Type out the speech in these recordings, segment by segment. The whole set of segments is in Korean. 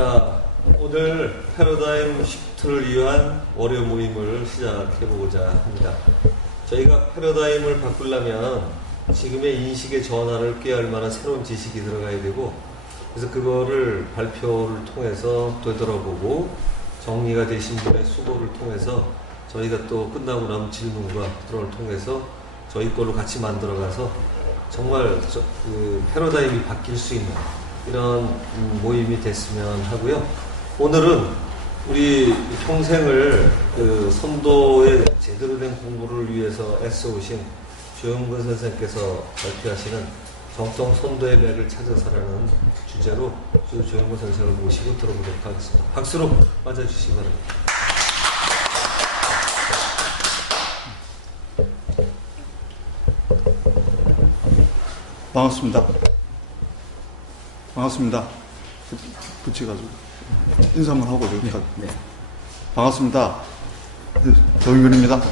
자, 오늘 패러다임 시프트를 위한 월요 모임을 시작해보고자 합니다. 저희가 패러다임을 바꾸려면 지금의 인식의 전환을 꾀할 만한 새로운 지식이 들어가야 되고, 그래서 그거를 발표를 통해서 되돌아보고 정리가 되신 분의 수고를 통해서 저희가 또 끝나고 나면 질문과 토론을 통해서 저희 걸로 같이 만들어가서 정말 그 패러다임이 바뀔 수 있는 이런 모임이 됐으면 하고요. 오늘은 우리 평생을 그 선도의 제대로 된 공부를 위해서 애써오신 조영근 선생님께서 발표하시는 정통 선도의 맥을 찾아서라는 주제로 조영근 선생을 모시고 들어보도록 하겠습니다. 박수로 맞아주시기 바랍니다. 반갑습니다. 반갑습니다. 붙여가지고 인사 한번 하고 여기 네. 반갑습니다. 조영근입니다.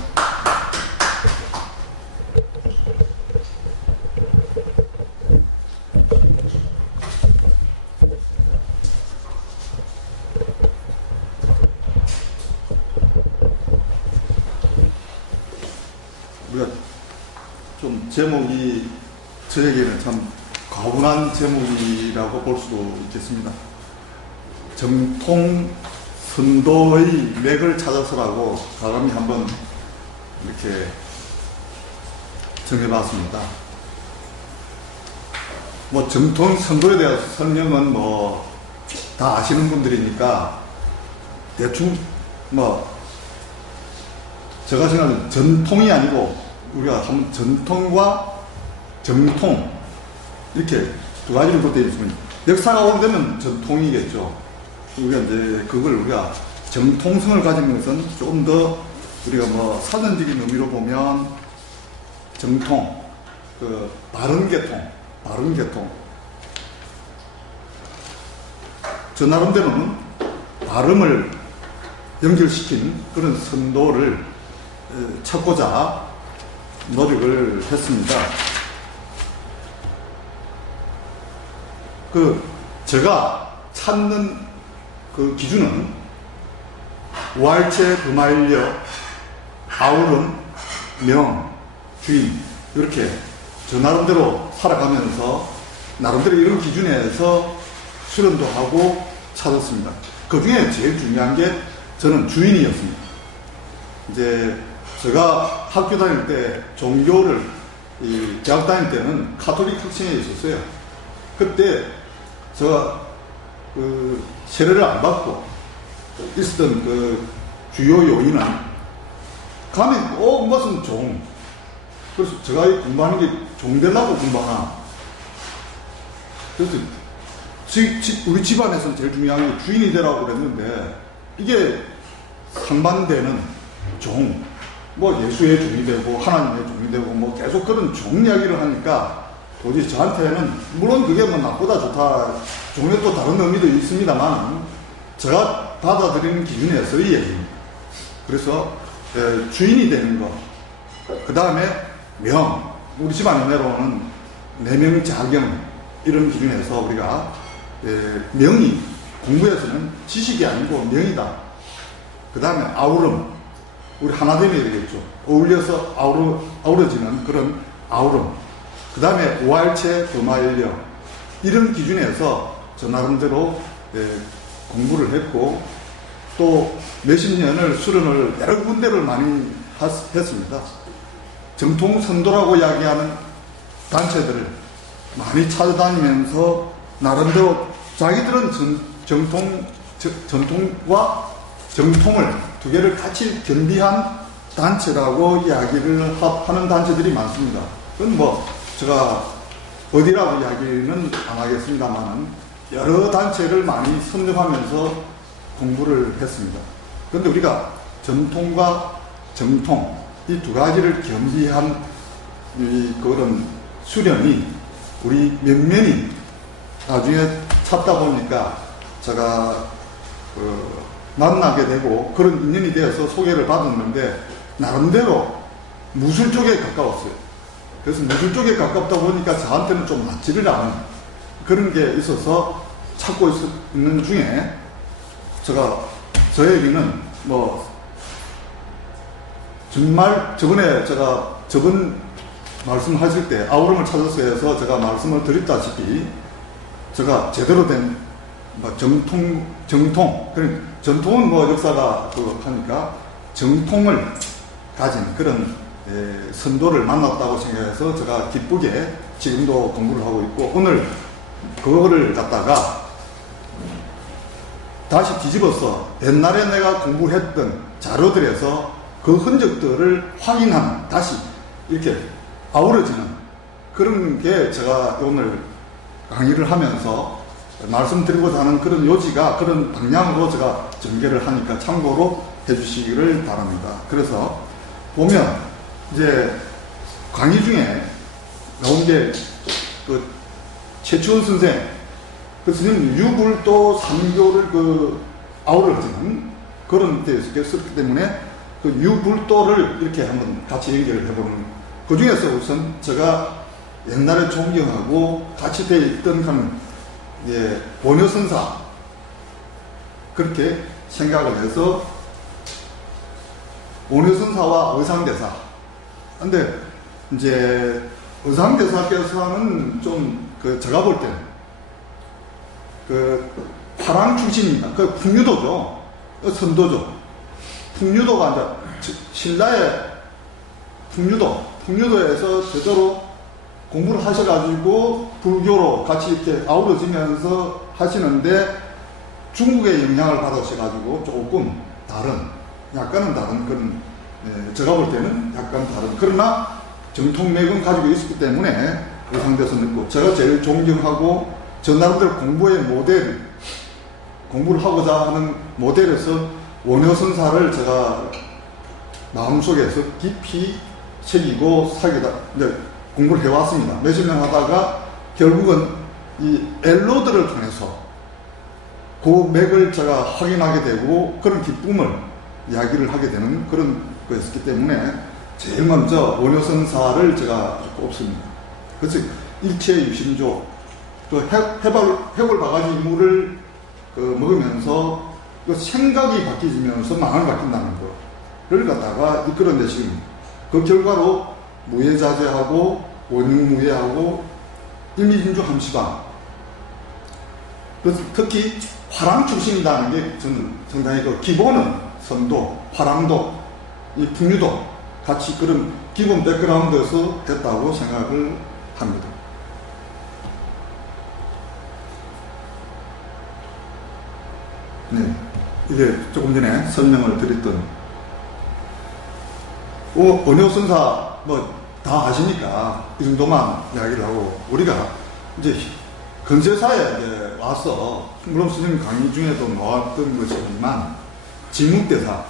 우리가 좀 제목이 저에게는 참 가분한 제목이라고 볼 수도 있겠습니다. 정통 선도의 맥을 찾아서라고 가감히 한번 이렇게 정해봤습니다. 뭐 정통 선도에 대해서 설명은 뭐 다 아시는 분들이니까 대충 뭐 제가 생각하는 전통이 아니고 우리가 한번 전통과 정통 이렇게 두 가지를 볼 때 있으면 역사가 오래되면 전통이겠죠. 우리가 이제 그걸 우리가 정통성을 가진 것은 조금 더 우리가 뭐 사전적인 의미로 보면 정통, 그 바른 계통. 저 나름대로는 발음을 연결시킨 그런 선도를 찾고자 노력을 했습니다. 제가 찾는 그 기준은 우알체, 금알려, 아우름, 명, 주인 이렇게 저 나름대로 살아가면서 나름대로 이런 기준에서 수련도 하고 찾았습니다. 그 중에 제일 중요한 게 저는 주인이었습니다. 이제 제가 학교 다닐 때 종교를 대학 다닐 때는 카톨릭 학생에 있었어요. 그때 제가 그 세례를 안 받고 있었던 그 주요 요인은 가면 무슨 종. 그래서 제가 공부하는 게 종 되려고 공부하나. 그래서 우리 집안에서는 제일 중요한 게 주인이 되라고 그랬는데 이게 상반되는 종. 뭐 예수의 종이 되고 하나님의 종이 되고 뭐 계속 그런 종 이야기를 하니까 도저히 저한테는 물론 그게 뭐 나쁘다 좋다 종에 또 다른 의미도 있습니다만 제가 받아들이는 기준에서의 얘기입니다. 그래서 주인이 되는 것, 그 다음에 명, 우리 집안 은혜로는 내명자경 이런 기준에서 우리가 명이 공부에서는 지식이 아니고 명이다. 그 다음에 아우름, 우리 하나됨이 되겠죠. 어울려서 아우러지는 그런 아우름. 그 다음에 우알체, 금알려 이런 기준에서 저 나름대로 공부를 했고 또 몇십 년을 수련을 여러 군데를 많이 했습니다. 정통 선도라고 이야기하는 단체들을 많이 찾아다니면서 나름대로 자기들은 전통과 정통을 두 개를 같이 겸비한 단체라고 이야기를 하는 단체들이 많습니다. 그건 뭐 제가 어디라고 이야기는 안 하겠습니다만 여러 단체를 많이 선정하면서 공부를 했습니다. 그런데 우리가 전통과 정통 이 두 가지를 겸비한 그런 수련이 우리 면면이 나중에 찾다 보니까 제가 만나게 되고 그런 인연이 되어서 소개를 받았는데 나름대로 무술 쪽에 가까웠어요. 그래서 무술 쪽에 가깝다 보니까 저한테는 좀 맞지를 않은 그런 게 있어서 찾고 있는 중에 저에게는 저번에 저번 말씀하실 때 아우름을 찾아서 해서 제가 말씀을 드렸다시피 제가 제대로 된 전통은 역사가 하니까 정통을 가진 그런 선도를 만났다고 생각해서 제가 기쁘게 지금도 공부를 하고 있고, 오늘 그거를 갖다가 다시 뒤집어서 옛날에 내가 공부했던 자료들에서 그 흔적들을 확인하는, 다시 이렇게 아우러지는 그런 게 제가 오늘 강의를 하면서 말씀드리고자 하는 그런 요지가 그런 방향으로 제가 전개를 하니까 참고로 해주시기를 바랍니다. 그래서 보면 이제 강의 중에 나온 게 최치원 선생, 그 스님 유불도 삼교를 아우러지는 그런 데 있었기 때문에 그 유불도를 이렇게 한번 같이 연결을 해보는, 그 중에서 우선 제가 옛날에 존경하고 같이 되어 있던 원효선사, 그렇게 생각을 해서 원효선사와 의상대사. 근데 이제 의상대사께서는 좀 제가 볼 때는 화랑 출신입니다. 풍류도죠. 선도죠. 풍류도가 이제 신라의 풍류도에서 제대로 공부를 하셔가지고 불교로 같이 이렇게 아우러지면서 하시는데 중국의 영향을 받으셔가지고 조금 약간은 다른 그런, 제가 볼 때는 약간 다른, 그러나 정통맥은 가지고 있었기 때문에 의상대선 있고, 제가 제일 존경하고 저 나름대로 공부의 모델, 공부를 하고자 하는 모델에서 원효선사를 제가 마음속에서 깊이 새기고 공부를 해왔습니다. 몇십 년 하다가 결국은 이 엘로드를 통해서 그 맥을 제가 확인하게 되고 그런 기쁨을 이야기를 하게 되는 그런 거였기 때문에 제일 먼저 원효선사를 제가 꼽습니다. 그래서 일체 유심조, 해골 바가지 물을 먹으면서 생각이 바뀌면서 마음이 바뀐다는 거를 갖다가 이끌어내신, 그 결과로 무예자제하고 원흉무예하고 일미진주 함시방, 그래서 특히 화랑 출신이라는 게 저는 상당히 기본은 선도, 화랑도, 이 풍류도 같이 그런 기본 백그라운드에서 됐다고 생각을 합니다. 네, 이게 조금 전에 설명을 드렸던 원효선사 다 아시니까 이 정도만 이야기를 하고, 우리가 이제 근세사에 와서 물론 스님 강의 중에도 나왔던 것이지만 진묵대사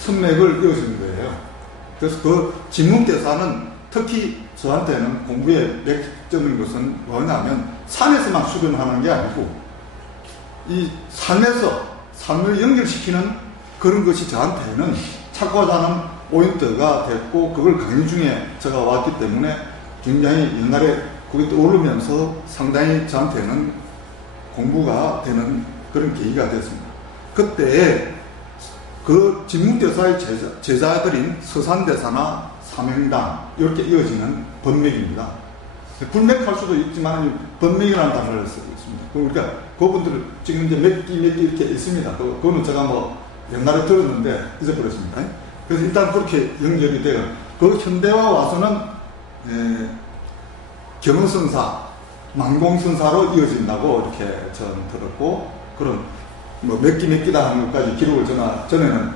선맥을 이어지는 거예요. 그래서 그 진묵대사는 특히 저한테는 공부에 맥적인 것은 뭐냐면 산에서만 수련하는 게 아니고 이 삶에서 삶을 연결시키는 그런 것이 저한테는 찾고자 하는 포인트가 됐고, 그걸 강의 중에 제가 왔기 때문에 굉장히 옛날에 그게 떠오르면서 상당히 저한테는 공부가 되는 그런 계기가 됐습니다. 그때 그 진묵대사의 제자들인 서산대사나 삼행당 이렇게 이어지는 번맥입니다. 불맥할 수도 있지만 번맥이라는 단어를 쓰고 있습니다. 그러니까 그분들 지금 이제 몇 기 이렇게 있습니다. 그거는 제가 옛날에 들었는데 잊어버렸습니다. 그래서 일단 그렇게 연결이 돼요. 그 현대와 와서는 경허선사, 만공선사로 이어진다고 이렇게 전 들었고, 그런 몇 기다 하는 것까지 기록을 전에는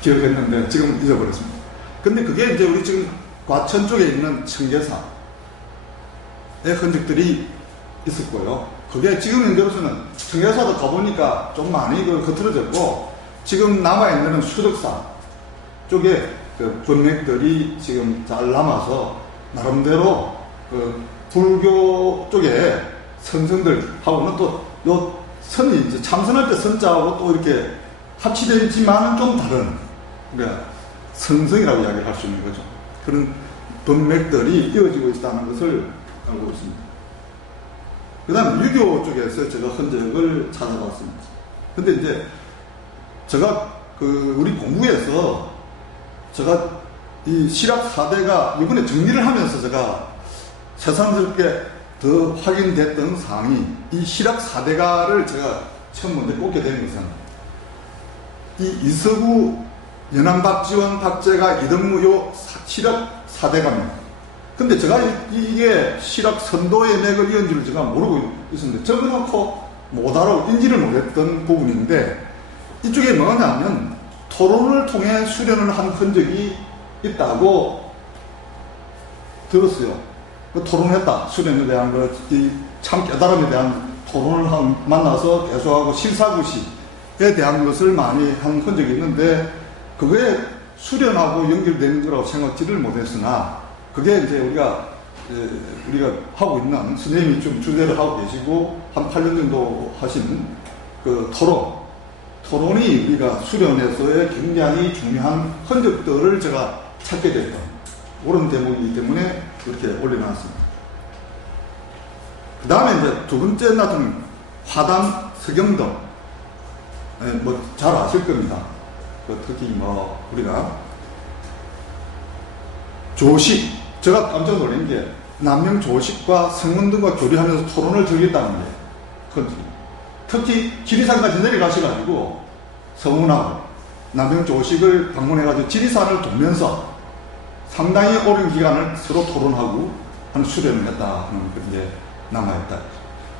기억했는데 지금 잊어버렸습니다. 근데 그게 이제 우리 지금 과천 쪽에 있는 청계사의 흔적들이 있었고요. 그게 지금 현재로서는 청계사도 가보니까 좀 많이 흐트러졌고, 지금 남아있는 수덕사 쪽에 본맥들이 지금 잘 남아서 나름대로 불교 쪽에 선성들하고는 또 요 선이 이제 참선할 때 선자하고 또 이렇게 합치되어 있지만 좀 다른, 그러니까 선성이라고 이야기를 할 수 있는 거죠. 그런 본맥들이 이어지고 있다는 것을 알고 있습니다. 그 다음에 유교 쪽에서 제가 흔적을 찾아봤습니다. 근데 이제 제가 우리 공부에서 제가 이 실학 4대가 이번에 정리를 하면서 제가 새삼스럽게 더 확인됐던 사항이 이 실학 4대가를 제가 처음 먼저 꼽게 된 것은 이 이서구, 연안박지원, 박제가, 이덕무 요 실학 4대가입니다. 근데 제가 이게 실학 선도의 맥을 이은 줄을 제가 모르고 있었는데 적어놓고 못 알아보고 인지를 못했던 부분인데 이쪽에 뭐냐면 토론을 통해 수련을 한 흔적이 있다고 들었어요. 그 토론했다. 수련에 대한 참 깨달음에 대한 토론을 만나서 계속하고 실사구시에 대한 것을 많이 한 흔적이 있는데 그거에 수련하고 연결되는 거라고 생각지를 못했으나 그게 이제 우리가 하고 있는 선생님이 좀 주대를 하고 계시고 한 8년 정도 하신 그 토론이 우리가 수련에서의 굉장히 중요한 흔적들을 제가 찾게 됐다. 그런 대목이기 때문에 그렇게 올려놨습니다. 그 다음에 이제 두 번째 나타는 화담 서경덕. 뭐 잘 아실 겁니다. 특히 우리가 조식. 제가 깜짝 놀란 게 남명 조식과 성문등과 교류하면서 토론을 즐겼다는 게 특히 지리산까지 내려가셔가지고 성문하고 남명 조식을 방문해가지고 지리산을 돌면서 상당히 오랜 기간을 서로 토론하고 하는 수련을 했다 하는 게 남아있다.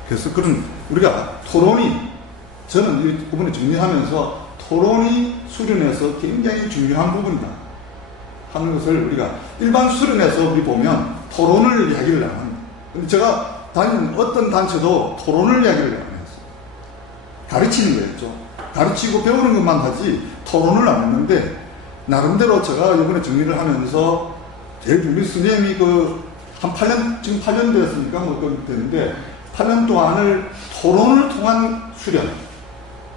그래서 그런 우리가 토론이 저는 이번에 정리하면서 토론이 수련에서 굉장히 중요한 부분이다 하는 것을 우리가 일반 수련에서 우리 보면 토론을 이야기를 안 합니다. 근데 제가 다니는 어떤 단체도 토론을 이야기를 안 했어요. 가르치는 거였죠. 가르치고 배우는 것만 하지 토론을 안 했는데 나름대로 제가 이번에 정리를 하면서 우리 스님이 한 8년, 지금 8년 되었으니까 됐는데 8년 동안을 토론을 통한 수련.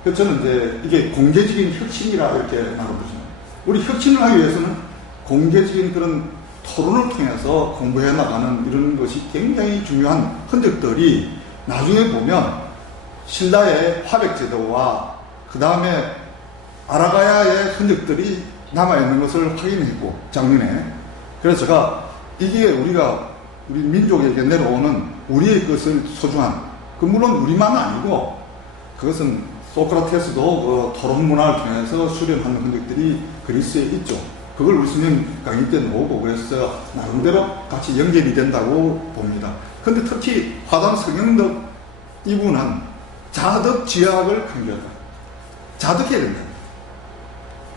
그래서 저는 이제 이게 공개적인 혁신이라 이렇게 나눠보시면 우리 혁신을 하기 위해서는 공개적인 그런 토론을 통해서 공부해 나가는 이런 것이 굉장히 중요한 흔적들이 나중에 보면 신라의 화백제도와 그 다음에 아라가야의 흔적들이 남아있는 것을 확인했고 작년에 그래서 제가 이게 우리 민족에게 내려오는 우리의 것을 소중한 물론 우리만 아니고 그것은 소크라테스도 토론 문화를 통해서 수련하는 흔적들이 그리스에 있죠. 그걸 우리 스님 강의 때는 오고 그래서 나름대로 같이 연결이 된다고 봅니다. 근데 특히 화담 서경덕 이분은 자덕 지학을 강조한다. 자덕해야 된다.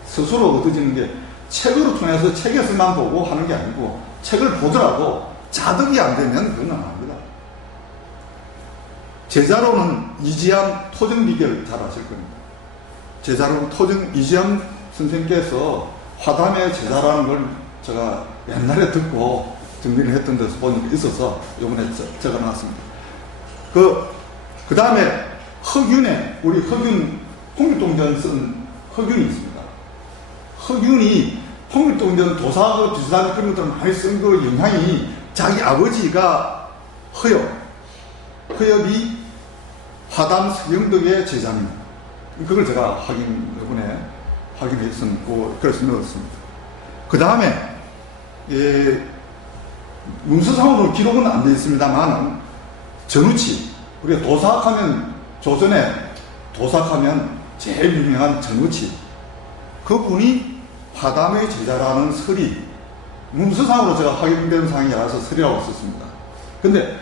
스스로 얻어지는 게 책으로 통해서 책에서만 보고 하는 게 아니고 책을 보더라도 자덕이 안 되면 그건 안 합니다. 제자로는 이지암 토정비결 잘 아실 겁니다. 제자로는 이지암 선생님께서 화담의 제자라는 걸 제가 옛날에 듣고 정리를 했던 데서 본 적이 있어서 이번에 적어놨습니다. 그 다음에 우리 허균, 홍길동전 쓴 허균이 있습니다. 허균이 홍길동전 도사하고 비슷한 그런 것들을 많이 쓴 그 영향이 자기 아버지가 허엽이 화담 서경덕의 제자입니다. 그걸 제가 이번에 확인했었고, 그래서 넣었습니다. 그 다음에, 문서상으로 기록은 안 되어 있습니다만, 전우치, 우리가 도사하면, 조선에 도사하면 제일 유명한 전우치, 그분이 화담의 제자라는 설이, 문서상으로 제가 확인된 사항이라서 설이라고 썼습니다. 근데,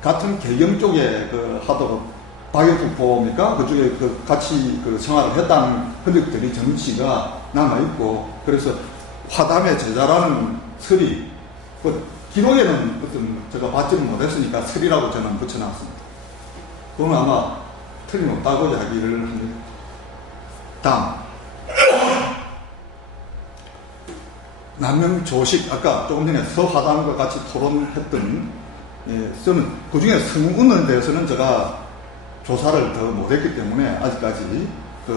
같은 개경 쪽에 하도 박영국보입니까? 그쪽에 같이 생활을 했다는 흔적들이 전우치가 남아있고, 그래서 화담의 제자라는 설이, 기록에는 제가 받지는 못했으니까 설이라고 저는 붙여놨습니다. 그건 아마 틀림없다고 이야기를 합니다. 다음. 남명 조식, 아까 조금 전에 서화담과 같이 토론했던, 저는 그 중에 성운에 대해서는 제가 조사를 더 못했기 때문에 아직까지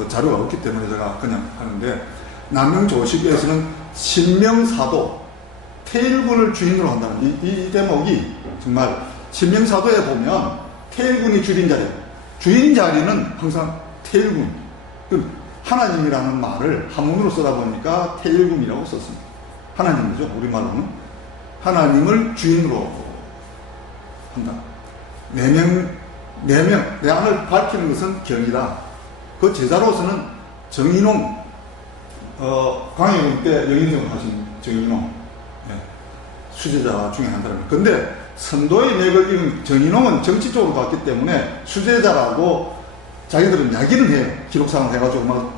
자료가 없기 때문에 제가 그냥 하는데 남명 조식에서는 신명사도 태일군을 주인으로 한다는 이 대목이 정말 신명사도에 보면 태일군이 주인 자리. 주인 자리는 항상 태일군. 하나님이라는 말을 한문으로 쓰다 보니까 태일군이라고 썼습니다. 하나님이죠. 우리말로는. 하나님을 주인으로 한다. 내 안을 밝히는 것은 경이다. 그 제자로서는 정인홍, 광해군 때 영인정을 하신 정인홍, 수제자 중에 한 사람입니다. 근데 선도의 맥을 이은 정인홍은 정치 쪽으로 갔기 때문에 수제자라고 자기들은 이야기는 해요. 기록상을 해가지고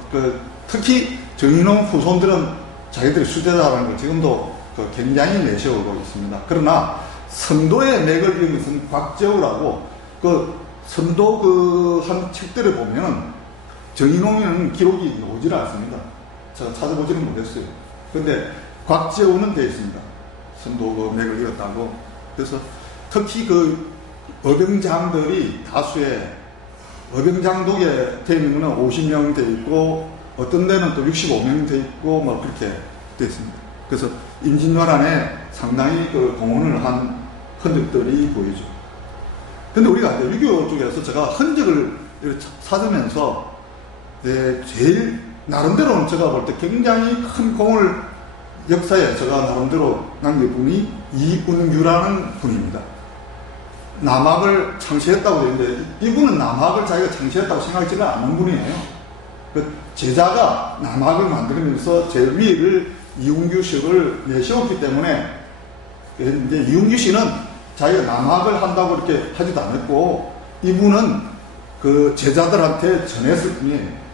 특히 정인홍 후손들은 자기들이 수제자라는 걸 지금도 굉장히 내세우고 있습니다. 그러나 선도의 맥을 이은 것은 곽재우라고 선도 한 책들을 보면은 정인홍에는 기록이 나오질 않습니다. 제가 찾아보지는 못했어요. 근데 곽재우는 되어 있습니다. 선도 맥을 이었다고. 그래서 특히 어병장들이 다수의 어병장독에 되어 있는 거는 50명 되어 있고 어떤 데는 또 65명 되어 있고 그렇게 되어 있습니다. 그래서 임진왜란에 상당히 공헌을 한 흔적들이 보이죠. 근데 우리가 유교 쪽에서 제가 흔적을 찾으면서 제일 나름대로는 제가 볼 때 굉장히 큰 공을 역사에 제가 나름대로 남긴 분이 이운규라는 분입니다. 남학을 창시했다고 했는데 이분은 남학을 자기가 창시했다고 생각지는 않는 분이에요. 제자가 남학을 만들면서 제일 위를 이운규식을 내세웠기 때문에 이제 이운규 씨는 자기가 남학을 한다고 이렇게 하지도 않았고 이분은 제자들한테 전했을 뿐이에요.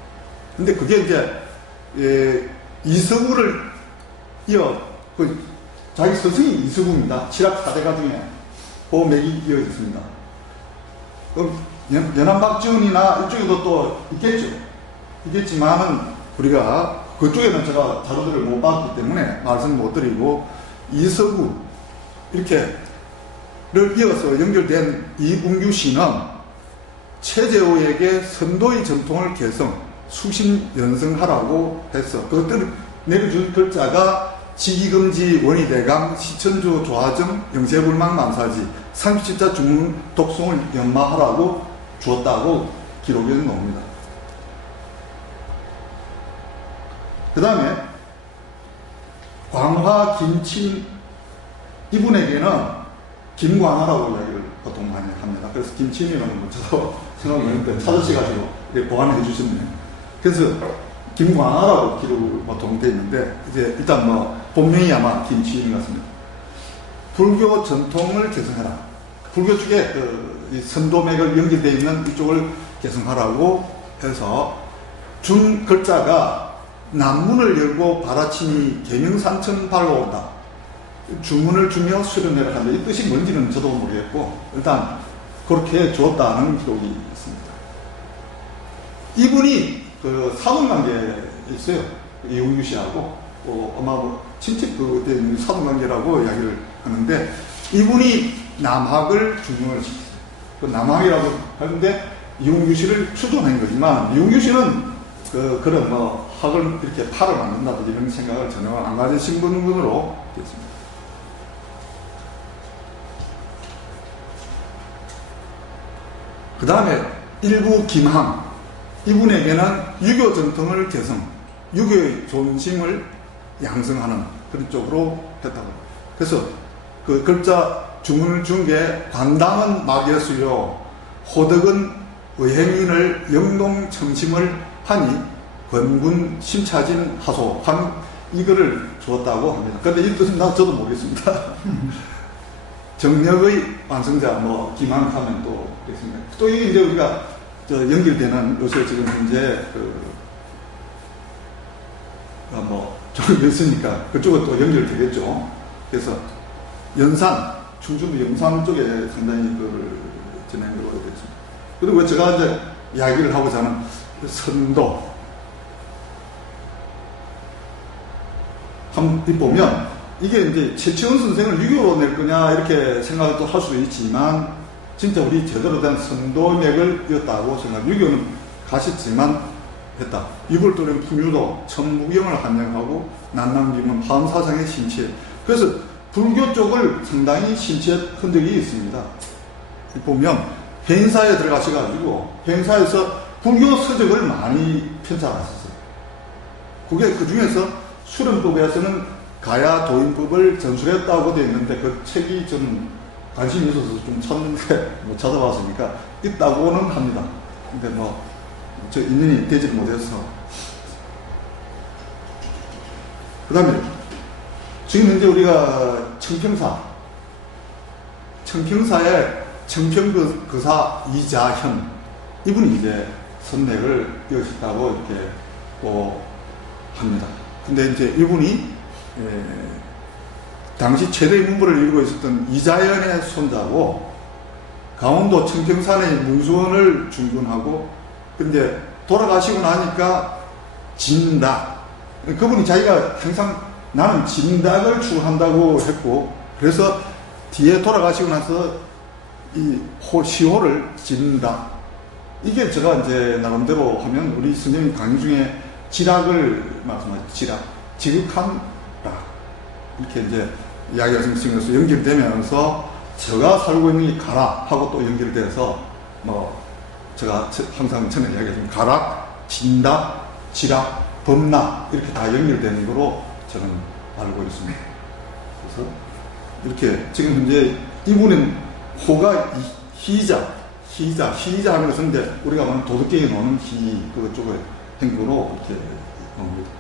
근데 그게 이제 이서구를 자기 스승이 이서구입니다. 칠학 4대가 중에 그 맥이 이어 있습니다. 그럼 연안박지훈이나 이쪽에도 또 있겠지만은 우리가 그쪽에는 제가 자료들을 못 봤기 때문에 말씀 못 드리고 이서구 이렇게를 이어서 연결된 이운규 씨는 최재호에게 선도의 전통을 개성, 수신 연성하라고 했어. 그것들을 내려준 글자가 지기금지 원희대강 시천주 조화정 영세불망 만사지 37자 중문 독송을 연마하라고 주었다고 기록에 나옵니다. 그 다음에 광화 김친 이분에게는 김광하라고 이야기를 보통 많이 합니다. 그래서 김친이라는 건 저도 생각나는데 찾으셔가지고 보완해 주셨네요. 그래서 김광하라고 기록을 보통 되어 있는데 이제 일단 본명이 아마 김치인 것 같습니다. 불교 전통을 개성해라. 불교 쪽에 이 선도맥을 연결되어 있는 이쪽을 개성하라고 해서 준 글자가 남문을 열고 바라치니 계명산천 발로온다. 주문을 주며 수련회를 한다. 이 뜻이 뭔지는 저도 모르겠고 일단 그렇게 주었다는 기록이 있습니다. 이분이 사돈관계에 있어요. 이웅규 씨하고 아마 친척 사돈관계라고 이야기를 하는데 이분이 남학을 중흥을 시켰어요. 남학이라고 하는데 이웅규 씨를 추종한 거지만 이웅규 씨는 그런 학을 이렇게 팔을 만든다든지 이런 생각을 전혀 안 가지신 분으로 되었습니다. 그 다음에 일부 김항 이분에게는 유교 전통을 개성, 유교의 존심을 양성하는 그런 쪽으로 했다고. 그래서 그 글자 주문을 준 게 관당은 막예수요 호덕은 의행인을 영동청심을 하니 권군 심차진 하소 한 이거를 주었다고 합니다. 그런데 이 뜻은 저도 모르겠습니다. 정력의 완성자 김항하면 또 그렇습니다. 또 이게 이제 우리가 연결되는 요새 지금 현재 좀 있으니까 그쪽은 또 연결되겠죠. 그래서 연산 충청도 영산 쪽에 상당히 그걸 진행을 하게 됐습니다. 그리고 제가 이제 이야기를 하고자 하는 선도 한번 보면 이게 이제 최치원 선생을 유교로 낼 거냐 이렇게 생각도 할 수도 있지만 진짜 우리 제대로 된 선도맥을 이었다고 생각. 유교는 가셨지만 했다. 유골도령 풍유도 천무경을 한양하고 난남김은 화엄사상의 신체. 그래서 불교 쪽을 상당히 신체 흔적이 있습니다. 보면 회인사에 들어가셔가지고 회인사에서 불교 서적을 많이 편찬하셨어요. 그게 그 중에서 수련법에서는 가야 도인법을 전술했다고 되어 있는데 그 책이 좀 관심이 있어서 좀 찾는데 못 찾아봤으니까 있다고는 합니다. 근데 뭐 저 인연이 되지 못해서. 그 다음에 지금 현재 우리가 청평사에 청평거사 이자현 이분이 이제 선맥을 이으셨다고 이렇게 또 합니다. 근데 이제 이분이 당시 최대의 문부를 이루고 있었던 이자현의 손자고 강원도 청평산의 문수원을 중군하고 근데 돌아가시고 나니까 진닭 그분이 자기가 항상 나는 진닭을 추구한다고 했고 그래서 뒤에 돌아가시고 나서 이 시호를 진닭 이게 제가 이제 나름대로 하면 우리 스님 강의 중에 지락을 말씀하죠. 지극한 락 이렇게 이제 이야기하시면서 연결되면서 제가 살고 있는 이 가락 하고 또 연결돼서 뭐 제가 항상 전에 이야기했지만 가락, 진락, 지락, 범락 이렇게 다 연결되는 거로 저는 알고 있습니다. 그래서 이렇게 지금 현재 이분은 호가 희자 하는 것은 이제 우리가 말하는 도덕경에 나오는 희 그쪽의 행구로 이렇게 나옵니다.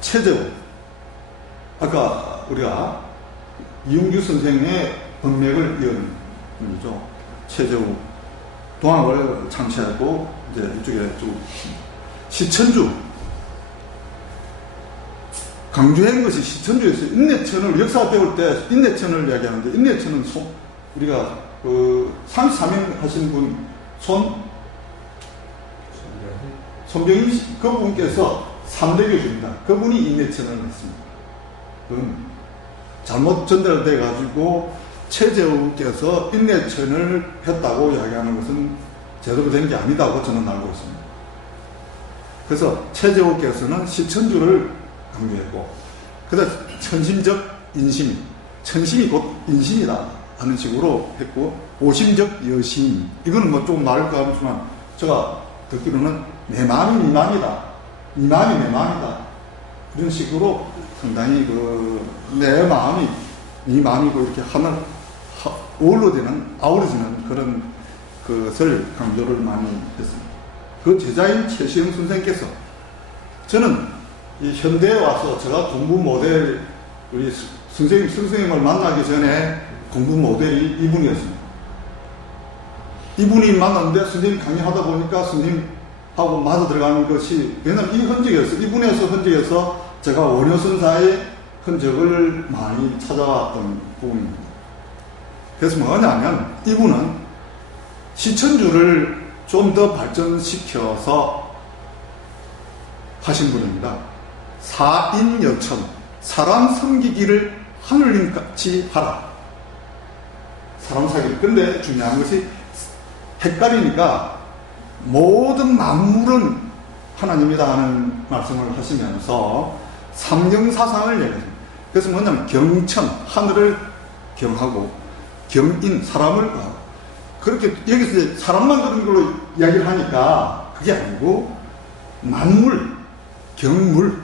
최재우 아까 우리가 이웅규 선생의 법맥을 이은 분이죠. 최재우 동학을 창시하고 이제 이쪽에 좀 시천주 강조한 것이 시천주에서 인내천을 역사 배울 때 인내천을 이야기하는데 인내천은 우리가 그 33인 하신 분 손병희 그분께서 3대 교주입니다. 그분이 인내천을 했습니다. 그건 잘못 전달돼 가지고 최재우께서 인내천을 했다고 이야기하는 것은 제대로 된 게 아니다고 저는 알고 있습니다. 그래서 최재우께서는 시천주를 강조했고 그다음 천심적 인심 천심이 곧 인심이다 하는 식으로 했고 오심적 여심 이거는 뭐 좀 나을 것 같지만 제가 듣기로는 내 마음이 네 마음이다 네 마음이 내 마음이다 이런 식으로 상당히 내 마음이 네 마음이고 이렇게 하나 아우러지는 그런 것을 강조를 많이 했습니다. 그 제자인 최시영 선생께서 저는 이 현대에 와서 제가 공부 모델 우리 선생님을 만나기 전에 공부 모델이 이분이었습니다. 이분이 만났는데 선생님 강의하다 보니까 선생님하고 맞아 들어가는 것이 왜냐면 이 흔적이었어요. 이분에서 흔적에서 제가 원효선사의 흔적을 많이 찾아왔던 부분입니다. 그래서 뭐냐면 이분은 시천주를 좀 더 발전시켜서 하신 분입니다. 사인여천 사람 섬기기를 하늘님같이 하라. 사람 사기. 근데 중요한 것이 헷갈리니까 모든 만물은 하나님이다 하는 말씀을 하시면서 삼경사상을 얘기합니다. 그래서 뭐냐면 경천 하늘을 경하고 경인 사람을 하고 그렇게 여기서 이제 사람만 그런 걸로 이야기를 하니까 그게 아니고 만물 경물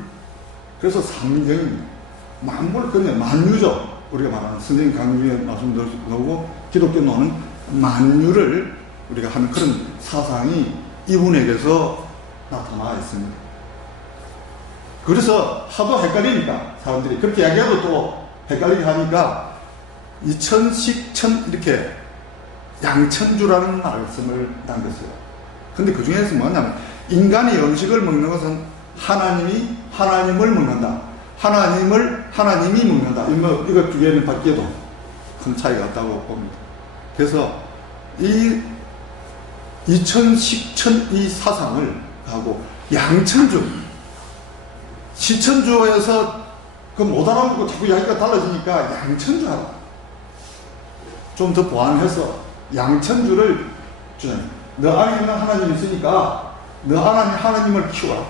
그래서 삼경입니다. 만물 그냥 만유죠. 우리가 말하는 선생님 강의 중에 말씀드리고 기독교는 만유를 우리가 하는 그런 사상이 이분에게서 나타나 있습니다. 그래서 하도 헷갈리니까 사람들이 그렇게 이야기해도 또 헷갈리게 하니까 이천식천 이렇게 양천주라는 말씀을 남겼어요. 근데 그 중에서 뭐냐면 인간이 음식을 먹는 것은 하나님이 하나님을 먹는다. 하나님이 먹는다. 이것 두 개는 밖에도 큰 차이가 있다고 봅니다. 그래서 이 이천식천 이 사상을 하고 양천주 시천주에서 그 못 알아보고 자꾸 이야기가 달라지니까 양천주 하라. 좀 더 보완해서 양천주를 주잖아요. 너 안에 있는 하나님이 있으니까 너 안에 하나님을 키워라.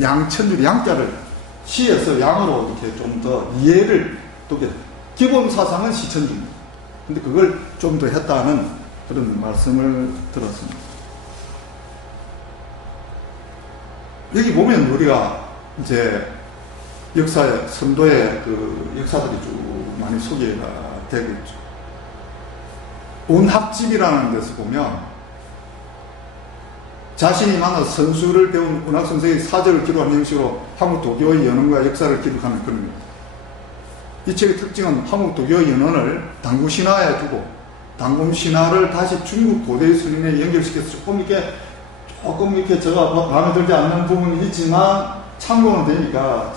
양천주 양자를 시에서 양으로 이렇게 좀 더 이해를 또 기본 사상은 시천주입니다. 근데 그걸 좀 더 했다는 그런 말씀을 들었습니다. 여기 보면 우리가 이제 역사의, 선도의 그 역사들이 쭉 많이 소개가 되고 있죠. 운학집이라는 데서 보면 자신이 만나서 선수를 배운 운학 선생의 사적을 기록한 형식으로 한국 도교의 연원과 역사를 기록하는 그런 겁니다. 이 책의 특징은 한국 도교의 연원을 당구 신화에 두고 당군 신화를 다시 중국 고대의 스님에 연결시켜서 조금 이렇게 제가 마음에 들지 않는 부분이 있지만 참고는 되니까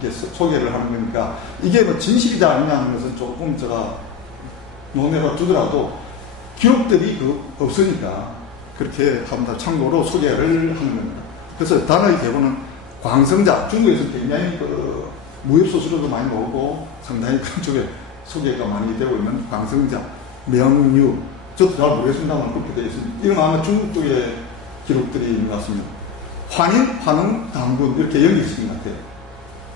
이렇게 소개를 하는 거니까 이게 뭐 진실이다 아니냐 하는 것은 조금 제가 논해가 두더라도 기록들이 없으니까 그렇게 한번 참고로 소개를 하는 겁니다. 그래서 단어의 대부분은 광성자, 중국에서 굉장히 그 무협소수로도 많이 나오고 상당히 그런 쪽에 소개가 많이 되고 있는 광성자, 명유, 저도 잘 모르겠습니다만 그렇게 되어 있습니다. 이런 아마 중국 쪽에 기록들이 있는 것 같습니다. 환인, 환웅, 당군 이렇게 연결시킨 것 같아요.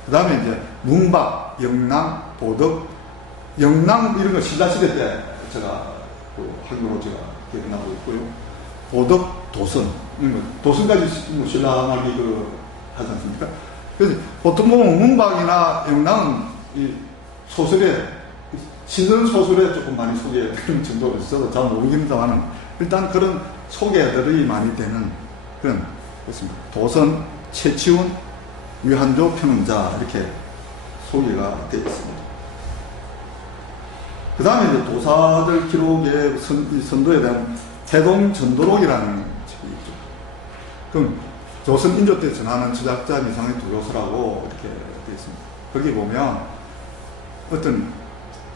그 다음에 이제 문박, 영랑, 보덕, 영랑 이런 거 신라시대 때 제가 그 한글로 제가 기억나고 있고요. 보덕, 도선 이런 거 도선까지 뭐 신라말기 하지 않습니까? 그래서 보통 보면 문박이나 영랑은 이 소설에 신선 소설에 조금 많이 소개되는 정도로 있어서 잘 모르겠습니다만 일단 그런 소개들이 많이 되는 그런 것입니다. 도선, 최치훈, 위한조, 평자 이렇게 소개가 되어 있습니다. 그 다음에 이제 도사들 기록의 선도에 대한 해동 전도록이라는 책이 있죠. 그럼 조선 인조 때 전하는 저작자 미상의 도요서라고 이렇게 되어 있습니다. 거기 보면 어떤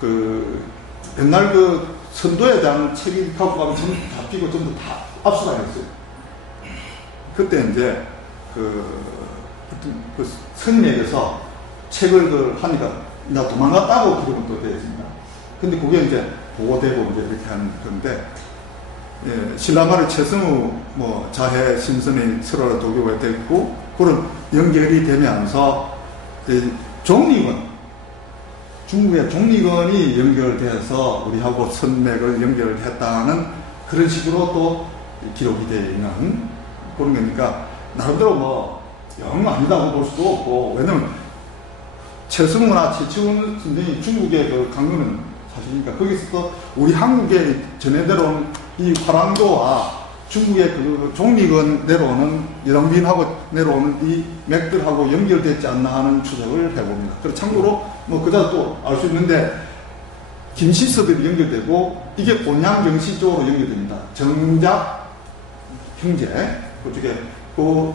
그 옛날 그 선도에 대한 책이 갖고 가면 전부 잡히고 전부 다 압수가 됐어요. 그때 이제 그 스님에게서 책을 하니까 나 도망갔다고 기록은 또 되어 있습니다. 근데 그게 이제 보고되고 이제 이렇게 하는 건데, 예, 신라말의 최승우 뭐 자해 신선이 설화로 도교가 됐고 그런 연결이 되면서 종리건 중국의 종리건이 연결돼서 우리하고 선맥을 연결했다는 그런 식으로 또 기록이 되어 있는 그런 거니까 나름대로 뭐 영 아니다고 볼 수도 없고 왜냐면 최승우나 최치훈 선생이 중국의 그 강론은 사실이니까 거기서 또 우리 한국에 전해 내려온 이 화랑도와 중국의 그 종리건 내려오는 여당빈하고 내려오는 이 맥들하고 연결됐지 않나 하는 추적을 해봅니다. 그래서 참고로 뭐 그자 또 알 수 있는데 김시서들이 연결되고 이게 곤양경시 쪽으로 연결됩니다. 정작 형제 그쪽에 그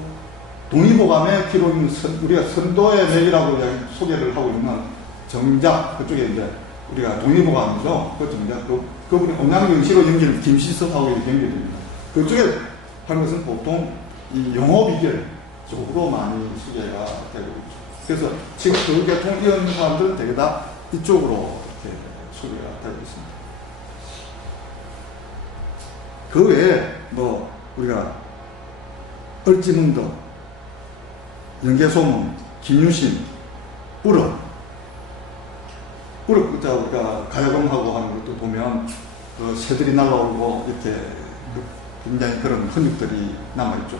동의보감에 기록인 우리가 선도의 맥이라고 소개를 하고 있는 정작 그쪽에 이제 우리가 동의보감이죠. 그 정작 그분이 곤양경시로 연결 김시서하고 연결됩니다. 그쪽에 하는 것은 보통 이 영어비결 쪽으로 많이 소개가 되고 있죠. 그래서 지금 그 계통 이런 사람들은 되게 다 이쪽으로 이렇게 소개가 되고 있습니다. 그 외에 뭐 우리가 얼지문덕, 연개소문, 김유신, 우럭 우리가 가야금하고 하는 것도 보면 그 새들이 날아오고 이렇게 굉장히 그런 흔적들이 남아있죠.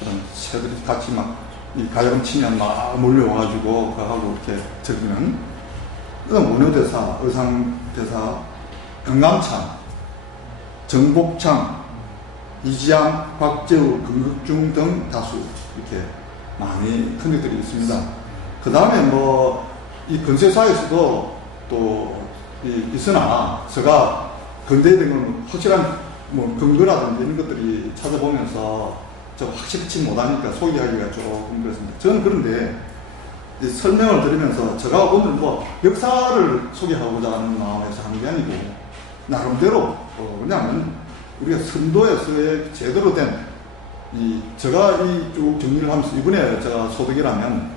그런 새들이 같이 막 이 가야금 치면 막 몰려와가지고 그하고 이렇게 적이는 그다음 원효대사, 의상대사, 영감창, 정복창, 이지양, 박재우, 금극중 등 다수 이렇게 많이 흔적들이 있습니다. 그 다음에 뭐 이 근세사에서도 또 있으나 제가 근대에 건 확실한 뭐 근거라든지 이런 것들이 찾아보면서 저 확실치 못하니까 소개하기가 조금 그렇습니다. 저는 그런데 설명을 들으면서 제가 오늘 뭐 역사를 소개하고자 하는 마음에서 하는 게 아니고 나름대로 왜냐하면 우리가 선도에서의 제대로 된 제가 이 쭉 정리를 하면서 이번에 제가 소득이라면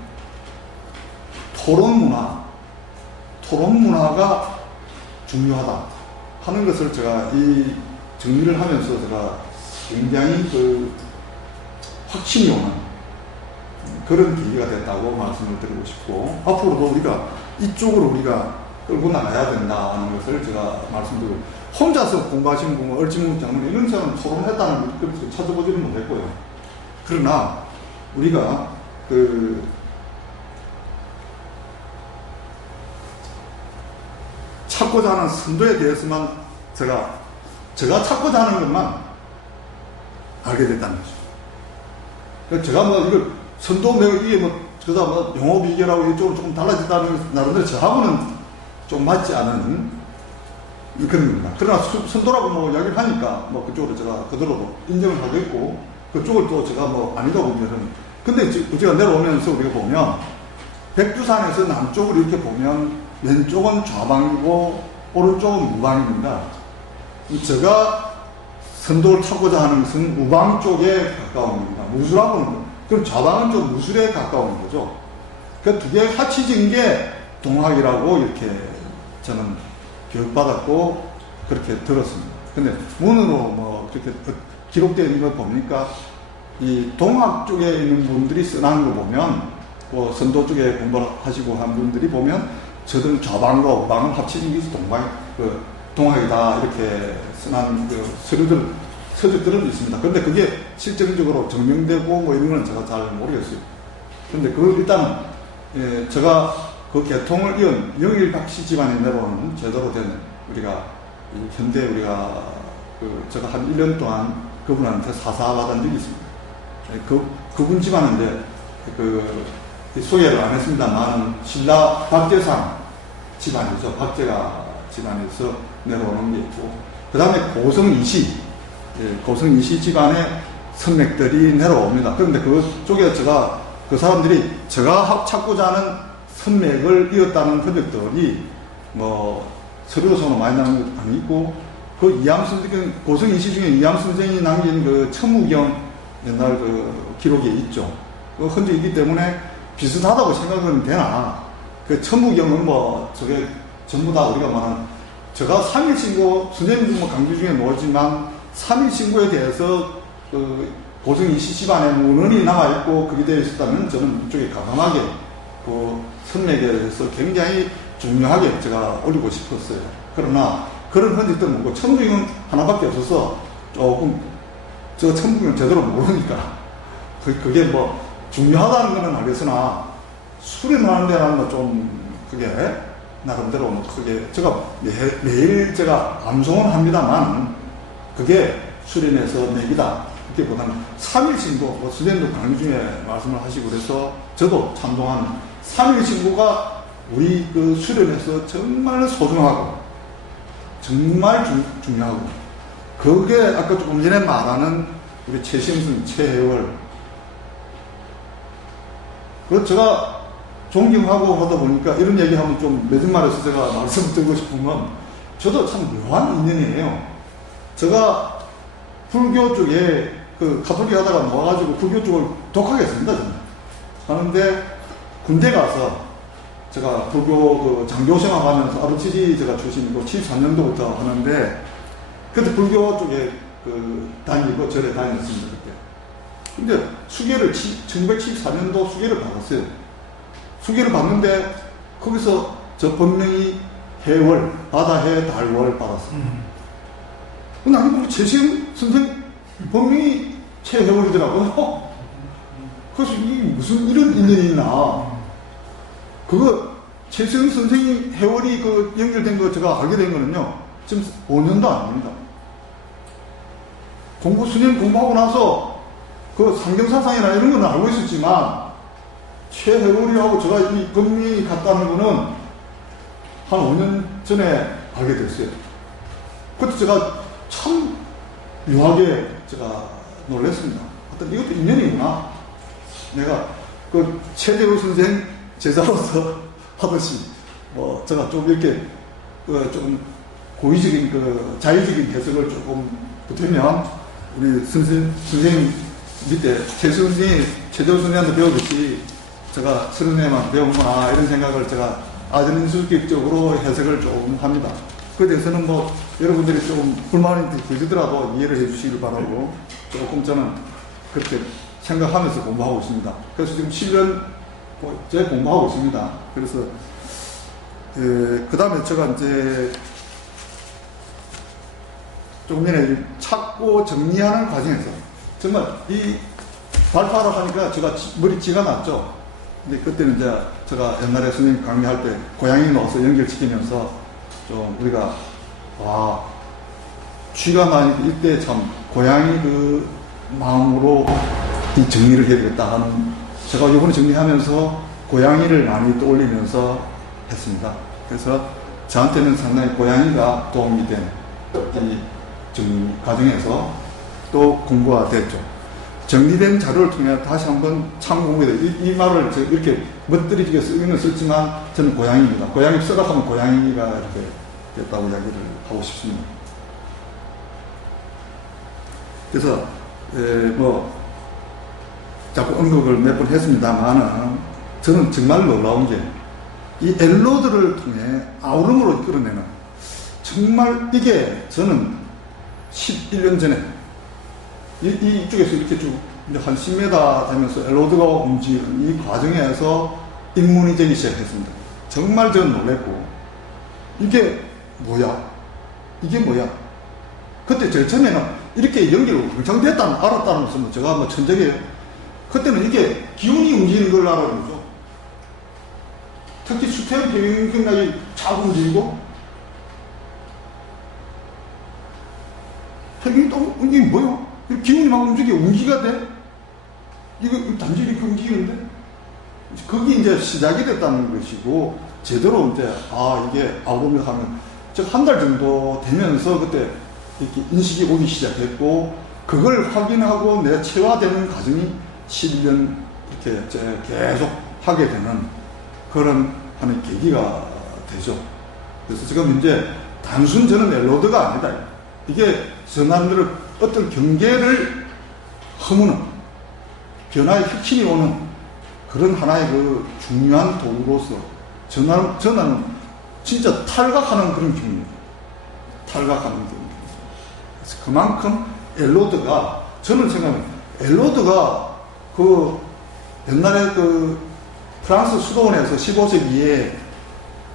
토론문화가 중요하다 하는 것을 제가 이 정리를 하면서 제가 굉장히 확신이 오는 그런 계기가 됐다고 말씀을 드리고 싶고 앞으로도 우리가 이쪽으로 우리가 끌고 나가야 된다는 것을 제가 말씀드리고, 혼자서 공부하신 분, 얼지문 장군 이런 사람 토론했다는 걸 찾아보지는 못했고요. 그러나 우리가 찾고자 하는 선도에 대해서만 제가 찾고자 하는 것만 알게 됐다는 거죠. 그러니까 제가 뭐 이걸 선도 이게 그다 영어 비결하고 이쪽으로 조금 달라졌다는 나름대로 저하고는 좀 맞지 않은 그런 겁니다. 그러나 선도라고 이야기를 하니까 그쪽으로 제가 그대로 인정을 하겠고, 그쪽을 또 제가 아니다 보면은, 근데 우리가 내려오면서 우리가 보면 백두산에서 남쪽으로 이렇게 보면 왼쪽은 좌방이고 오른쪽은 우방입니다. 제가 선도를 찾고자 하는 것은 우방 쪽에 가까운 겁니다. 무술하고는, 그럼 좌방은 좀 무술에 가까운 거죠. 그 두 개 합치진 게 동학이라고 이렇게 저는 교육받았고 그렇게 들었습니다. 근데 문으로 그렇게 기록되어 있는 걸 보니까 이 동학 쪽에 있는 분들이 써놓은 거 보면, 선도 쪽에 공부를 하시고 한 분들이 보면 저들은 좌방과 우방을 합치는 게 동학이다 이렇게 써놓은 서적들은 있습니다. 근데 그게 실정적으로 증명되고 이런 건 제가 잘 모르겠어요. 근데 일단은 제가 그 계통을 이은 영일박씨 집안에 내려오는 제대로 된 현대 제가 한 1년 동안 그분한테 사사받은 적이 있습니다. 그분 집안인데 소개를 안 했습니다만 신라 박제상 집안이죠. 박제가 집안에서 내려오는 게 있고, 그 다음에 고성이시 집안의 선맥들이 내려옵니다. 그런데 그쪽에 그 사람들이 제가 찾고자 하는 선맥을 이었다는 흔적들이 서류로서는 많이 나오는 것도 아니고, 고성이시 중에 이암 선생이 남긴 천무경 옛날 기록에 있죠. 그 흔적이기 때문에 비슷하다고 생각은 되나, 천무경은 저게 전부 다 우리가 말하는, 제가 3.1신고, 선생님도 강조 중에 나오지만 3.1신고에 대해서 고성이시 집안에 문헌이 남아있고 그게 되어 있었다면 저는 이쪽에 가감하게 선맥에 대해서 굉장히 중요하게 제가 올리고 싶었어요. 그러나 그런 흔적들은 없고, 천무경은 하나밖에 없어서 조금 천무경은 제대로 모르니까 그게 중요하다는 건 알겠으나 수련하는 데는 좀 그게 나름대로 크게 제가 매일 제가 암송은 합니다만 그게 수련해서 내기다. 그게보다는 3.1신고, 선생님도 강의 중에 말씀을 하시고 그래서 저도 참동하는 3.1신고가 우리 수련에서 정말 소중하고 정말 중요하고, 그게 아까 조금 전에 말하는 우리 최심순, 최혜월, 제가 존경하고 하다 보니까 이런 얘기하면 좀 매듭 말해서 제가 말씀드리고 싶은 건, 저도 참 묘한 인연이에요. 제가 불교 쪽에 가톨릭 하다가 나와가지고 불교 쪽을 독하게 했습니다. 저는. 하는데 군대 가서 제가 불교 장교 생활하면서 아르치지 제가 출신이고 73년도부터 하는데, 그때 불교 쪽에 다니고 절에 다녔습니다. 그때. 근데 수계를 1974년도 수계를 받았어요. 수계를 받는데 거기서 저 본명이 해월, 바다해 달월 받았어요. 나는 보고 최시영 선생 본명이 최해월이더라고요. 그래서 이게 무슨 이런 인연이 있나. 최시영 선생님 해월이 연결된 거 제가 알게 된 거는요, 지금 5년도 아닙니다. 수년 공부하고 나서 상경사상이나 이런 건 알고 있었지만, 최해월이하고 제가 이 본명이 같다는 거는 한 5년 전에 알게 됐어요. 그때 제가 참 묘하게 제가 놀랐습니다. 어떤 이것도 인연이구나. 내가 최대우 선생 제자로서 하듯이 제가 좀 이렇게 조금 고의적인 자의적인 해석을 조금 보태면, 우리 선생님 밑에 최대우 선생한테 배우듯이 제가 선생님한테 배우구나 이런 생각을 제가 아전인수격적으로 해석을 조금 합니다. 그에 대해서는 여러분들이 좀 불만이 드시더라도 이해를 해주시길 바라고, 조금 저는 그렇게 생각하면서 공부하고 있습니다. 그래서 지금 7년째 공부하고 있습니다. 그래서 그 다음에 제가 이제 조금 전에 찾고 정리하는 과정에서 정말 이 발표하러 가니까 제가 머리찌가 났죠. 근데 그때는 이제 제가 옛날에 선생님 강의할 때 고양이 넣어서 연결시키면서 좀 우리가 쥐가 나니까 이때 참 고양이 그 마음으로 이 정리를 해야 되겠다 하는, 제가 이번에 정리하면서 고양이를 많이 떠올리면서 했습니다. 그래서 저한테는 상당히 고양이가 도움이 된 이 정리 과정에서 또 공부가 됐죠. 정리된 자료를 통해 다시 한번 참고해야 돼. 이 말을 이렇게 멋들이게 쓰기는 썼지만 저는 고양이입니다. 고양이 쓰라고 하면 고양이가 이렇게 됐다고 이야기를 하고 싶습니다. 그래서 자꾸 언급을 몇 번 했습니다만은 저는 정말 놀라운 게 이 엘로드를 통해 아우름으로 이끌어내는, 정말 이게 저는 11년 전에 이쪽에서 이렇게 쭉 한 10m 되면서 엘로드가 움직이는 이 과정에서 입문이 되기 시작했습니다. 정말 저는 놀랬고, 이게 뭐야? 그때 제일 처음에는 이렇게 연결이 확정됐다는 알았다는 것은 제가 뭐 천적이에요. 그때는 이게 기운이 움직이는 걸 알아는 거죠. 특히 수태형 평균각이 자꾸 움직이고, 평균이 또, 이게 뭐야? 기운이 막 움직이가 돼? 이거 단지 이렇게 움직이는데? 그게 이제 시작이 됐다는 것이고, 제대로 이제, 이게 아우름을 하면, 즉, 한 달 정도 되면서 그때 이렇게 인식이 오기 시작했고, 그걸 확인하고 내체화되는 과정이 11년 이렇게 계속 하게 되는 그런 하는 계기가 되죠. 그래서 지금 이제 단순 저는 엘로드가 아니다. 이게 전환들을 어떤 경계를 허무는, 변화의 혁신이 오는 그런 하나의 그 중요한 도구로서 전환은 진짜 탈각하는 그런 기분입니다. 탈각하는 기분. 그래서 그만큼 엘로드가, 저는 생각합니다. 엘로드가 그 옛날에 그 프랑스 수도원에서 15세기에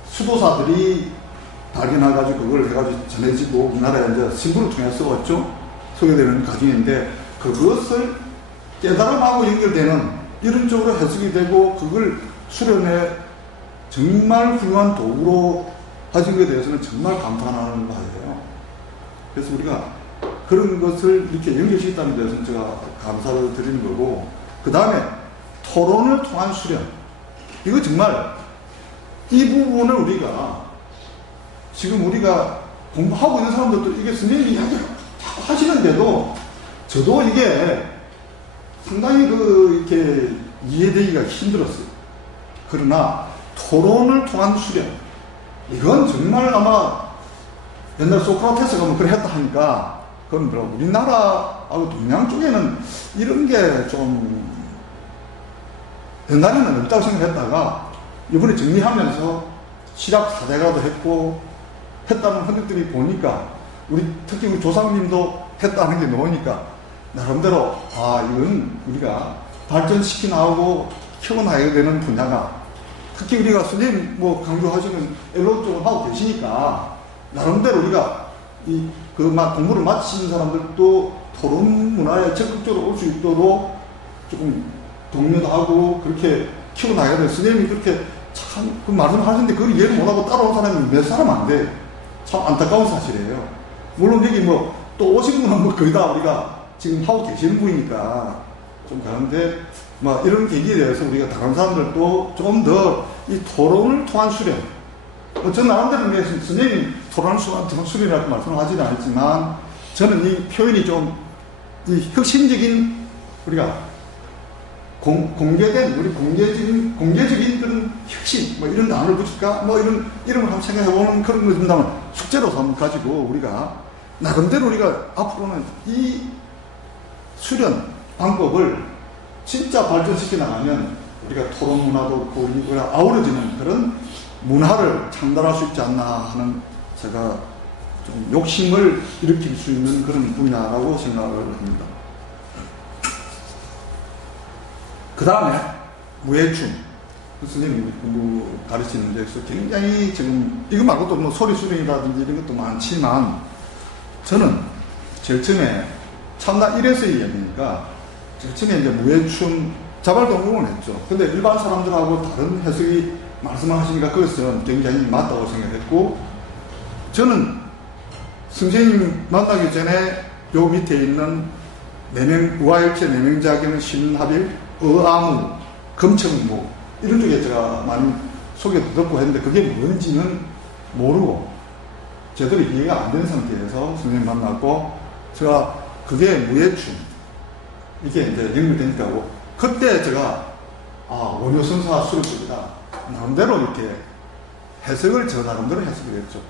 수도사들이 발견해가지고 그걸 해가지고 전해지고 우리나라에 이제 신부를 통해 써왔죠. 소개되는 과정인데, 그것을 깨달음하고 연결되는 이런 쪽으로 해석이 되고 그걸 수련해 정말 훌륭한 도구로 하신 것에 대해서는 정말 감탄하는 바예요. 그래서 우리가 그런 것을 이렇게 연결시켰다는 데서는 제가 감사를 드리는 거고, 그 다음에 토론을 통한 수련. 이거 정말 이 부분을 우리가 지금 우리가 공부하고 있는 사람들도 이게 선생님이 이야기 하시는데도 저도 이게 상당히 이렇게 이해되기가 힘들었어요. 그러나 토론을 통한 수련, 이건 정말 아마 옛날 소크라테스가 뭐 그래 했다 하니까, 그건 우리나라하고 동양 쪽에는 이런 게 좀 옛날에는 없다고 생각했다가 이번에 정리하면서 시락 사대가도 했고 했다는 흔들들이 보니까, 특히 우리 조상님도 했다는 게 나오니까 나름대로 이건 우리가 발전시키 나오고 키워나가야 되는 분야가, 특히 우리가 선생님 뭐 강조하시는 엘로 쪽을 하고 계시니까 나름대로 우리가 공부를 마치신 사람들도 토론 문화에 적극적으로 올 수 있도록 조금 독려도 하고 그렇게 키워나가야 돼. 선생님이 그렇게 참 그 말씀을 하시는데 그걸 이해를 못하고 따라온 사람이 몇 사람 안 돼. 참 안타까운 사실이에요. 물론 여기 또 오신 분은 거의 다 우리가 지금 하고 계시는 분이니까 좀 그런데 이런 계기에 대해서 우리가 다른 사람들도 좀 더 이 토론을 통한 수련, 저 나름대로 선생님 토론을 통한 수련이라고 말씀을 하지는 않지만, 저는 이 표현이 좀 이 혁신적인, 우리가 공개된, 우리 공개적인 그런 혁신, 이런 단어를 붙일까? 이런 이름을 한번 생각해보는 그런 거 준다면 숙제로서 한번 가지고 우리가 나름대로 우리가 앞으로는 이 수련 방법을 진짜 발전시켜 나가면 우리가 토론 문화도 우리가 아우러지는 그런 문화를 창달할 수 있지 않나 하는, 제가 좀 욕심을 일으킬 수 있는 그런 분야라고 생각을 합니다. 그 다음에 무해춤. 선생님이 공부 가르치는 데서 굉장히 지금 이거 말고도 뭐 소리 수련이라든지 이런 것도 많지만 저는 제일 처음에 참나 1에서의 이야기니까 제일 처음에 이제 무예춤 자발동공을 했죠. 근데 일반 사람들하고 다른 해석이 말씀하시니까 그것은 굉장히 맞다고 생각했고, 저는 선생님 만나기 전에 요 밑에 있는 우아일체 내명자경 신합일 어아무 금청무 이런 쪽에 제가 많이 소개도 듣고 했는데 그게 뭔지는 모르고 제대로 이해가 안 된 상태에서 선생님 만났고, 제가 그게 무예춤 이게 이제 연결되니까 그때 제가 원효선사 수료법이다 나름대로 이렇게 해석을 저 나름대로 해석을 했죠.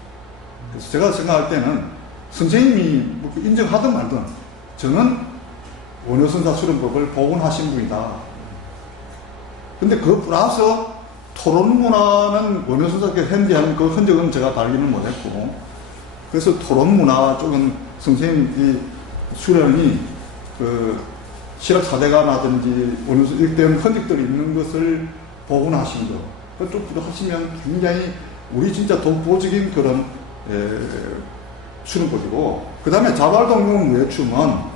그래서 제가 생각할 때는 선생님이 뭐 인정하든 말든 저는 원효선사 수련법을 복원하신 분이다. 근데 그 플러스 토론문화는 원효선사께 현재한 그 흔적은 제가 발견을 못했고, 그래서 토론문화 쪽은 선생님 이 수련이 그 실학 사대가라든지 원효선 일대한 흔적들이 있는 것을 복원하신 거, 그쪽 하시면 굉장히 우리 진짜 독보적인 그런 수련법이고, 그 다음에 자발동공 무예춤은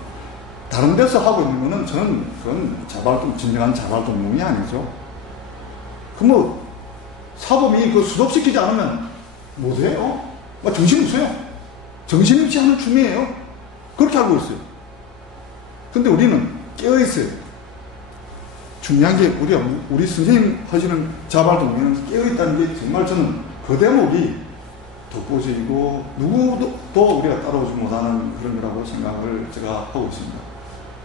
다른 데서 하고 있는 거는 저는 그건 진정한 자발동공이 아니죠. 뭐 사범이 그 수업시키지 않으면 못해요. 정신없어요. 정신없이 하는 춤이에요. 그렇게 알고 있어요. 근데 우리는 깨어있어요. 중요한 게 우리 선생님 하시는 자발동공은 깨어있다는 게 정말 저는 그 대목이 독보적이고 누구도 또 우리가 따라오지 못하는 그런 거라고 생각을 제가 하고 있습니다.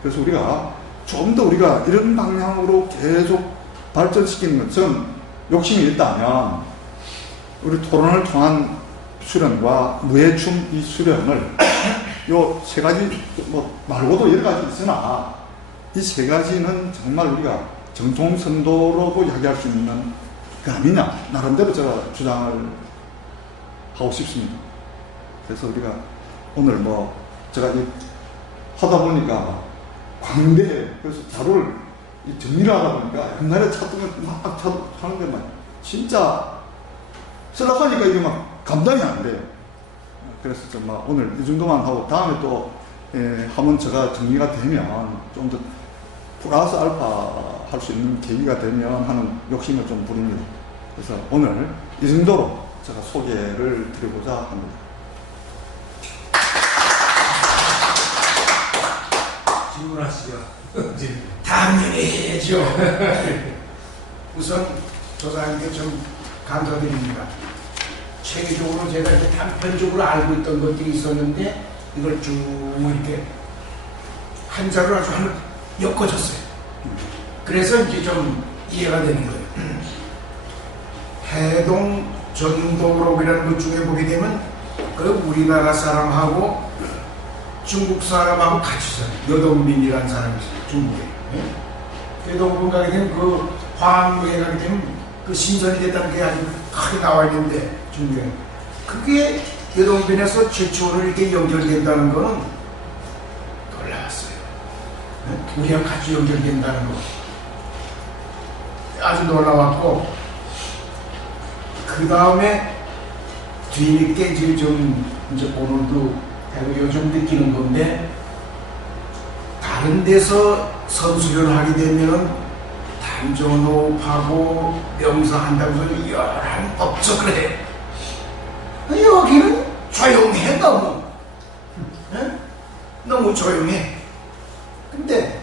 그래서 우리가 좀 더 우리가 이런 방향으로 계속 발전시키는 것은 욕심이 있다면 우리 토론을 통한 수련과 무예춤 이 수련을 요 세 가지 뭐 말고도 여러 가지 있으나 이 세 가지는 정말 우리가 정통선도로도 이야기할 수 있는 그 아니냐 나름대로 제가 주장을 하고 싶습니다. 그래서 우리가 오늘 뭐 제가 하다 보니까 광대해 그래서 자료를 정리를 하다 보니까 옛날에 찾던 막 하는데 막 진짜 쓰라하니까 이게 막 감당이 안 돼요. 그래서 정말 오늘 이 정도만 하고 다음에 또 한번 제가 정리가 되면 좀 더 플러스 알파 할 수 있는 계기가 되면 하는 욕심을 좀 부립니다. 그래서 오늘 이 정도로 제가 소개를 드리고자 합니다. 질문하시죠. 당연히 해야죠. 우선 조사님께 좀 감사드립니다. 체계적으로 제가 이제 단편적으로 알고 있던 것들이 있었는데 이걸 쭉 이렇게 한자로 아주 엮어줬어요. 그래서 이제 좀 이해가 되는 거예요. 해동 전도록이라는 것 중에 보게 되면 그 우리나라 사람하고 중국 사람하고 같이 살아요. 여동민이라는 사람이 있어요. 중국에. 여동민 가게 되면 그 화학에 가게 되면 그 신선이 됐다는 게 아주 크게 나와 있는데 중국에. 그게 여동민에서 최초로 이렇게 연결된다는 거는 놀라웠어요. 우리랑 같이 연결된다는 거. 아주 놀라웠고, 그 다음에 뒤늦게 이제 좀 이제 오늘도 요즘 느끼는 건데, 다른 데서 선수를 하게 되면 단전호흡하고 명상한다고 소리 열한 없죠. 그래. 여기는 조용해 너무. 너무 조용해. 근데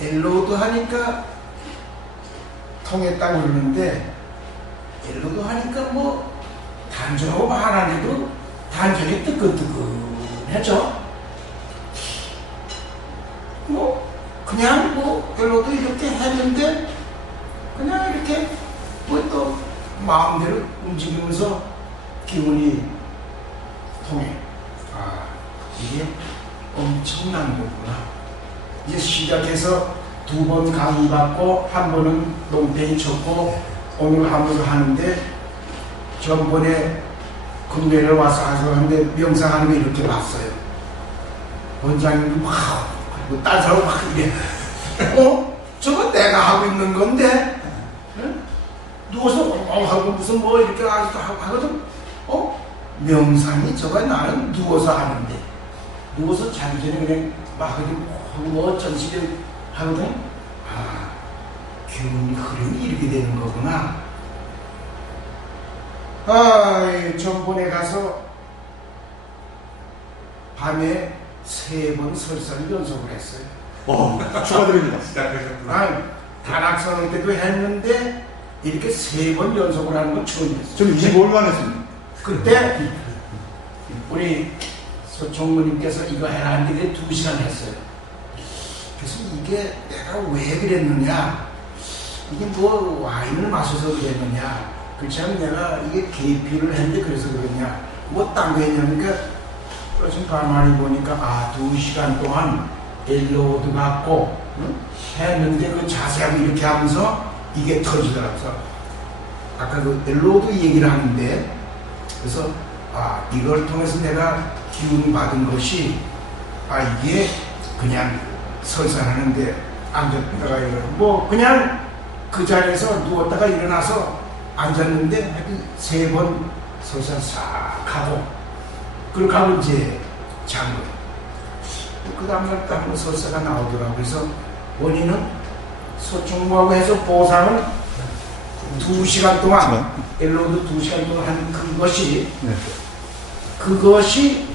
엘로드 하니까 통했다고 그러는데, 엘로드 하니까 뭐 단전호흡 하나 해도 단전이 뜨끈뜨끈하죠. 뭐 그냥 뭐 별로도 이렇게 했는데 그냥 이렇게 뭐 또 마음대로 움직이면서 기분이 통해. 이게 엄청난 거구나. 이제 시작해서 2번 강의 받고 한 번은 농땡이 쳤고 오늘 한 번 하는데, 전번에 국내를 와서 하는데 명상하는 거 이렇게 봤어요. 원장님도 막, 딴 사람 막 이래. 저거 내가 하고 있는 건데? 누워서 엉엉하고 무슨 뭐 이렇게 아직도 하거든. 명상이 저거 나는 누워서 하는데 누워서 자기 전에 그냥 막 뭐 전시를 하거든. 아, 기운이 흐름이 이렇게 되는 거구나. 전번에 가서 밤에 3번 설사를 연속을 했어요. 축하드립니다. 시작하셨구나. 단학선을 때도 했는데 이렇게 3번 연속을 하는 건 처음이었어요. 저는 25일간 했습니다. 그때 우리 소총무님께서 이거 해라 하는데 2시간 했어요. 그래서 이게 내가 왜 그랬느냐, 이게 뭐 와인을 마셔서 그랬느냐, 그렇지 않으면 내가 이게 계피를 했는데 그래서 그랬냐, 뭐 딴 거 했냐니까 좀 가만히 보니까 2시간 동안 엘로드 갖고 했는데 그 자세하고 이렇게 하면서 이게 터지더라고요. 아까 그 엘로드 얘기를 하는데, 그래서 이걸 통해서 내가 기운을 받은 것이 이게 그냥 설산하는데 앉았다가 일어나고 뭐 그냥 그 자리에서 누웠다가 일어나서 앉았는데 하여튼 3번 설산 싹 하고 그렇게 하고 이제 잔 거예요. 그 다음날 딱 설사가 나오더라고요. 그래서 원인은 소총무하고 해서 보상을 2시간 동안 엘로드 2시간 동안 한 그것이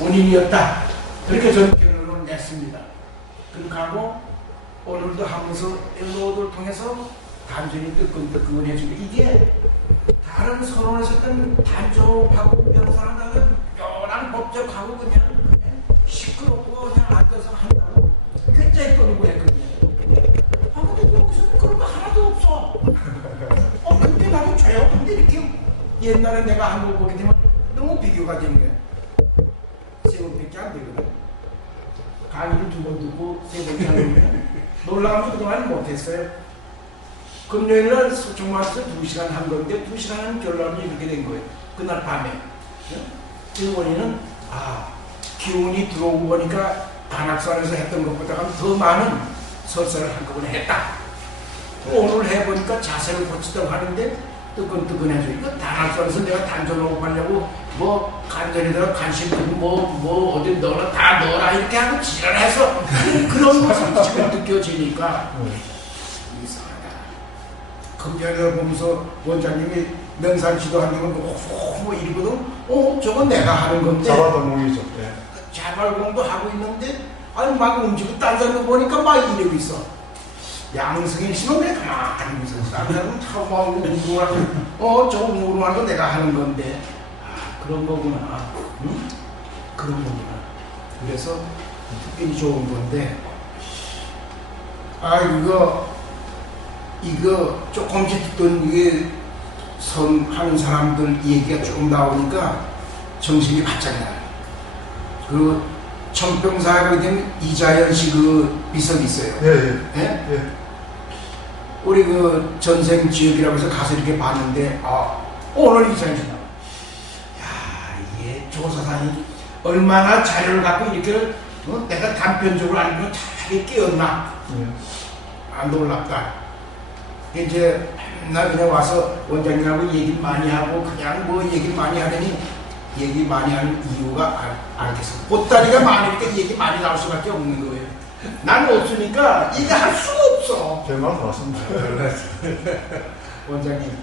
원인이었다. 그렇게 저는 결론을 냈습니다. 그렇게 하고 오늘도 하면서 엘로드를 통해서 단전이 뜨끈뜨끈 해주고, 이게 다른 서론에서 했던 단조하고 명상하다는 뼈랑 법적하고 그냥 시끄럽고 그냥 앉아서 한다고 굉장히 떠들고 했거든요. 근데 여기서 그런 거 하나도 없어. 근데 나도 조용한데 이렇게 옛날에 내가 한 거 보게 되면 너무 비교가 되는 거야. 3번밖에 안 되거든. 강의를 2번 듣고 3번째 하는 놀라가면서 그동안 못했어요. 금요일날 소총마에서 2시간 한 건데 2시간 하는 결론이 이렇게 된 거예요. 그날 밤에. 그 원인은 기운이 들어오고 보니까 단학산에서 했던 것보다 더 많은 설사를 한꺼번에 했다. 오늘 해보니까 자세를 고치다고 하는데 뜨끈뜨끈해져. 이거 단학산에서 내가 단전하고 가려고 뭐 간절히다가 관심 두고 뭐 어디 넣어라 다 넣어라 이렇게 하고 지랄해서 그런 것이 지금 느껴지니까 이상하다. 금전을 보면서 원장님이 명상 지도하는 건 뭐 이러거든. 저건 내가 하는 건데. 자발동공이죠. 자발공도 하고 있는데 막 움직이고 딴 사람 보니까 막 이러고 있어. 양승일 씨는 왜 가만히 있었어? 딴 사람은 처음 하고 운동하고 저거 운동하는 거 내가 하는 건데. 그런 거구나. 응? 그런 거구나. 그래서 특별히 좋은 건데, 이거 조금씩 듣던 이게 하는 사람들 얘기가 좀 나오니까 정신이 바짝 나요. 그 청평사에 되면 이자연 씨 그 비석이 있어요. 예? 우리 그 전생 지역이라고 해서 가서 이렇게 봤는데, 오늘 이자연 씨 나와. 이게 조사상이 얼마나 자료를 갖고 이렇게 내가 단편적으로 알면 잘 깨었나. 놀랍다. 이제 나 그냥 와서 원장님하고 얘기를 많이 하고 그냥 뭐 얘기를 많이 하더니 얘기 많이 하는 이유가 알겠어. 보따리가 많으니까 얘기 많이 나올 수밖에 없는 거예요. 난 없으니까 이거 할 수가 없어. 제 말도 맞습니다. 원장님,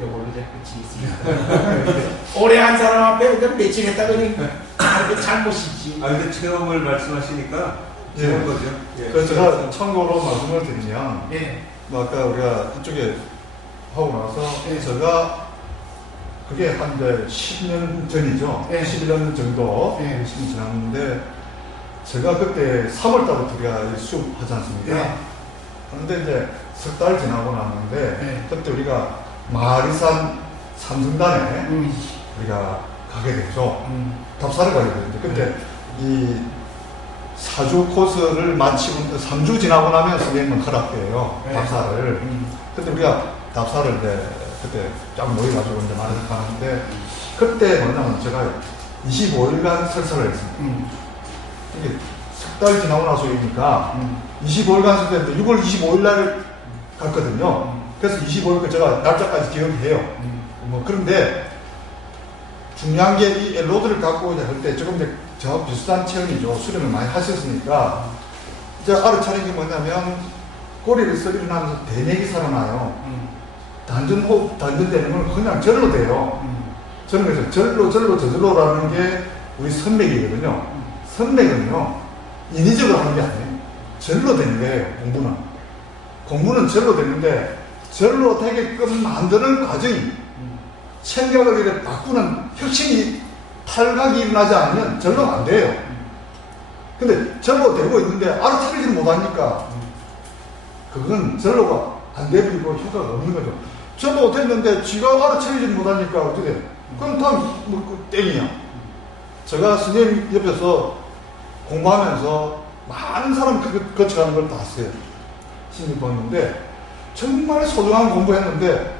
요걸로 이제 끝이 있습니다. 오래 한 사람 앞에 그냥 며칠 했다더니 잘못이지. 근데 체험을 말씀하시니까 좋은 거죠. 그래서 제가 참고로 말씀을 드리면, 아까 우리가 이쪽에 하고 나서 제가 그게 한 10년 전이죠. 11년 정도 10년 지났는데 제가 그때 3월달부터 우리가 수업하지 않습니까? 그런데 이제 석 달 지나고 나는데 그때 우리가 마리산 삼성단에 우리가 가게 되죠. 답사를 가게 되는데 그때 이 4주 코스를 마치고 3주 지나고 나면 선생님은 허락해요. 답사를. 그때 우리가 답사를 그때 쫙 모여가지고 이제 말을 가는데 그때 뭐냐면 제가 25일간 설사를 했습니다. 이게 석 달 지나고 나서이니까 25일간 설사했는데 6월 25일 날 갔거든요. 그래서 25일 제가 날짜까지 기억해요. 그런데 중요한 게 이 엘로드를 갖고 할 때 조금 저와 비슷한 체험이죠. 수련을 많이 하셨으니까 이제 알아차린 게 뭐냐면 꼬리를 서 일어나면서 대뇌기 살아나요. 단전호흡, 단전되는 건 그냥 절로 돼요. 저는 그래서 절로 저절로라는 게 우리 선맥이거든요. 선맥은요 인위적으로 하는 게 아니에요. 절로 되는 거예요. 공부는 절로 되는데 절로 되게끔 만드는 과정이 생각을 이렇게 바꾸는 혁신이 탈각이 일어나지 않으면 절로 안 돼요. 근데 절로 되고 있는데 알아차리지 못하니까 그건 절로가 안 되버리고 효과가 없는 거죠. 절로 됐는데 지가 알아차리지 못하니까 어떻게 돼? 그럼 다음 땡이야. 제가 스님 옆에서 공부하면서 많은 사람이 거쳐가는 걸 봤어요. 신입 봤는데 정말 소중한 공부했는데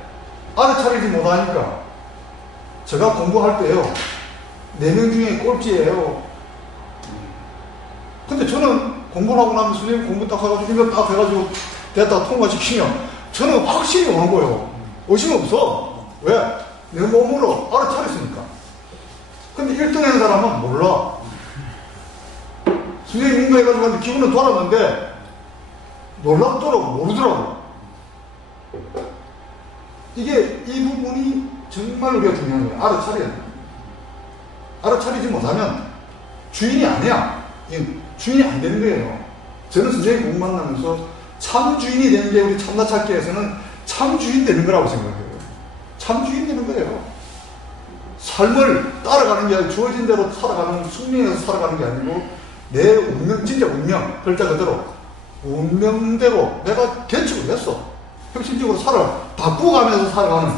알아차리지 못하니까 제가 공부할 때요 4명 중에 꼴찌예요. 근데 저는 공부를 하고 나면 선생님 공부 딱 해가지고 이거 딱 해가지고 됐다 통과시키면 저는 확실히 오는 거예요. 의심 없어. 왜? 내 몸으로 알아차렸으니까. 근데 1등 하는 사람은 몰라. 선생님 인가해가지고 기분은 돌았는데 놀랍더라고. 모르더라고. 이게 이 부분이 정말 우리가 중요한 거예요. 알아차려야 돼. 알아차리지 못하면 주인이 아니야. 주인이 안 되는 거예요. 저는 선생님 공 만나면서 참 주인이 되는 게 우리 참나찾기에서는 참 주인 되는 거라고 생각해요. 참 주인 되는 거예요. 삶을 따라가는 게 아니라 주어진 대로 살아가는, 숙명에서 살아가는 게 아니고 내 운명, 진짜 운명, 글자 그대로 운명대로 내가 개척을 했어. 혁신적으로 바꾸어가면서 살아가는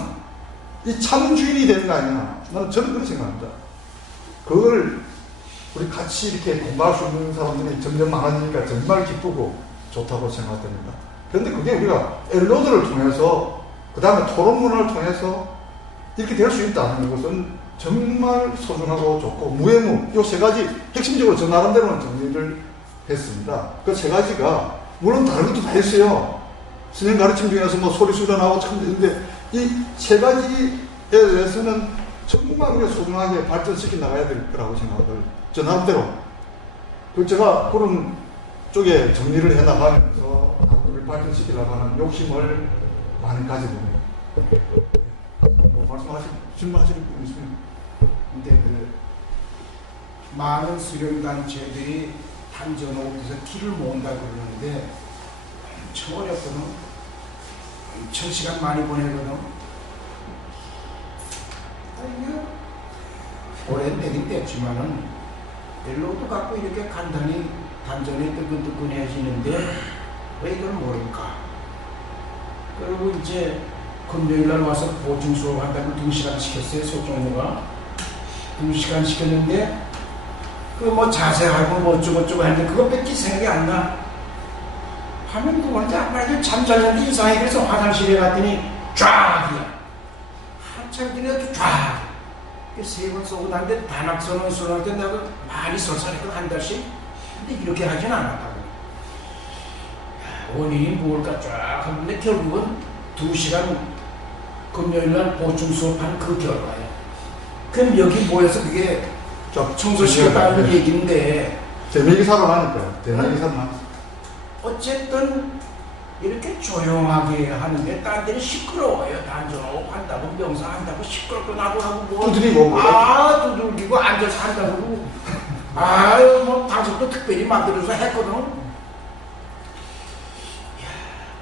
이 참 주인이 되는 거 아니야. 저는 그렇게 생각합니다. 그걸 우리 같이 이렇게 공부할 수 있는 사람들이 점점 많아지니까 정말 기쁘고 좋다고 생각됩니다. 그런데 그게 우리가 엘로드를 통해서 그 다음에 토론문을 통해서 이렇게 될 수 있다는 것은 정말 소중하고 좋고 무해무 이 세 가지 핵심적으로 저 나름대로는 정리를 했습니다. 그 세 가지가 물론 다른 것도 다 했어요. 스님 가르침 중에서 뭐 소리 수련하고 참 있는데 이 세 가지에 대해서는 정말 우리가 소중하게 발전시켜 나가야 될 거라고 생각을 저 나름대로 제가 그런 쪽에 정리를 해나가면서 우리 발전시키려고 하는 욕심을 많이 가지고 뭐 질문하시는 분 있으면. 근데 많은 수련단체들이 단전호흡에서 티를 모은다 그러는데 엄청 어렵거든. 엄청 시간 많이 보내거든. 오랜 되긴 됐지만은 엘로도 갖고 이렇게 간단히 단전에 뜨끈뜨끈해지는데 왜 이걸 모를까? 그리고 이제 금요일날 와서 보증 수업한다고 2시간 시켰어요. 소정모가 2시간 시켰는데 그 뭐 자세하고 뭐 어쩌고저쩌고 하는데 그것밖에 생각이 안 나. 하면 그건 아까 잠잘 잤는데 이상하게 그래서 화장실에 갔더니 쫙이야. 한참 뒤에 쫙. 3번 쏘고 다는데 단학선을 쏘는 때 내가 많이 설사했거든 한 달씩. 근데 이렇게 하진 않았다고. 원인이 뭘까 쫙 하는데 결국은 2시간 금요일날 보충 수업한 그 결과예요. 그럼 여기 모여서 그게 청소시켰다는 얘기인데 대명이 살아나니까요. 대명이 살아나. 어쨌든 이렇게 조용하게 하는데 딴 데는 시끄러워요. 단전호흡 한다고 명상한다고 시끄럽고 나고 하고 뭐 두드리고 두들기고 앉아서 한다고 아유 뭐 방송도 특별히 만들어서 했거든. 이야,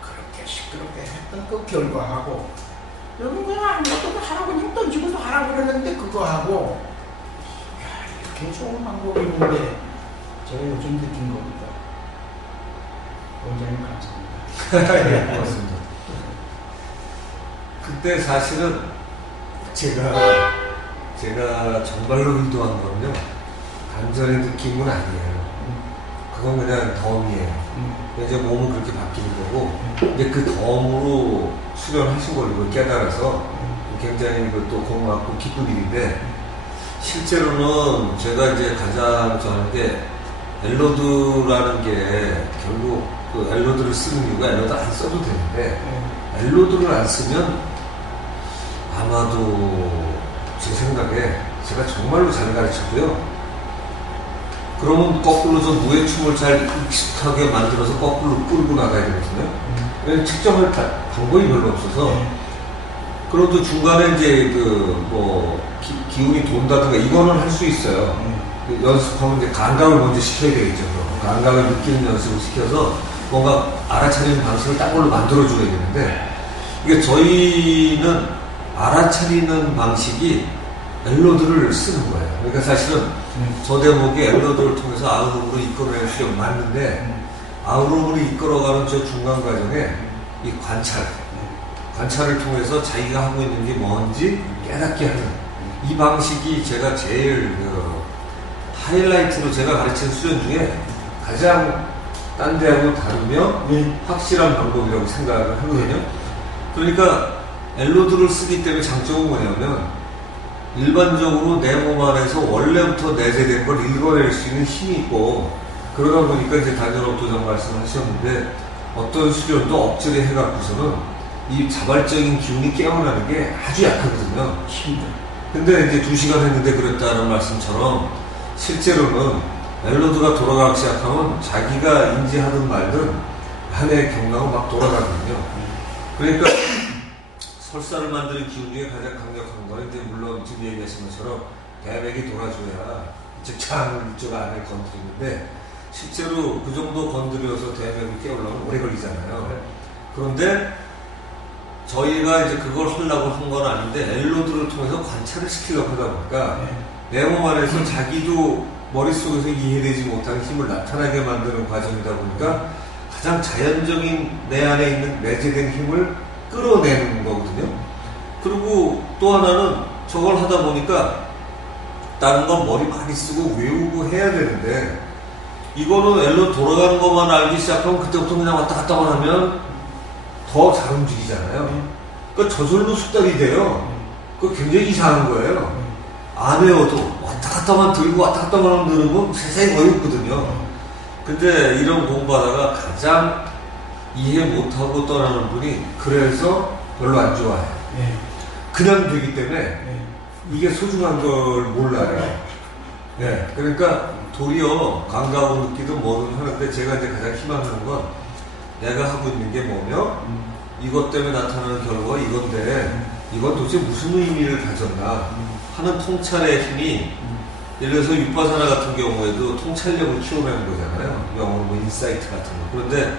그렇게 시끄럽게 했던 그 결과하고 여러분 그냥 아무것도 하라고 그냥 던지고서 하라고 그랬는데 그거 하고 야, 이렇게 좋은 방법이 있는데 제가 요즘 느낀 겁니다. 원장님 감사합니다. 네, 고맙습니다. 그때 사실은 제가 정말로 의도한 거는요, 단전의 느낌은 아니에요. 그건 그냥 덤이에요. 이제 몸은 그렇게 바뀌는 거고, 이제 그 덤으로 수련하신 걸 이걸 깨달아서 굉장히 또 고맙고 기쁜 일인데, 실제로는 제가 이제 가장 저하는 게 엘로드라는 게 결국 그 엘로드를 쓰는 이유가 엘로드 안 써도 되는데 멜로디를 안 쓰면 아마도 제 생각에 제가 정말로 잘 가르쳤고요. 그러면 거꾸로 저 무예춤을 잘 익숙하게 만들어서 거꾸로 끌고 나가야 되거든요. 왜냐면 측정할 방법이 별로 없어서. 그럼 또 중간에 이제 기운이 돈다든가 이거는 할 수 있어요. 연습하면 이제 감각을 먼저 시켜야 되겠죠. 감각을 느끼는 연습을 시켜서 뭔가 알아차리는 방식을 딱 걸로 만들어줘야 되는데, 이게 저희는 알아차리는 방식이 멜로디를 쓰는 거예요. 그러니까 사실은 저 대목이 멜로디를 통해서 아우름으로 이끌어낼 수 맞는데, 아우름으로 이끌어가는 저 중간 과정에 이 관찰을 통해서 자기가 하고 있는 게 뭔지 깨닫게 하는 이 방식이 제가 제일 하이라이트로 제가 가르친 수련 중에 가장 딴 데하고 다르며 확실한 방법이라고 생각을 하거든요. 그러니까 멜로디를 쓰기 때문에 장점은 뭐냐면, 일반적으로 내 몸 안에서 원래부터 내재된 걸 읽어낼 수 있는 힘이 있고, 그러다 보니까 이제 단전업 도장 말씀하셨는데, 어떤 수련도 억지로 해갖고서는 이 자발적인 기운이 깨어나는 게 아주 약하거든요. 근데 이제 2시간 했는데 그랬다는 말씀처럼, 실제로는 멜로디가 돌아가기 시작하면 자기가 인지하든 말든 안에 경락은 막 돌아가거든요. 그러니까 설사를 만드는 기운 중에 가장 강력한 거는 이제 물론 지금 얘기하신 것처럼 대맥이 돌아줘야 직장을 이쪽 안에 건드리는데, 실제로 그 정도 건드려서 대맥이 깨우려면 오래 걸리잖아요. 그런데 저희가 이제 그걸 하려고 한 건 아닌데, 멜로디를 통해서 관찰을 시키려고 하다 보니까 내 몸 안에서 자기도 머릿속에서 이해되지 못한 힘을 나타나게 만드는 과정이다 보니까 가장 자연적인 내 안에 있는 내재된 힘을 끌어내는 거거든요. 그리고 또 하나는 저걸 하다 보니까 다른 건 머리 많이 쓰고 외우고 해야 되는데, 이거는 멜로 돌아가는 것만 알기 시작하면 그때부터 그냥 왔다 갔다만 하면 더 잘 움직이잖아요. 그러니까 저절로 숙달이 돼요. 그거 굉장히 이상한 거예요. 안 외워도 왔다 갔다만 들고 왔다 갔다만 하면 늘으면 세상에 어렵거든요. 근데 이런 공부하다가 가장 이해 못하고 떠나는 분이 그래서 별로 안 좋아해요. 그냥 되기 때문에 이게 소중한 걸 몰라요. 네, 그러니까 도리어 감각으로 느끼든 뭐든 하는데, 제가 이제 가장 희망하는 건 내가 하고 있는 게 뭐며 이것 때문에 나타나는 결과가 이건데 이건 도대체 무슨 의미를 가졌나 하는 통찰의 힘이, 예를 들어서 윗바사나 같은 경우에도 통찰력을 키워내는 거잖아요. 영어로 뭐 인사이트 같은 거. 그런데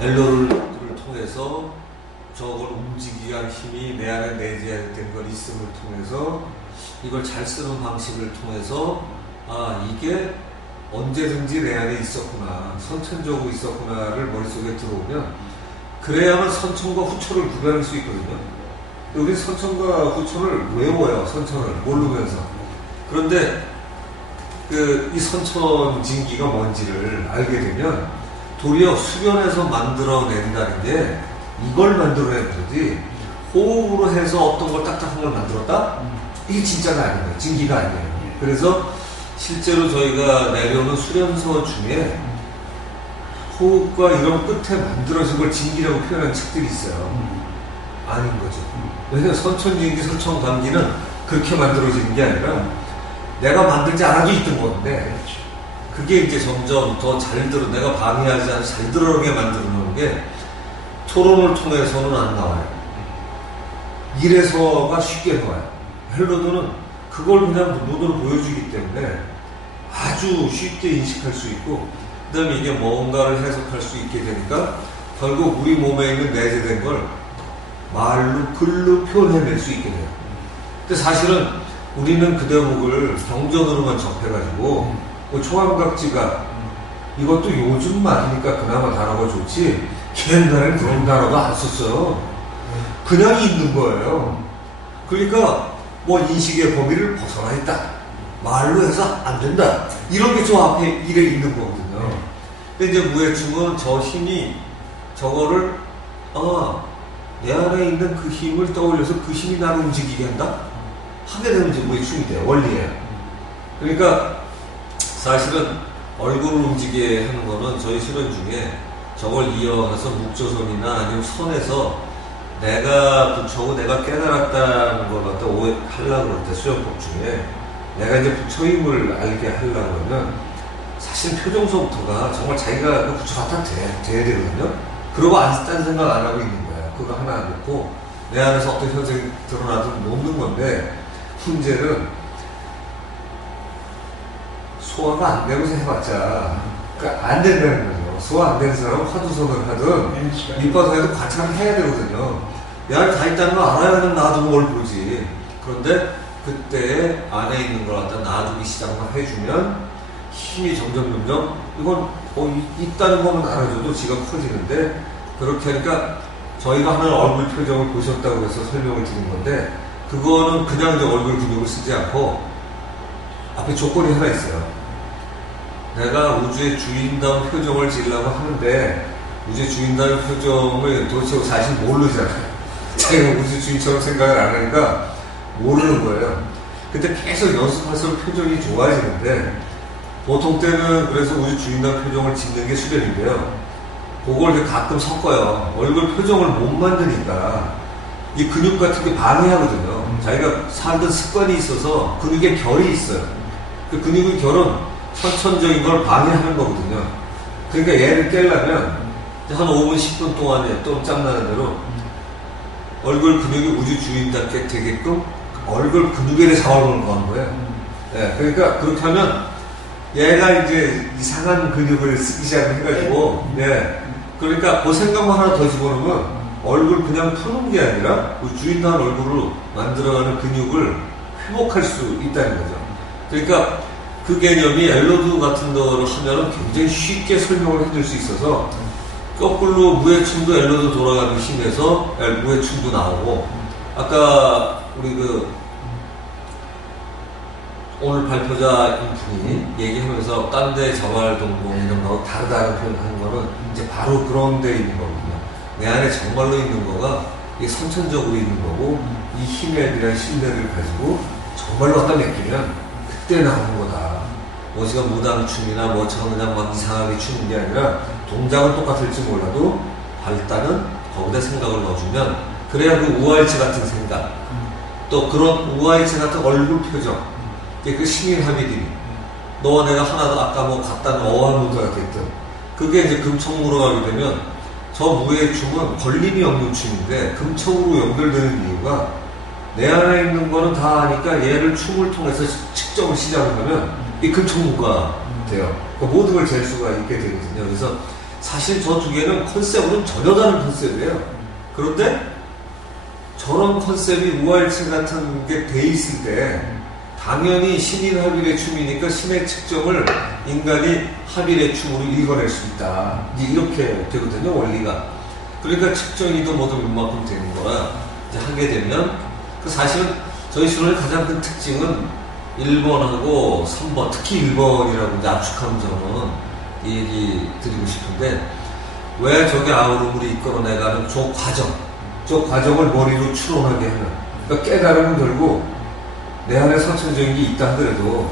멜로를 통해서 저걸 움직이게 한 힘이 내 안에 내재된 걸 있음을 통해서, 이걸 잘 쓰는 방식을 통해서 이게 언제든지 내 안에 있었구나, 선천적으로 있었구나를 머릿속에 들어오면, 그래야만 선천과 후천을 구별할 수 있거든요. 우리 선천과 후천을 외워요. 선천을 모르면서. 그런데 이 선천징기가 뭔지를 알게 되면 도리어 수련해서 만들어낸다는 게 이걸 만들어낸 거지, 호흡으로 해서 어떤 걸 딱딱한 걸 만들었다? 이게 진짜가 아닌 거예요. 진기가 아니에요. 그래서 실제로 저희가 내려오는 수련서 중에 호흡과 이런 끝에 만들어진 걸 진기라고 표현하는 책들이 있어요. 아닌 거죠. 왜냐면 선천진기, 선천감기는 그렇게 만들어지는 게 아니라 내가 만들지 않아도 있던 건데, 그게 이제 점점 더 잘 내가 방해하지 않고 잘 들어오게 만들어놓은 게 토론을 통해서는 안 나와요. 이래서가 쉽게 나와요. 헬로드는 그걸 그냥 눈으로 보여주기 때문에 아주 쉽게 인식할 수 있고, 그 다음에 이게 뭔가를 해석할 수 있게 되니까 결국 우리 몸에 있는 내재된 걸 말로, 글로 표현해낼 수 있게 돼요. 근데 사실은 우리는 그 대목을 경전으로만 접해가지고, 초감각지가 이것도 요즘 말이니까 그나마 단어가 좋지, 옛날에는 그런 단어도 안 썼어요. 그냥 있는 거예요. 그러니까 뭐 인식의 범위를 벗어나 있다, 말로 해서 안 된다, 이런 게 저 앞에 이래 있는 거거든요. 근데 이제 무예춤은 저 힘이 저거를 내 안에 있는 그 힘을 떠올려서 그 힘이 나를 움직이게 한다? 하게 되면 이제 무예춤이 돼요. 원리예요. 그러니까 사실은 얼굴을 움직이게 하는 거는 저희 수련 중에 저걸 이어가서 묵조선이나 아니면 선에서 내가 부처고 내가 깨달았다는 걸 갖다 오해하려고 그럴 때 수련법 중에 내가 이제 부처임을 알게 하려고 그러면 사실 표정서부터가 정말 자기가 그 부처 같아 돼야 되거든요. 그러고 딴 생각 안 하고 있는 거야. 그거 하나 안 놓고 내 안에서 어떤 현상이 드러나든 놓는 건데 문제는 소화가 안 되고서 해봤자 그러니까 안 된다는 거죠. 소화 안 되는 사람은 화두선을 하든 밑바닥에도 관찰을 해야 되거든요. 내 안에 다 있다는 걸 알아야만 놔두고 뭘 보지. 그런데 그때 안에 있는 걸 갖다 놔두기 시작만 해주면 힘이 점점 이건 있다는 것만 알아줘도 지가 커지는데 그렇게 하니까 저희가 하는 얼굴 표정을 보셨다고 해서 설명을 드린 건데 그거는 그냥 이제 얼굴 근육을 쓰지 않고 앞에 조건이 하나 있어요. 내가 우주의 주인다운 표정을 지으려고 하는데 우주의 주인다운 표정을 도대체 사실 모르잖아요. 자기가 우주 주인처럼 생각을 안 하니까 모르는 거예요. 근데 계속 연습할수록 표정이 좋아지는데 보통 때는 그래서 우주 주인다운 표정을 짓는 게 수련인데요. 그걸 이제 가끔 섞어요. 얼굴 표정을 못 만드니까 이 근육 같은 게 방해하거든요. 자기가 살던 습관이 있어서 근육에 결이 있어요. 그 근육의 결은 선천적인 걸 방해하는 거거든요. 그러니까 얘를 깨려면 한 5분, 10분 동안에 또 짬나는 대로 얼굴 근육이 우주 주인답게 되게끔 얼굴 근육에 잡아놓는 거 하는 거예요. 예, 그러니까 그렇게 하면 얘가 이제 이상한 근육을 쓰기 시작해가지고, 예, 그러니까 그 생각만 하나 더 집어넣으면 얼굴 그냥 푸는 게 아니라 주인다운 얼굴로 만들어가는 근육을 회복할 수 있다는 거죠. 그러니까 그 개념이 엘로드 같은 거를 하면은 굉장히 쉽게 설명을 해줄 수 있어서 거꾸로 무해충도 엘로드 돌아가는 힘에서 무해충도 나오고 아까 우리 오늘 발표자 인분이 얘기하면서 딴데 자활동공 이런 거하고 다르다는 표현하는 거는 이제 바로 그런 데 있는 거거든요. 내 안에 정말로 있는 거가 이게 선천적으로 있는 거고 이 힘에 대한 신뢰를 가지고 정말로 갖다 맡기면 그때 나오는 거다. 뭐 지가 무당춤이나 뭐처럼 그냥 막 이상하게 추는 게 아니라 동작은 똑같을지 몰라도 발단은 거기다 생각을 넣어주면 그래야 그 우아일체 같은 생각 또 그런 우아일체 같은 얼굴 표정 그 시민합의들이 너와 내가 하나도 아까 뭐 같다는 어학문자가 됐든 그게 이제 금청으로 가게 되면 저 무의 춤은 걸림이 없는 춤인데 금청으로 연결되는 이유가 내 안에 있는 거는 다 아니까 얘를 춤을 통해서 측정을 시작을 하면 이 금청무가 돼요. 그러니까 모든 걸 잴 수가 있게 되거든요. 그래서 사실 저 두 개는 컨셉으로는 전혀 다른 컨셉이에요. 그런데 저런 컨셉이 우아일체 같은 게 돼 있을 때 당연히 신인 합일의 춤이니까 신의 측정을 인간이 합일의 춤으로 읽어낼 수 있다. 이렇게 되거든요, 원리가. 그러니까 측정이도 모두 웬만큼 되는 거라 이제 하게 되면 사실은 저희 수련의 가장 큰 특징은 1번하고 3번, 특히 1번이라고 이제 압축하면 저는 이 얘기 드리고 싶은데 왜 저게 아우름으로 이끌어내가는 저 과정을 머리로 추론하게 하는 그러니까 깨달음은 결국 내 안에 선천적인 게 있다 하더라도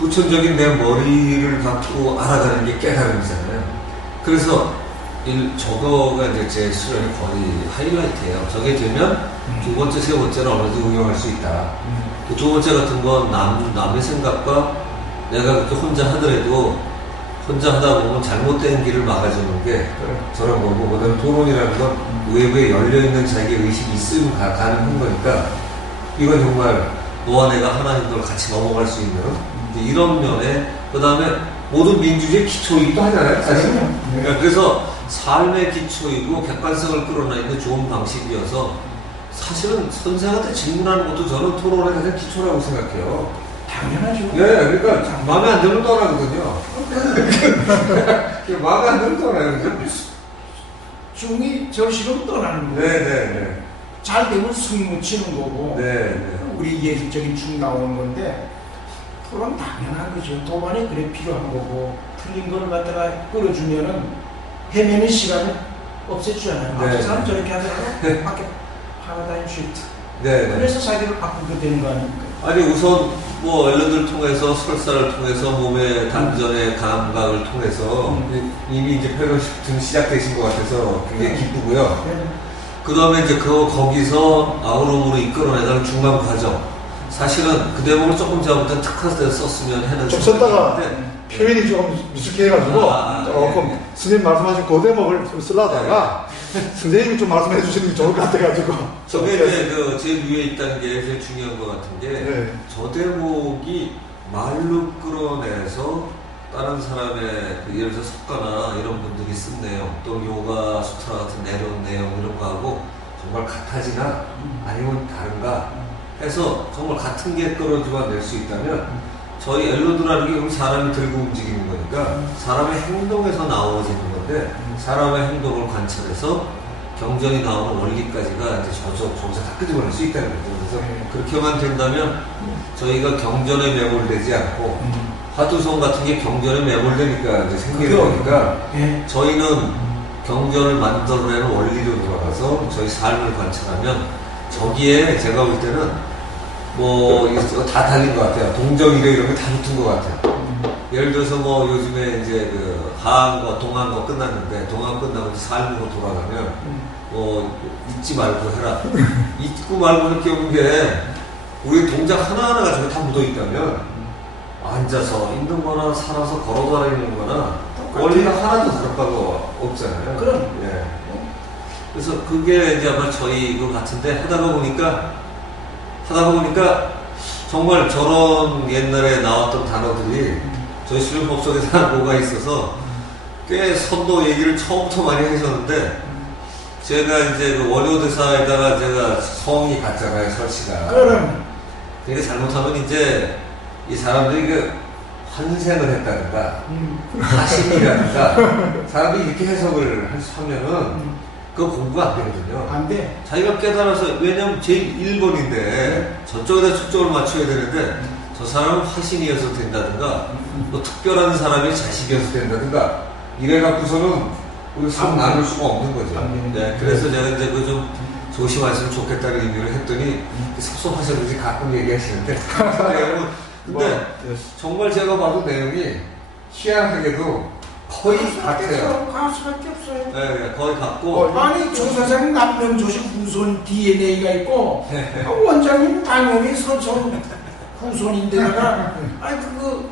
후천적인 내 머리를 갖고 알아가는 게 깨달음이잖아요. 그래서 저거가 이제 제 수련의 거의 하이라이트예요. 저게 되면 두 번째, 세 번째는 어느 정도 응용할 수 있다. 두 번째 같은 건 남의 생각과 내가 그렇게 혼자 하더라도 혼자 하다 보면 잘못된 길을 막아주는 게 저런 거고 그다음에 토론이라는 건 외부에 열려있는 자기의 의식이 있으면 가능한 거니까 이건 정말 너와 내가 하나인 걸 같이 넘어갈 수 있는 이런 면에 그다음에 모든 민주주의 기초이기도 하잖아요 사실. 그래서 삶의 기초이고 객관성을 끌어내는 좋은 방식이어서 사실은 선생한테 질문하는 것도 저는 토론의 가장 기초라고 생각해요. 당연하죠. 예, 그러니까 마음에 안 들면 떠나거든요. 마음에 안 들면 떠나요. 중이 절실하면 떠나는 거고. 네네네. 잘 되면 승무치는 거고. 네네. 우리 예술적인 춤 나오는 건데 토론 당연한 거죠. 도반이 그래 필요한 거고 틀린 걸 갖다가 끌어주면은 헤매는 시간을 없애주잖아요. 네. 저 사람 저렇게 하더라도 밖에 파라다임 쉬프트. 네. 그래서 자기를 바꾸게 되는 거 아닙니까? 아니 우선 뭐 엘러드를 통해서 설사를 통해서 몸의 단전의 감각을 통해서 이미 이제 패러시프트는 시작되신 것 같아서 굉장히 기쁘고요. 그 다음에 이제 거기서 아우름으로 이끌어내다는 중간 과정. 사실은 그 대목을 조금 제가 볼땐 특화돼서 썼으면 하는 좀 생각이 썼다가 있는데, 표현이 좀 미숙해가지고 조금 예. 선생님 말씀하신 그 대목을 좀 쓰려다가 선생님이 좀 말씀해 주시는 게 좋을 것 같아가지고 저게 이제 그 제일 위에 있다는 게 제일 중요한 것 같은 게, 네. 저 대목이 말로 끌어내서 다른 사람의 그 예를 들어 석가나 이런 분들이 쓴 내용, 또 요가 수트라 같은 내려온 내용 이런 거하고 정말 같아지나 아니면 다른가 해서 정말 같은 게 끌어지만 낼 수 있다면, 저희 엘로드라는 게 우리 사람이 들고 움직이는 거니까 사람의 행동에서 나오어지는 건데, 사람의 행동을 관찰해서 경전이 나오는 원리까지가 이제 저기서 다 끄집어낼 수 있다는 거죠. 그래서 그렇게만 된다면 저희가 경전에 매몰되지 않고, 화두성 같은 게 경전에 매몰되니까 이제 생기는 거니까, 저희는 경전을 만들어내는 원리로 돌아가서 저희 삶을 관찰하면, 저기에 제가 볼 때는 뭐 이거 다 달린 것 같아요. 동정이교 이런 게 다 붙은 것 같아요. 예를 들어서 뭐 요즘에 이제 그 하한거, 동한거 끝났는데, 동한 끝나고 이제 삶으로 돌아가면 뭐 잊지 말고 해라. 잊고 말고 이렇게 오는 게 우리 동작 하나하나가 저기 다 묻어 있다면, 앉아서 있는 거나 살아서 걸어 다니는 거나 원리가 하나도 다를 바가 없잖아요. 그럼. 예. 그래서 그게 이제 아마 저희 이거 같은데, 하다가 보니까 정말 저런 옛날에 나왔던 단어들이 저희 수련법 속에서 뭐가 있어서 꽤 선도 얘기를 처음부터 많이 하셨는데, 제가 이제 그 원효대사에다가 제가 성이 같잖아요, 설치가. 그럼. 그러니까 잘못하면 이제 이 사람들이 그 환생을 했다든가 화신이라든가 사람들이 이렇게 해석을 하면은 그거 공부가 안 되거든요. 안 돼. 자기가 깨달아서, 왜냐면 제일 1번인데 저쪽에다 초점을 맞춰야 되는데, 저 사람은 화신이어서 된다든가 뭐 특별한 사람이 자식이어서 된다든가 이래갖고서는 우리 상 나눌 수가 없는 거죠. 네, 그래서 제가 이제 그 좀 조심하시면 좋겠다는 의미를 했더니 섭섭하셔서 가끔 얘기하시는데 근데 정말 제가 봐도 내용이 희한하게도 거의 같아요. 갈 수밖에 없어요. 네, 거의 같고. 아니 조사장 남명조실 후손 DNA가 있고, 원장님 당연히 선son 후손인데다가 아니 그거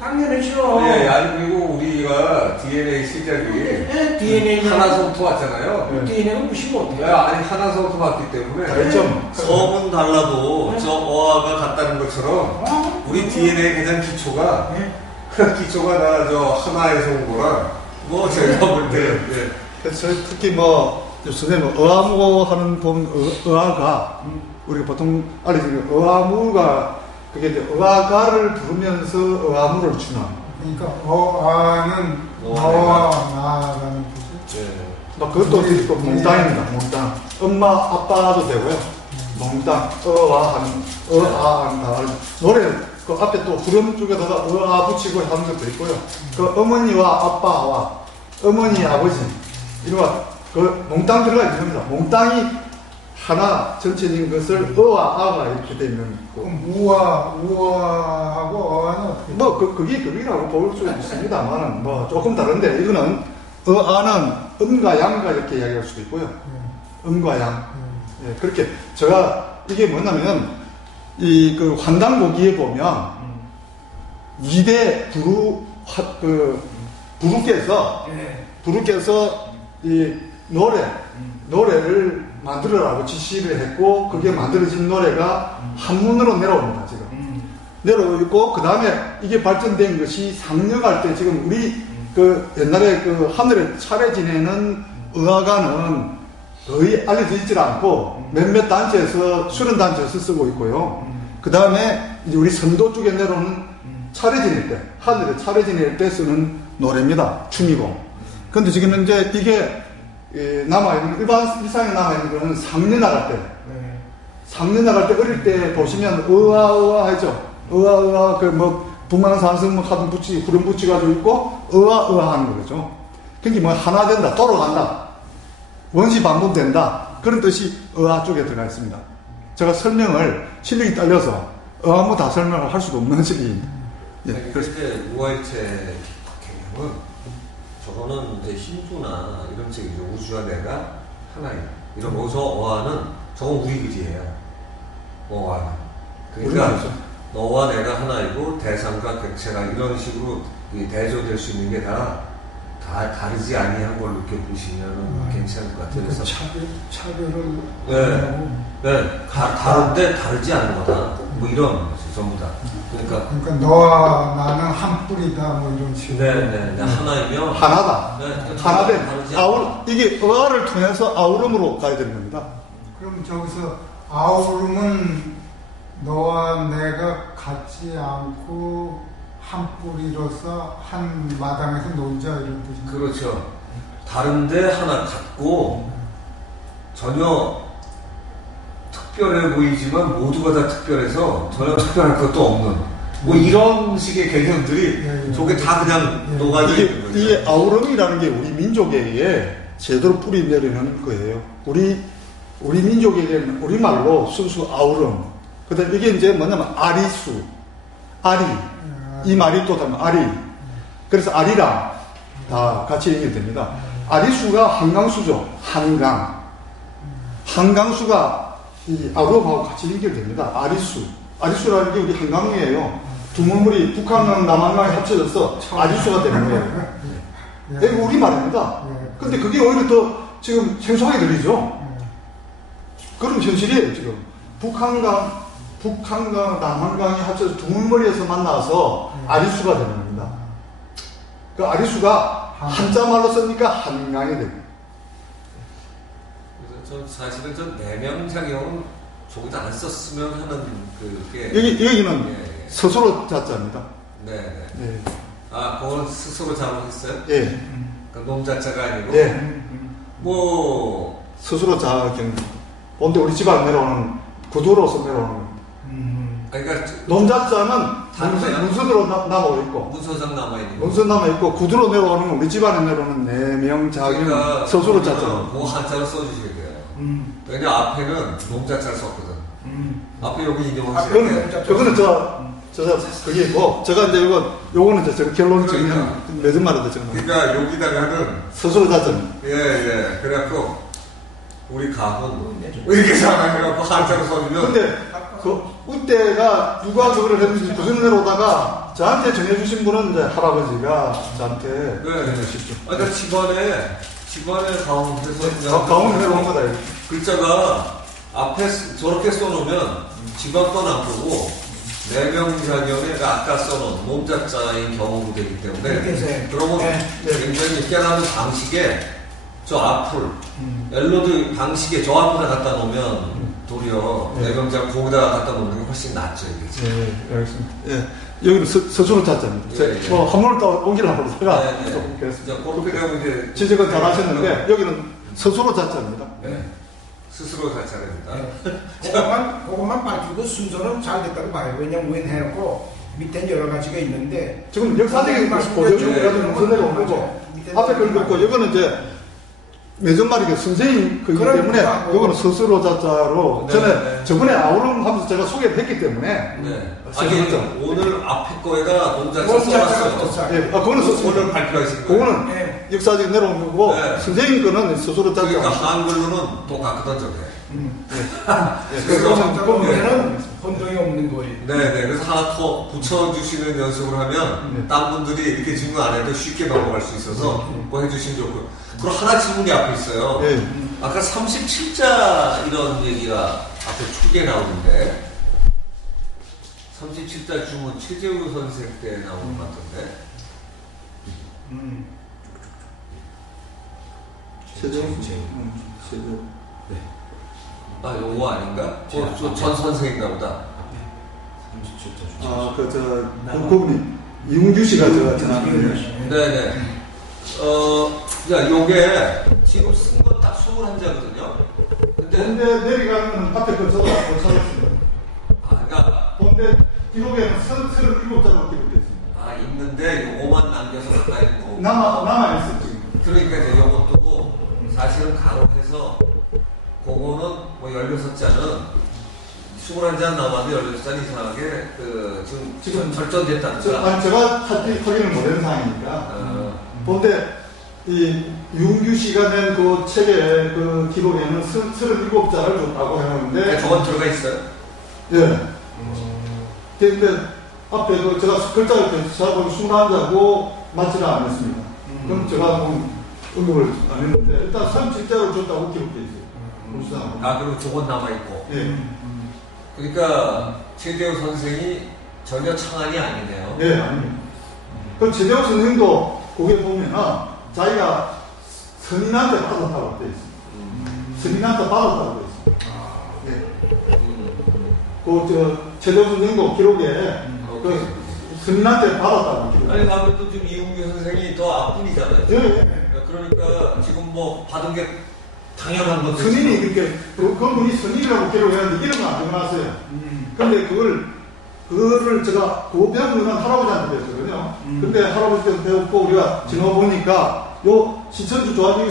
당연하죠. 네, 아니 그리고 우리가 DNA 시작이 DNA는 하나서부터 왔잖아요. DNA가 무시 못해요. 네, 아니 하나서부터 왔기 때문에 성은 달라도 저 어아가 같다는 것처럼 우리 DNA 가장 기초가 기초가 다 저 하나에서 온 거라, 뭐 제가 볼 때. 그래서 특히 뭐 선생님 어아무 하는 본 어아가 우리가 보통 알려지는 어아무가 그게 이제 어아가를 부르면서 어아무를 추는. 그러니까 어아는 너와 나라는 뜻이. 뭐 그것도 또 몽땅입니다. 몽땅. 엄마 아빠도 되고요. 몽땅 어와 하는 어아 하는 노래. 그 앞에 또 후렴 쪽에다가 어아 붙이고 하는 것도 있고요. 그 어머니와 아빠와 어머니 아버지 이런 그 몽땅 들어가 있는 겁니다. 몽땅이 하나 전체적인 것을 어와 아가 이렇게 되어 있는 거. 그럼 우아하고 어아는 어떻게? 뭐 그게 그이라고 볼 수 있습니다만은 뭐 조금 다른데, 이거는 어아는 음과 양과 이렇게 이야기할 수도 있고요. 음과 양. 예, 그렇게 제가 이게 뭐냐면 이 그 환단고기에 보면 2대 부르께서 이 노래를 만들어라고 지시를 했고, 그게 만들어진 노래가 한문으로 내려옵니다. 지금 내려오고, 그 다음에 이게 발전된 것이 상녕할 때, 지금 우리 그 옛날에 그 하늘에 차례 지내는 의화가는 거의 알려져 있질 않고 몇몇 단체에서 수련 단체에서 쓰고 있고요. 그 다음에 이제 우리 선도 쪽에 내려오는 차례 지낼 때, 하늘에 차례 지낼 때 쓰는 노래입니다. 춤이고. 근데 지금 현재 이게 남아있는, 일상에 남아있는 거는 상려 나갈 때. 상려 나갈 때, 어릴 때 보시면 의화 하죠. 의화, 그 뭐, 북망산성 뭐 하든 붙이, 후렴 붙이가지고 있고, 의화 하는 거죠. 그게 뭐 하나 된다, 돌아간다. 원시 반복된다. 그런 뜻이 의화 쪽에 들어가 있습니다. 제가 설명을 실력이 딸려서 아무 다 설명을 할 수도 없는 실력입니다. 예, 그래서 이제 우화일체 개념은 저거는 이제 힌두나 이런 책이죠. 우주와 내가 하나입니다. 이런 거기서 어와는 저건 우리 글이에요. 어와는. 그러니까 너와 내가 하나이고 대상과 객체가 이런 식으로 대조될 수 있는 게 다 다르지 아니한 걸 느껴보시면 괜찮을 것 같아요. 그래서 차별을 네, 네, 다른데 다르지 않은 거다. 뭐 이런 거지, 전부 다. 그러니까 너와 나는 한 뿌리다 뭐 이런 식으로. 네, 하나이면 하나다. 네, 하나된 다르지 이게 어를 통해서 아우름으로 가야 되는 겁니다. 그럼 저기서 아우름은 너와 내가 같지 않고 한 뿌리로서 한 마당에서 놀자 이런 뜻입니다. 그렇죠. 다른데 하나 같고 전혀 특별해 보이지만 모두가 다 특별해서 전혀 특별할 것도 없는 뭐 이런 식의 개념들이 저게 다 그냥 녹아져 있는 거죠. 이게 아우름이라는 게 우리 민족에게 제대로 뿌리 내리는 거예요. 우리 민족에게는 우리말로 순수 아우름. 그다음 이게 이제 뭐냐면 아리수, 아리. 이 말이 또 다른 아리. 그래서 아리랑 다 같이 연결됩니다. 아리수가 한강수죠. 한강. 한강수가 이 아우름하고 같이 연결됩니다. 아리수. 아리수라는 게 우리 한강이에요. 두 물물이 북한강, 남한강이 합쳐져서 아리수가 되는 거예요. 이게 우리 말입니다. 근데 그게 오히려 더 지금 생소하게 들리죠? 그런 현실이에요, 지금. 북한강, 남한강이 합쳐서 두 물머리에서 만나서 아리수가 되는 겁니다. 그 아리수가 한자 말로 쓰니까 한강이 됩니다. 그래서 전 사실은 전 내명작용은 조금 안 썼으면 하는 그게 여기는 스스로 자자입니다. 네. 네. 아, 그건 스스로 작업했어요? 예. 그 놈자자가 아니고 예. 뭐 스스로 자경. 근데 우리 집안 내려오는 구두로서 내려오는. 그러니까 놈자자는 다르네요. 문서로 남아있고 있고. 문서상 남아있는 문서 남아있고 구두로 내려오는 건 우리 집안에 내려오는 내명자경 그러니까 스스로 자자. 그 한자를 써주셔야 돼요. 왜냐 앞에는 놈자자를 썼거든. 앞에 여기 인용하세요. 그거는 그게 있고, 제가 이제 요거는 제가 결론 정리한 몇점 말인데 정말. 그러니까 여기다가는 스스로 자전. 예. 그래갖고 우리 가훈 이렇게 생각해갖고 한자로 써주면. 근데 그때가 누가 그걸 했는지 무슨 내려오다가 저한테 정해주신 분은 이제 할아버지가 저한테 네. 그러니까 집안에 가훈해서 가훈 내려온 거다. 글자가 앞에 저렇게 써놓으면 집안 건 안 보고 내명작용에 아까 써놓은 몸자자인 경우로 되기 때문에 그러면 굉장히 깨닫는 방식에 저 앞을 멜로디 방식에 저 앞에다 갖다 놓으면 도리어 내명작 거기다가 갖다 놓는 게 훨씬 낫죠 이게. 네, 알겠습니다. 예, 여기는 스스로 자자입니다. 한 번을 더 옮기려고 제가 조금 그랬습니다. 그렇게 되면 이제 지적은 잘 하셨는데 여기는 스스로 자자입니다. 네. 스스로 자자입니다. 그것만 밝히고 순서는 잘 됐다고 봐요. 왜냐면 위에 해놓고 밑에 여러 가지가 있는데 지금 역사적인 고정으로 해가지고 무슨 내려온 거고 앞에 걸 긋고 이거는 이제 매전말이게 선생님 그기 때문에 이거는 스스로 자자로 저번에 아우름 하면서 제가 소개를 했기 때문에 아니 오늘 앞에 거에다 동자자 써놨어요. 예, 그거는 오늘 발표하신 거예요. 그거는 역사적인 내려온 거고 선생님 거는 스스로 자자. 그러니까 한글로는 똑같거든 저게. 그래서 보면은 혼동이 없는 거예요. 네. 그래서 하나 더 붙여주시는 연습을 하면 딴 분들이 이렇게 질문 안 해도 쉽게 넘어갈 수 있어서 그거 해주시면 좋고. 그리고 하나 질문이 앞에 있어요. 아까 37자 이런 얘기가 앞에 축에 나오는데 37자 주문 최재우 선생 때 나오는 것 같던데. 최재우. 아, 요거 아닌가? 전 선생인가 보다. 그분이 이웅규 씨가 전화하는. 네네. 요게 지금 쓴 건 딱 21자거든요. 근데 내려가면 앞에 그 저도 찾았습니다. 그러니까 근데 기록에는 37자로 기록됐습니다. 있는데 요거만 남겨서 가까이 있는 거고. 남아있어 지금. 그러니까 이제 요것도 사실은 간혹해서 그거는 뭐 16자는 21잔 남았는데 16잔 이상하게 지금 절전됐다니까. 제가 확인을 못한 상황이니까. 근데 이 윤규 씨가 낸 그 책의 그 기록에는 37자를 줬다고 했는데 저건 들어가 있어요? 예. 근데 앞에 그 제가 글자를 찾아보면 21자고 맞지는 않았습니다. 그럼 제가 좀 응용을 안 했는데 일단 37자를 줬다고 기록되어 있어요. 아, 그리고 저건 남아있고. 예. 그러니까 최재호 선생이 전혀 창안이 아니네요. 예, 아닙니다. 그 최재호 선생도 거기에 보면은 자기가 선인한테 받았다고 되어 있습니다. 선인한테 받았다고 되어 있습니다. 예. 그 최재호 선생도 기록에 그 선인한테 받았다고 기록. 아니, 아무래도 지금 이웅규 선생이 더 앞분이잖아요. 예, 예. 그러니까 지금 뭐 받은 게 당연한 거죠. 선인이 이렇게 그분이 선인이라고 기록했는데 이런 거 안 적어놨어요. 근데 그거를 제가 그 배운 거는 할아버지한테 배웠거든요. 근데 할아버지한테 배웠고 우리가 지금 보니까 요 시천주 조합이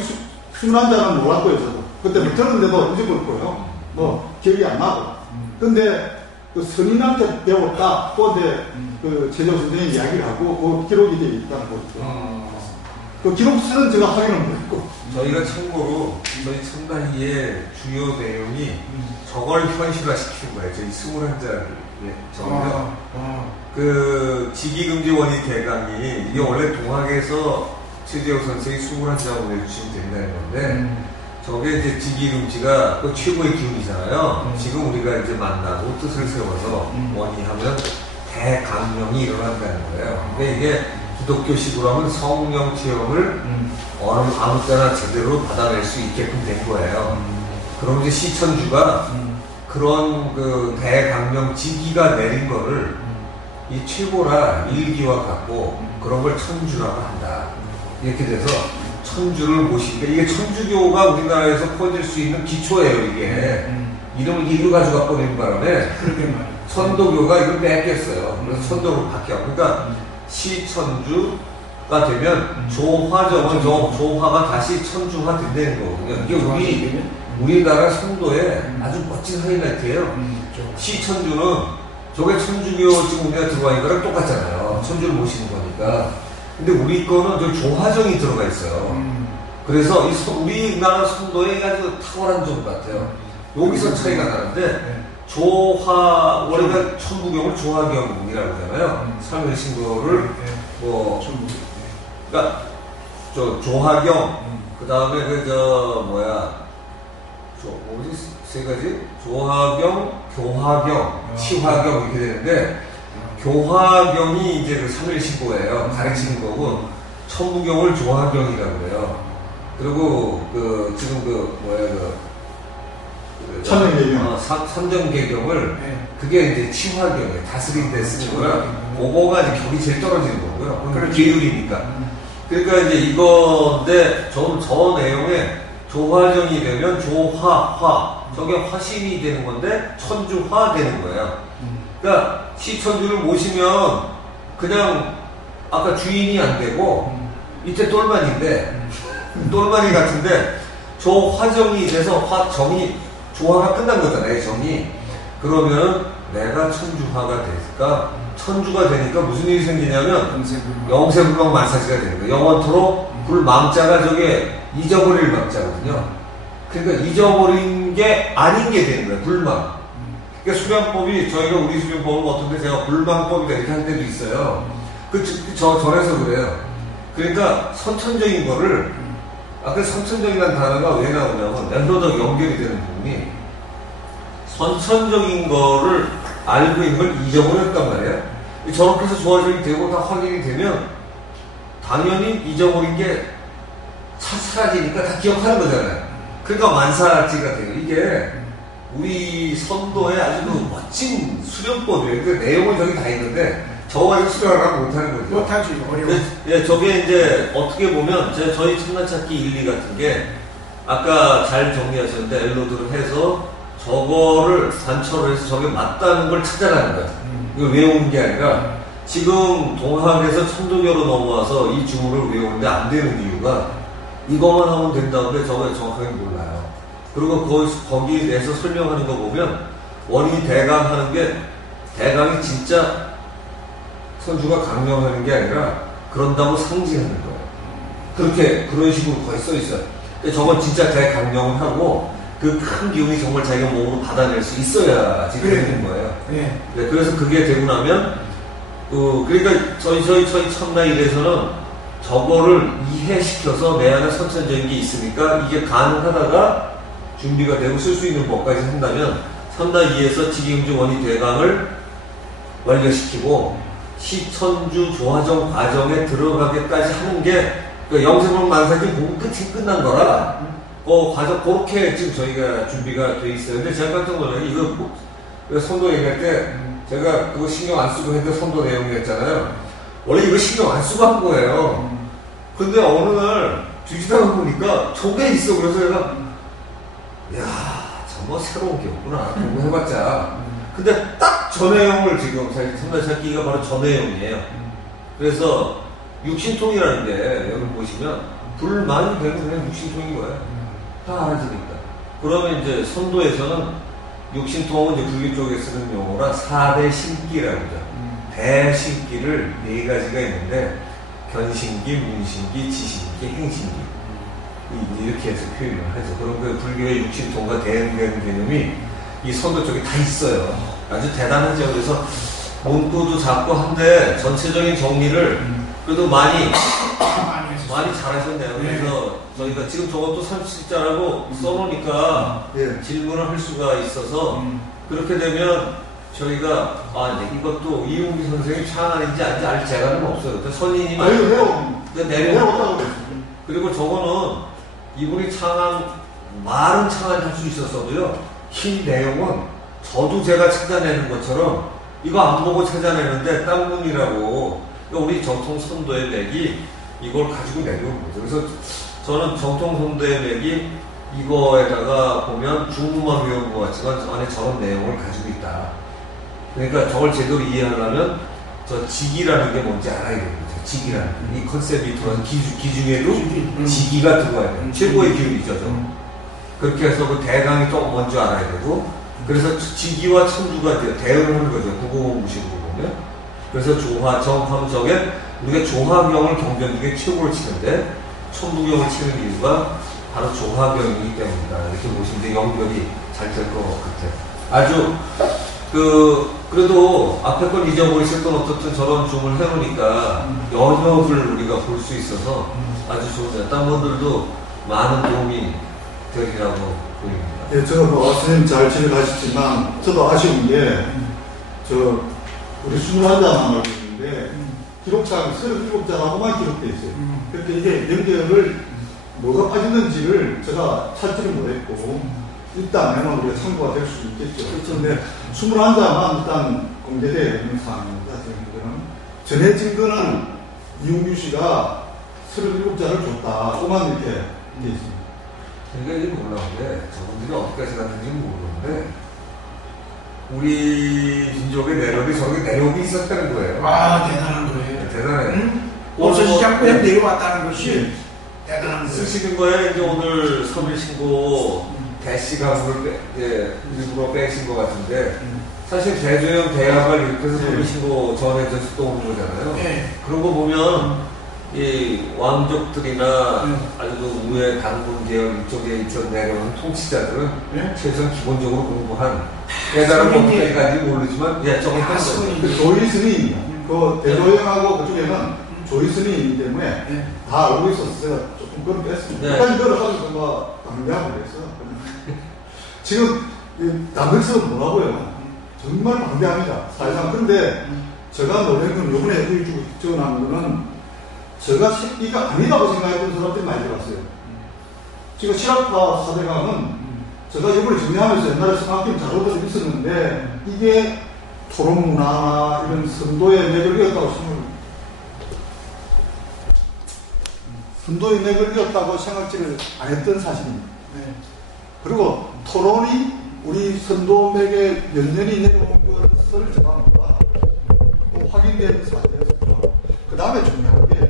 21자는 몰랐고요, 저도. 그때 뭐 들었는데도 잊어버렸고요. 뭐 기억이 안 나고. 근데 그 선인한테 배웠다. 그런데 그 최재호 선생이 이야기를 하고 그 기록이 되어 있다는 거죠. 그 기록서는 제가 확인을 못했고. 저희가 참고로 저희 첨단위의 주요 내용이 저걸 현실화시키는 거예요. 저희 21자를 저는요. 그 직위금지 원리 대강이 이게 원래 동학에서 최재호 선생이 21자로 내주시면 된다는 건데 저게 이제 직위금지가 그 최고의 기운이잖아요. 지금 우리가 이제 만나고 뜻을 세워서 원의하면 대강령이 일어난다는 거예요. 근데 이게 기독교식으로 하면 성령 체험을 아무 때나 제대로 받아낼 수 있게끔 된 거예요. 그럼 이제 시천주가 그런 그 대강령 직위가 내린 거를 이 최고라 일기와 같고 그런 걸 천주라고 한다. 이렇게 돼서 천주를 모시니까 이게 천주교가 우리나라에서 퍼질 수 있는 기초예요, 이게. 이름을 일로 가져가 버리는 바람에 천도교가 이걸 뺏겼어요. 그래서 천도로 바뀌어. 그러니까 시천주가 되면 조화정은 조화가 다시 천주화 된다는 거거든요. 이게 우리나라 성도의 아주 멋진 하이라이트예요. 시천주는 저게 천주교 지금 우리가 들어가는 거랑 똑같잖아요. 천주를 모시는 거니까. 근데 우리 거는 저 조화정이 들어가 있어요. 그래서 우리나라 성도의 아주 탁월한 점 같아요. 여기서 차이가 나는데 원래가 천부경을 조화경이라고 하잖아요. 삶의 신고를 그러니까 조화경 그 다음에 세 가지 조화경, 교화경, 치화경 이렇게 되는데 교화경이 이제 그 3일 신고예요. 가르치는 거고 천부경을 조화경이라고 그래요. 그리고 지금 천정개경. 선정개경을 그게 이제 치화경이에요. 다스릴 때 쓰는 거라 그거가 이제 격이 제일 떨어지는 거고요. 그건 계율이니까. 그러니까 이제 이건데 저 내용에 조화정이 되면 조화 저게 화신이 되는 건데 천주화 되는 거예요. 그러니까 시천주를 모시면 그냥 아까 주인이 안 되고 이때 똘마니인데 똘마니 같은데 조화정이 돼서 조화가 끝난 거잖아요. 정이. 그러면 내가 천주화가 됐을까? 천주가 되니까 무슨 일이 생기냐면 영세불망 만사지가 되는 거예요. 영원토록 불망자가 저게 잊어버릴 망자거든요. 그러니까 잊어버린 게 아닌 게 되는 거예요. 불망. 그러니까 수련법이 저희가 우리 수련법은 어떤데 제가 불망법이다 이렇게 할 때도 있어요. 전에서 그래요. 그러니까 선천적인 거를 아까 선천적이라는 단어가 왜 나오냐면 연도적 연결이 되는 부분이 선천적인 거를 알고 있는 걸 잊어버렸단 말이에요. 저렇게 해서 조화적이 되고 다 확인이 되면 당연히 잊어버린 게 사라지니까 다 기억하는 거잖아요. 그러니까 만사지가 돼요. 이게 우리 선도의 아주 멋진 수련법이에요. 그 내용은 저기 다 있는데 저와 수련을 하면 못하는 거죠. 못하지, 어려워. 예, 저게 이제 어떻게 보면 저희 천간찾기 1, 2 같은 게 아까 잘 정리하셨는데 엘로드를 해서 저거를 단처로 해서 저게 맞다는 걸 찾아가는 거예요. 이걸 외우는 게 아니라 지금 동학에서 천도교로 넘어와서 이 주문을 외우는데 안 되는 이유가 이것만 하면 된다는데 저거 정확하게 몰라요. 그리고 거기에서 설명하는 거 보면 원이 대강하는 게 대강이 진짜 선주가 강령하는 게 아니라 그런다고 상징하는 거예요. 그렇게 그런 식으로 거의 써 있어요. 근데 저건 진짜 대강령을 하고 그 큰 기운이 정말 자기가 몸으로 받아낼 수 있어야 지금 되는 거예요. 예. 네, 그래서 그게 되고 나면 그러니까 저희 참나 일에서는 저거를 이해시켜서 내 안에 선천적인 게 있으니까 이게 가능하다가 준비가 되고 쓸 수 있는 법까지 한다면 참나 2에서 직임주 원위 대강을 완료시키고 시천주 조화정 과정에 들어가기까지 하는 게 그러니까 영세번 만사지 공부 끝이 끝난 거라 과정 그렇게 지금 저희가 준비가 돼 있어요. 근데 제가 깜짝 놀라요. 이거 선도 얘기할 때 제가 그거 신경 안 쓰고 했는데 선도 내용이었잖아요. 원래 이거 신경 안 쓰고 한 거예요. 근데 어느 날 뒤지다가 보니까 저게 있어. 그래서 제가 야, 정말 새로운 게 없구나. 공부해봤자. 근데 딱 저 내용을 지금 참나 찾기가 바로 저 내용이에요. 그래서 육신통이라는 게 여기 보시면 불만이 되면 그냥 육신통인 거예요. 다 알아지니까. 그러면 이제 선도에서는 육신통은 이제 불교 쪽에 쓰는 용어라 4대 신기라고 하죠. 대신기를 4가지가 있는데 견신기, 문신기, 지신기, 행신기 이렇게 해서 표현을 하죠. 그럼 그 불교의 육신통과 대응되는 개념이 이 선도 쪽에 다 있어요. 아주 대단하죠. 그래서 문구도 작고 한데 전체적인 정리를 그래도 많이 잘하셨네요. 그래서 저희가 지금 저것도 30자라고 써놓으니까 질문을 할 수가 있어서 그렇게 되면 저희가 이것도 이용기 선생님 창안인지 아닌지 알 재간은 없어요. 선인님이 내려오고 그리고 저거는 이분이 말은 창안할 수 있었어도요. 이 내용은 저도 제가 찾아내는 것처럼 이거 안 보고 찾아내는데 딴문이라고 우리 정통 선도의 맥이 이걸 가지고 내려온 거죠. 그래서 저는 정통 선도의 맥이 이거에다가 보면 중국만 외운 것 같지만 안에 저런 내용을 가지고 있다. 그러니까 저걸 제대로 이해하려면 저 직이라는 게 뭔지 알아야 됩니다. 직이라는 이 컨셉이 들어간 기중에도 직이가 들어가야 돼요. 최고의 기운이죠. 그렇게 해서 그 대강이 좀 먼저 알아야 되고 그래서 직이와 천주가 대응하는 거죠. 국어공부식으로 보면. 그래서 조화정하면 저게 우리가 조화경을 경전 중에 최고를 치는데 천부경을 치는 이유가 바로 조화경이기 때문이다. 이렇게 보시면 이제 연결이 잘 될 것 같아요. 아주 그래도 앞에 건 잊어버리실 건 어떻든 저런 줌을 해놓으니까 연역을 우리가 볼 수 있어서 아주 좋은데 딴 분들도 많은 도움이 되리라고 보입니다. 예, 선생님 잘 진행하셨지만 저도 아쉬운 게 우리 21자만 알고 있는데 기록상 37자라고만 기록되어 있어요. 그렇게 이게 연결을 뭐가 빠졌는지를 제가 찾지를 못했고 일단 아마 우리가 참고가 될 수 있겠죠. 그런데 21자만 일단 공개되어 있는 상황입니다. 전해진 거는 이용규 씨가 37자를 줬다. 그만 이렇게 되어 있습니다. 이게 놀라운데 저분들이 어디까지 갔는지 모르는데 우리 민족의 내력이 저기 내력이 있었다는 거예요. 대단한 거예요. 네, 대단해요. 없어지지 않고 그냥 내려왔다는 것이 대단한 거예요. 쓰시는 거에 이제 오늘 서밀 신고 대시가물을 일부러 빼신 것 같은데 사실 대조영 대학을 이렇게 해서 서밀 신고 전해져서 또 오는 거잖아요. 그런 거 보면 이 왕족들이나 아주 그 우회 단군 계열 이쪽에 내려오는 통치자들은 최소한 기본적으로 공부한 깨달은 법까지 모르지만 저건 조이 스님입니다. 그 대조영하고 그쪽에는 조이 스님이기 때문에 다 알고 있어서 제가 조금 그걸 뺐습니다. 일단 이거를 하면서 뭐 방대하고 그랬어. 지금 남들서 뭐라고요? 정말 방대합니다. 사실상. 근데 제가 놀란 건 요번에 적어놓은 거는 제가 이가 아니라고 생각했던 사람들이 많이 들었어요. 지금 실학파 사대강은 제가 이번에 정리하면서 옛날에 생각했던 자료들이 있었는데 이게 토론문화나 이런 선도의 맥을 이었다고 선도의 맥을 이었다고 생각지를 안 했던 사실입니다. 그리고 토론이 우리 선도 맥에 몇 년이 내려온 것을 제가 확인된 사실이었습니다. 그 다음에 중요한 게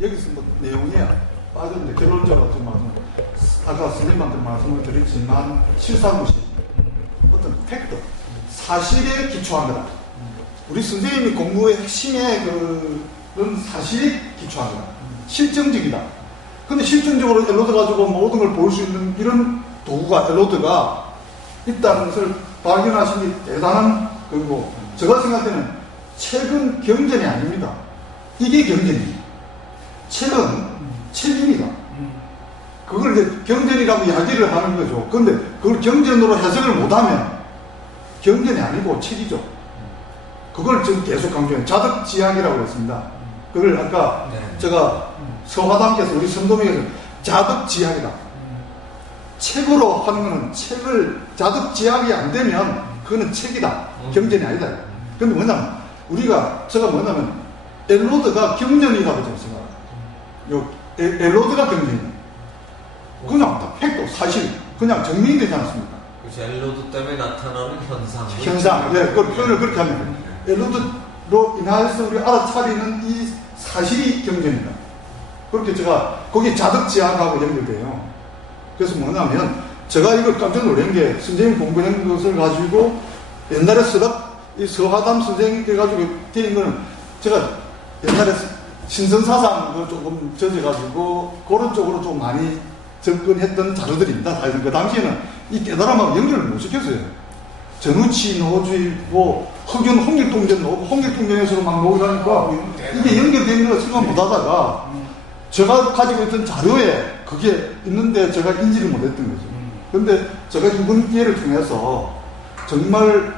여기서 뭐 내용이 빠졌는데 결론적으로 좀 아까 선생님한테 말씀을 드렸지만 실사무시 어떤 팩트 사실에 기초한 거다. 우리 선생님이 공부의 핵심의 그런 사실에 기초한 거다. 실정적이다. 근데 실질적으로 엘로드 가지고 모든 걸 볼 수 있는 이런 도구가, 엘로드가 있다는 것을 발견하신 게 대단한 거고, 제가 생각할 때는 책은 경전이 아닙니다. 이게 경전입니다. 책은 책입니다. 그걸 이제 경전이라고 이야기를 하는 거죠. 근데 그걸 경전으로 해석을 못하면 경전이 아니고 책이죠. 그걸 지금 계속 강조해요. 자덕지학이라고 했습니다. 그걸 아까 제가 서화담께서 우리 선도명에서 자덕지학이다. 책으로 하는 거는 책을 자덕지학이 안 되면 그거는 책이다. 경전이 아니다. 근데 뭐냐면 제가 뭐냐면 엘로드가 경전이라고 저는 생각해요. 엘로드가 경전이에요. 그냥 다 팩도 사실 그냥 증명이 되지 않습니까? 그렇죠. 엘로드 때문에 나타나는 현상. 예, 그걸 표현을 그렇게 하면 엘로드로 인해서 우리 알아차리는 이 사실이 경전이다. 그렇게 제가 거기 자덕지학하고 연결돼요. 그래서 뭐냐면 제가 이걸 깜짝 놀란 게 선생님 공부한 것을 가지고 옛날에 이 서화담 선생님께 가지고 되는 거는 제가 옛날에 신선사상을 조금 젖어가지고 그런 쪽으로 좀 많이 접근했던 자료들입니다. 사실은 그 당시에는 이 깨달음하고 연결을 못 시켰어요. 전우치 노주이고 홍길동전 나오고 홍길동전에서 막 나오고 하니까 이게 연결되는 걸 생각 못 하다가 제가 가지고 있던 자료에 그게 있는데 제가 인지를 못 했던 거죠. 근데 제가 이번 기회를 통해서 정말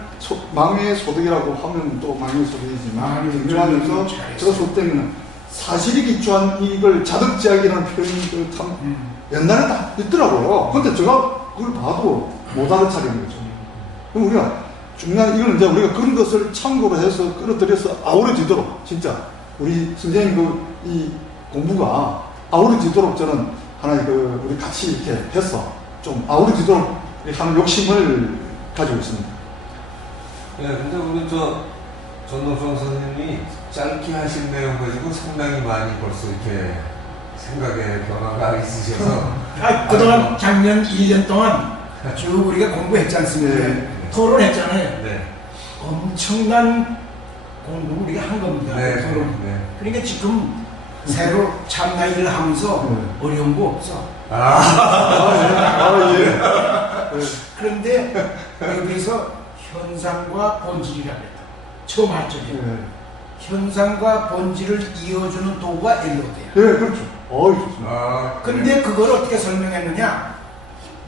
망의 소득이라고 하면 또 망의 소득이지만 정리하면서 제가 볼 때는 사실이 기초한 이걸 자덕지학이라는 표현이 참 옛날에 다 있더라고요. 근데 제가 그걸 봐도 못 알아차리는 거죠. 그럼 우리가 중요한 이거는 이제 우리가 그런 것을 참고로 해서 끌어들여서 아우러지도록 진짜 우리 선생님 이 공부가 아우러지도록 저는 하나의 우리 같이 이렇게 해서 좀 아우러지도록 하는 욕심을 가지고 있습니다. 예, 근데 우리 전동성 선생님이 짧게 하신 내용 가지고 상당히 많이 벌써 이렇게 생각의 변화가 있으셔서. 그동안 작년 1년 동안 쭉 우리가 공부했지 않습니까? 네. 토론했잖아요. 네. 엄청난 공부를 우리가 한 겁니다. 네. 토론. 네. 그러니까 지금 새로 참나 일을 하면서 어려운 거 없어. 예. 그런데 여기서 현상과 본질이라고 했다. 처음 할 적에. 현상과 본질을 이어주는 도구가 엘로드야. 네, 그렇죠. 좋습니다. 근데 그걸 어떻게 설명했느냐?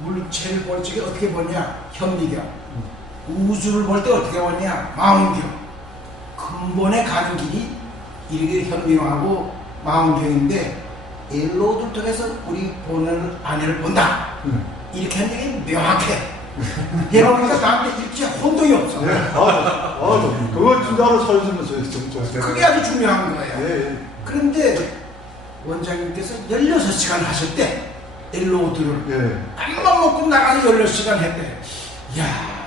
물체를 볼 적에 어떻게 보냐? 현미경. 우주를 볼 때 어떻게 보냐? 망원경. 근본에 가는 길이 이렇게 현미경하고 망원경인데 엘로드를 통해서 우리 보는 안을 본다. 이렇게 하는 게 명확해. 여러분과 나한테 일체 혼동이 없어. 그걸 진짜로 설명해서 좀 그게 아주 중요한 거예요. 네. 그런데 원장님께서 16시간 하실 때 엘로드를 밥만 먹고 나가서 16시간 했대. 야,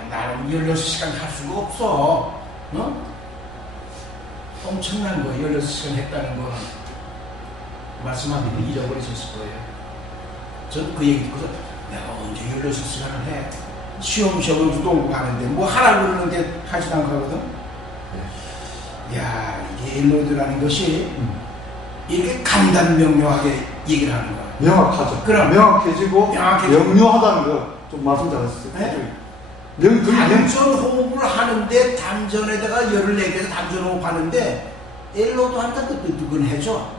나는 16시간 할 수가 없어. 엄청난 거예요. 16시간 했다는 거는 말씀하기도 잊어버리셨을 거예요. 전 그 얘기 듣고서 내가 언제 16시간을 해? 시험을 주도 가는데 뭐 하라고 그러는데 하지도 않고 하거든. 야, 이게 엘로드라는 것이 이렇게 간단명료하게 얘기를 하는 거야. 명확하죠. 그럼 명확해지고 명료하다는 거 좀 말씀 잘하셨어요. 네? 단전 호흡을 하는데 단전에다가 열을 내게서 단전 호흡하는데 엘로드 한다 뜨끈뜨끈해져.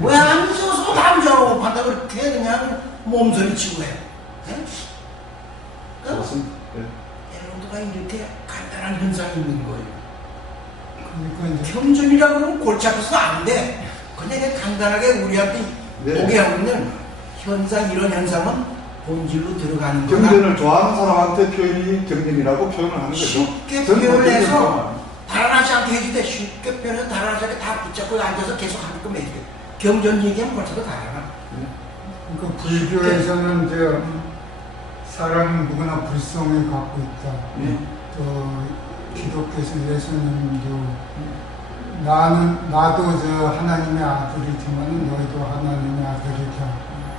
왜 안 써서 단전 호흡한다 그렇게 그냥 몸소리 치고 해. 네? 엘로드가 이렇게 간단한 현상이 있는 거예요. 그러니까 경전이라고 그러면 골치 아파서 안 돼. 그냥 간단하게 우리한테 오게 하고 있는 현상, 이런 현상은 본질로 들어가는 거다. 경전을 좋아하는 사람한테 표현이 경전이라고 표현을 하는 거죠. 쉽게 표현해서 달아나지 않게 해주되 쉽게 표현해서 달아나지 않게 다 붙잡고 앉아서 계속 하게끔 해주대. 경전 얘기하면 벌써 달아나. 그러니까 불교에서는 이제 사람은 누구나 불성을 갖고 있다. 또 기독교에서 예수님도 나도 하나님의 아들이지만 너희도 하나님의 아들이다.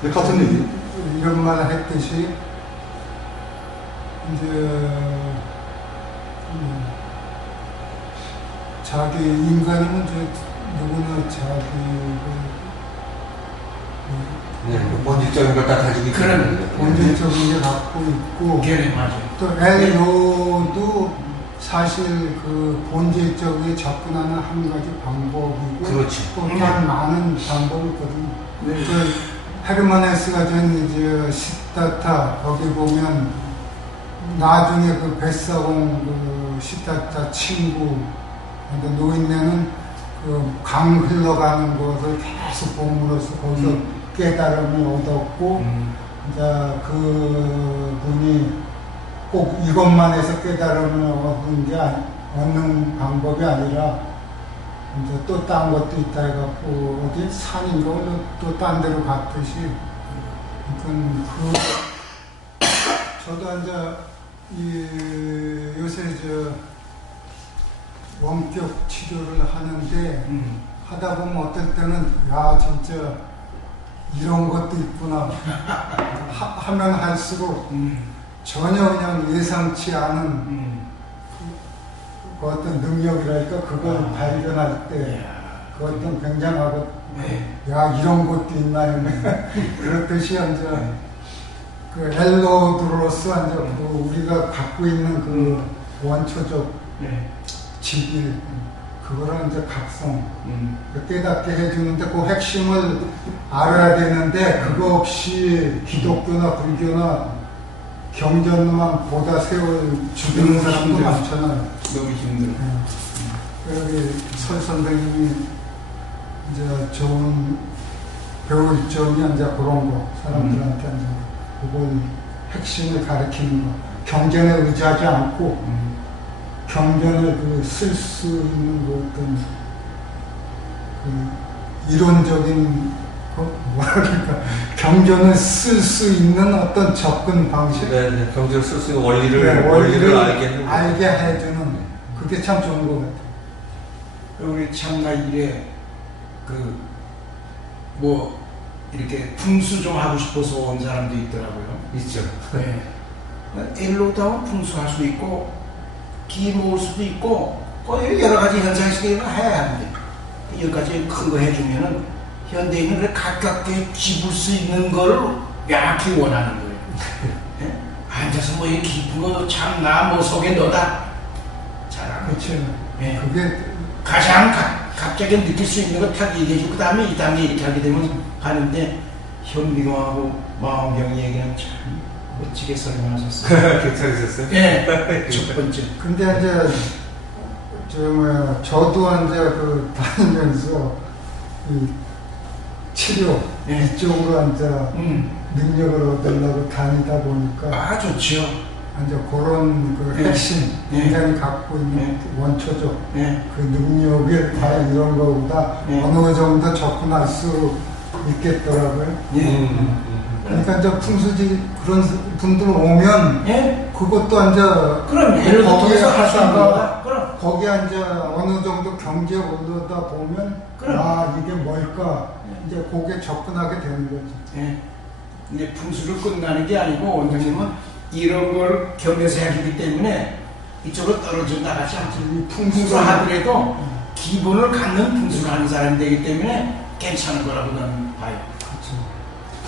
네, 같은 얘기. 이런 말을 했듯이 이제 자기 인간은 이제 누구나 자기 네, 본질적인 걸 다 가지고 있는 그런 거죠. 본질적인 게 갖고 있고 걔네 맞아요. 또 엘로도 사실 그 본질적으로 접근하는 한 가지 방법이고 그렇지. 또 다른 많은 방법이 있거든요. 그 헤르만헤스가 전 이제 시타타 거기 보면 나중에 그 벳사공 그 시타타 친구 근데 노인네는 그 강 흘러가는 것을 계속 봄으로써 거기서 깨달음을 얻었고 이제 그 분이 꼭 이것만 해서 깨달음을 얻는 방법이 아니라 이제 또 딴 것도 있다 해갖고 어디 산인가 또 딴 데로 갔듯이 그러니까 저도 이제 요새 원격 치료를 하는데 하다 보면 어떨 때는 야 진짜 이런 것도 있구나 하면 할수록 전혀 그냥 예상치 않은 그 어떤 능력이랄까 그걸 발견할 때 그 어떤 굉장하고 야 이런 것도 있나 그렇듯이 이제 그 엘로드로서 이제 그 우리가 갖고 있는 그 원초적 지길 그거를 이제 각성 깨닫게 해주는데 그 핵심을 알아야 되는데 그거 없이 기독교나 불교나 경전만 보다 세월 죽이는 사람도 많잖아요. 너무 힘들어. 여기 설 선생님이 이제 좋은 배울 점이 이제 그런 거 사람들한테 이제 그걸 핵심을 가르치는 거 경전에 의지하지 않고 경전을 쓸 수 있는 그 어떤 그 이론적인 뭐랄까 경전을 쓸 수 있는 어떤 접근 방식 네, 경전을 쓸 수 있는 원리를 알게 해주는 그게 참 좋은 것 같아요. 우리 참나 일에 뭐 이렇게 풍수 좀 하고 싶어서 온 사람도 있더라고요. 있죠. 네. 일로다운 풍수할 수도 있고 기 모을 수도 있고 여러 가지 현상이 있으니까 해야 하는데 여기까지 큰 거 해주면은 현대인은 그래 가깝게 집을 수 있는 걸 명확히 원하는 거예요. 네? 앉아서 뭐 이 깊은 거 참나 뭐 속에 너다 잘하는 그렇죠. 네. 그게 가장 갑자기 느낄 수 있는 걸 딱 얘기해주고 그 다음에 이 단계 이렇게 하게 되면 하는데 현미경하고 마음경 얘기는 참 멋지게 설명하셨어요. 괜찮으셨어요? 네, 첫 번째. 근데 이제 저도 이제 그 다니면서 이 치료 네. 이쪽으로 이제 능력을 얻으려고 다니다 보니까 좋죠. 이제 그런 그 네. 핵심 네. 인간이 갖고 있는 네. 원초적 네. 그 능력을 다 이런 거보다 네. 어느 정도 접근할 수 있겠더라고요. 네. 그러니까 이제 풍수지 그런 분들 오면 네. 그것도 이제 그럼 예를 거기에 들어서 할 수 있는 하다가 거다. 그럼. 거기에 이제 어느 정도 경지에 오르다 보면 그럼. 아 이게 뭘까 이제 거기에 접근하게 되는 거죠. 네. 이제 풍수를 끝나는 게 아니고 원장님은 이런 걸 겸해서 해주기 때문에 이쪽으로 떨어져 나가지 않죠. 이 풍수를 하더라도 기본을 갖는 풍수를 하는 사람이 되기 때문에 괜찮은 거라고 저는 봐요.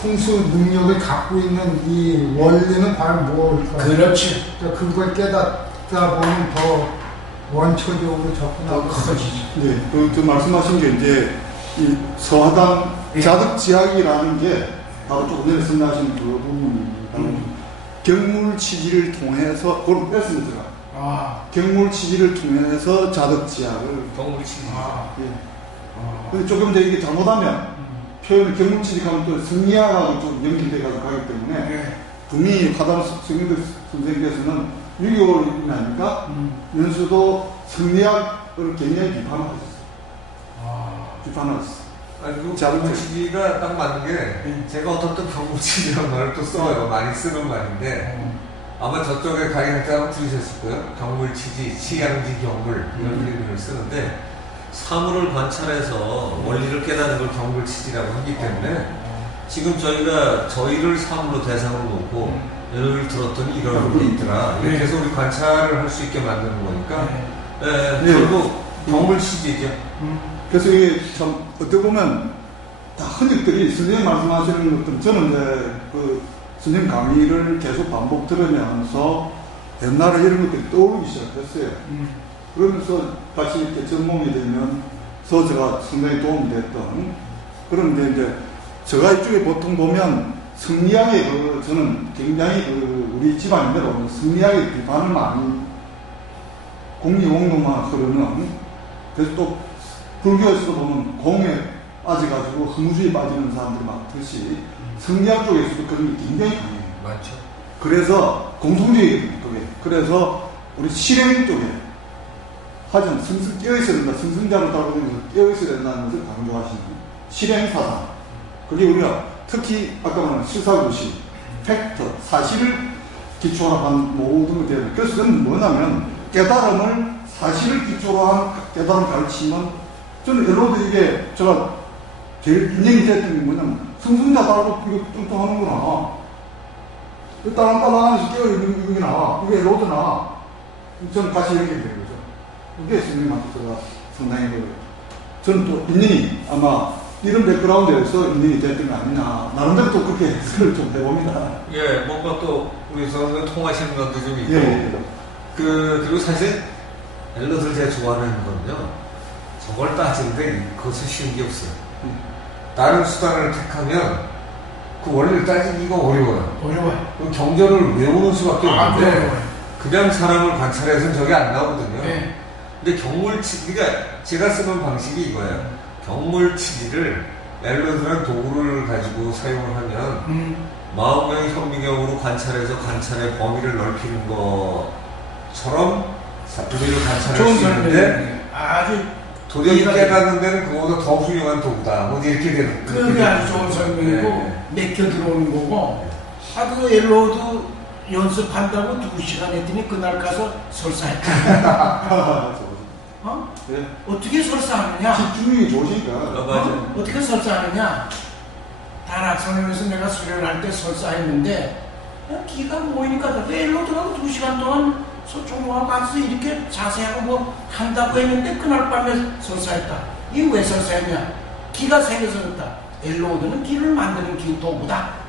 풍수 능력을 갖고 있는 이 원리는 과연 무엇일까? 그렇지. 그걸 깨닫다 보면 더 원초적으로 더 접근하고 커지죠. 네, 그 말씀하신 게 이제 이 서하당 자덕지학이라는 게 바로 조금 전에 설명하신 그 부분입니다. 경물치지를 통해서 그걸 뺐습니다. 제가. 아, 경물치지를 통해서 자덕지학을 경물치지. 예. 근데 조금 더 이게 잘못하면 표현을 경물치지하면 또 성리학하고 좀 연결돼 가기 때문에 네. 분명히 화담 성인들 선생님께서는 유교인 아닙니까? 연수도 성리학을 굉장히 비판하셨어요. 비판하셨어요. 아니, 그 자동차. 경물치지가 딱 맞는 게 제가 어떤 경물치지라는 말을 또 써요. 많이 쓰는 말인데 아마 저쪽에 강의할 때 한번 들으셨을 거예요. 경물치지, 치양지 경물 이런 표현을 쓰는데 사물을 관찰해서 원리를 깨닫는 걸 경물치지라고 하기 때문에 지금 저희가 저희를 사물로 대상으로 놓고 예를 들었더니 이런 게 있더라. 이렇게 해서 우리 관찰을 할 수 있게 만드는 거니까 결국 경물치지죠. 그래서 이게 참 어떻게 보면 다 흔적들이 선생님 말씀하시는 것들 저는 이제 그 선생님 강의를 계속 반복 들으면서 옛날에 이런 것들이 떠오르기 시작했어요. 그러면서 같이 이렇게 전몽이 되면서 제가 상당히 도움이 됐던 그런데 이제 제가 이쪽에 보통 보면 성리학의 저는 굉장히 우리 집안인대로 성리학의 비판을 많이 공리공동만 흐르는 그래서 또 불교에서도 보면 공에 빠져가지고 허무주의에 빠지는 사람들이 많듯이 성리학 쪽에서도 그런 게 굉장히 강해요. 많죠. 그래서 공통주의 쪽에 그래서 우리 실행 쪽에 하여튼 승승 깨어있어야 된다. 승승자로 따르면서 깨어있어야 된다는 것을 강조하시는 실행사상 그게 우리가 특히 아까 말한 실사구시 팩트 사실을 기초로 한 모든 것들이 그래서 저는 뭐냐면 깨달음을 사실을 기초로 한 깨달음 가르치면 저는 엘로드 이게 제가 제일 인연이 됐던 게 뭐냐면 승승자 따르고 이거 뚱뚱하는구나 딸랑딸랑하면서 깨어있는 게 나와 이게 엘로드나 저는 같이 이렇게 되는 거죠. 이게 선생님한테 제가 상당히 저는 또 인연이 아마 이런 백그라운드에서 인연이 됐던 거 아니냐 나름대로 또 그렇게 해석을 좀 해봅니다. 예, 뭔가 또 우리 선생님 통하시는 것도 좀 있고 예. 그리고 사실 엘러드를 제가 좋아하는 거는요 저걸 따지는데 그것은 쉬운 게 없어요. 다른 수단을 택하면 그 원리를 따지기가 어려워요. 어려워요. 그 경전을 외우는 수밖에 없는데 어려워요. 그냥 사람을 관찰해서는 저게 안 나오거든요. 네. 근데 경물치기, 그러니까 제가 쓰는 방식이 이거예요. 경물치기를 엘러드라는 도구를 가지고 사용을 하면 마음경, 현미경으로 관찰해서 관찰의 범위를 넓히는 것처럼 우리를 관찰할 좋은 수 있는데 설명이에요. 아주 도저히 이해가 깨닫는 데는 그거보다 더 훌륭한 도구다. 뭐 이렇게 되는 그게 아주 좋은 설명이고 맥혀 들어오는 거고 그 엘로드 연습한다고 2시간 했더니 그날 가서 설사했다. 어? 네. 어떻게 설사하느냐? 집중력이 좋으시니까. 맞아요. 어떻게 설사하느냐? 단학선에서 내가 수련할 때 설사했는데 기가 모이니까 엘로드하고 2시간 동안 소총모하고 가서 이렇게 자세하고 뭐 한다고 했는데 그날 밤에 설사했다. 이게 왜 설사했냐? 기가 생겨서 그렇다. 엘로드는 기를 만드는 기 도구다.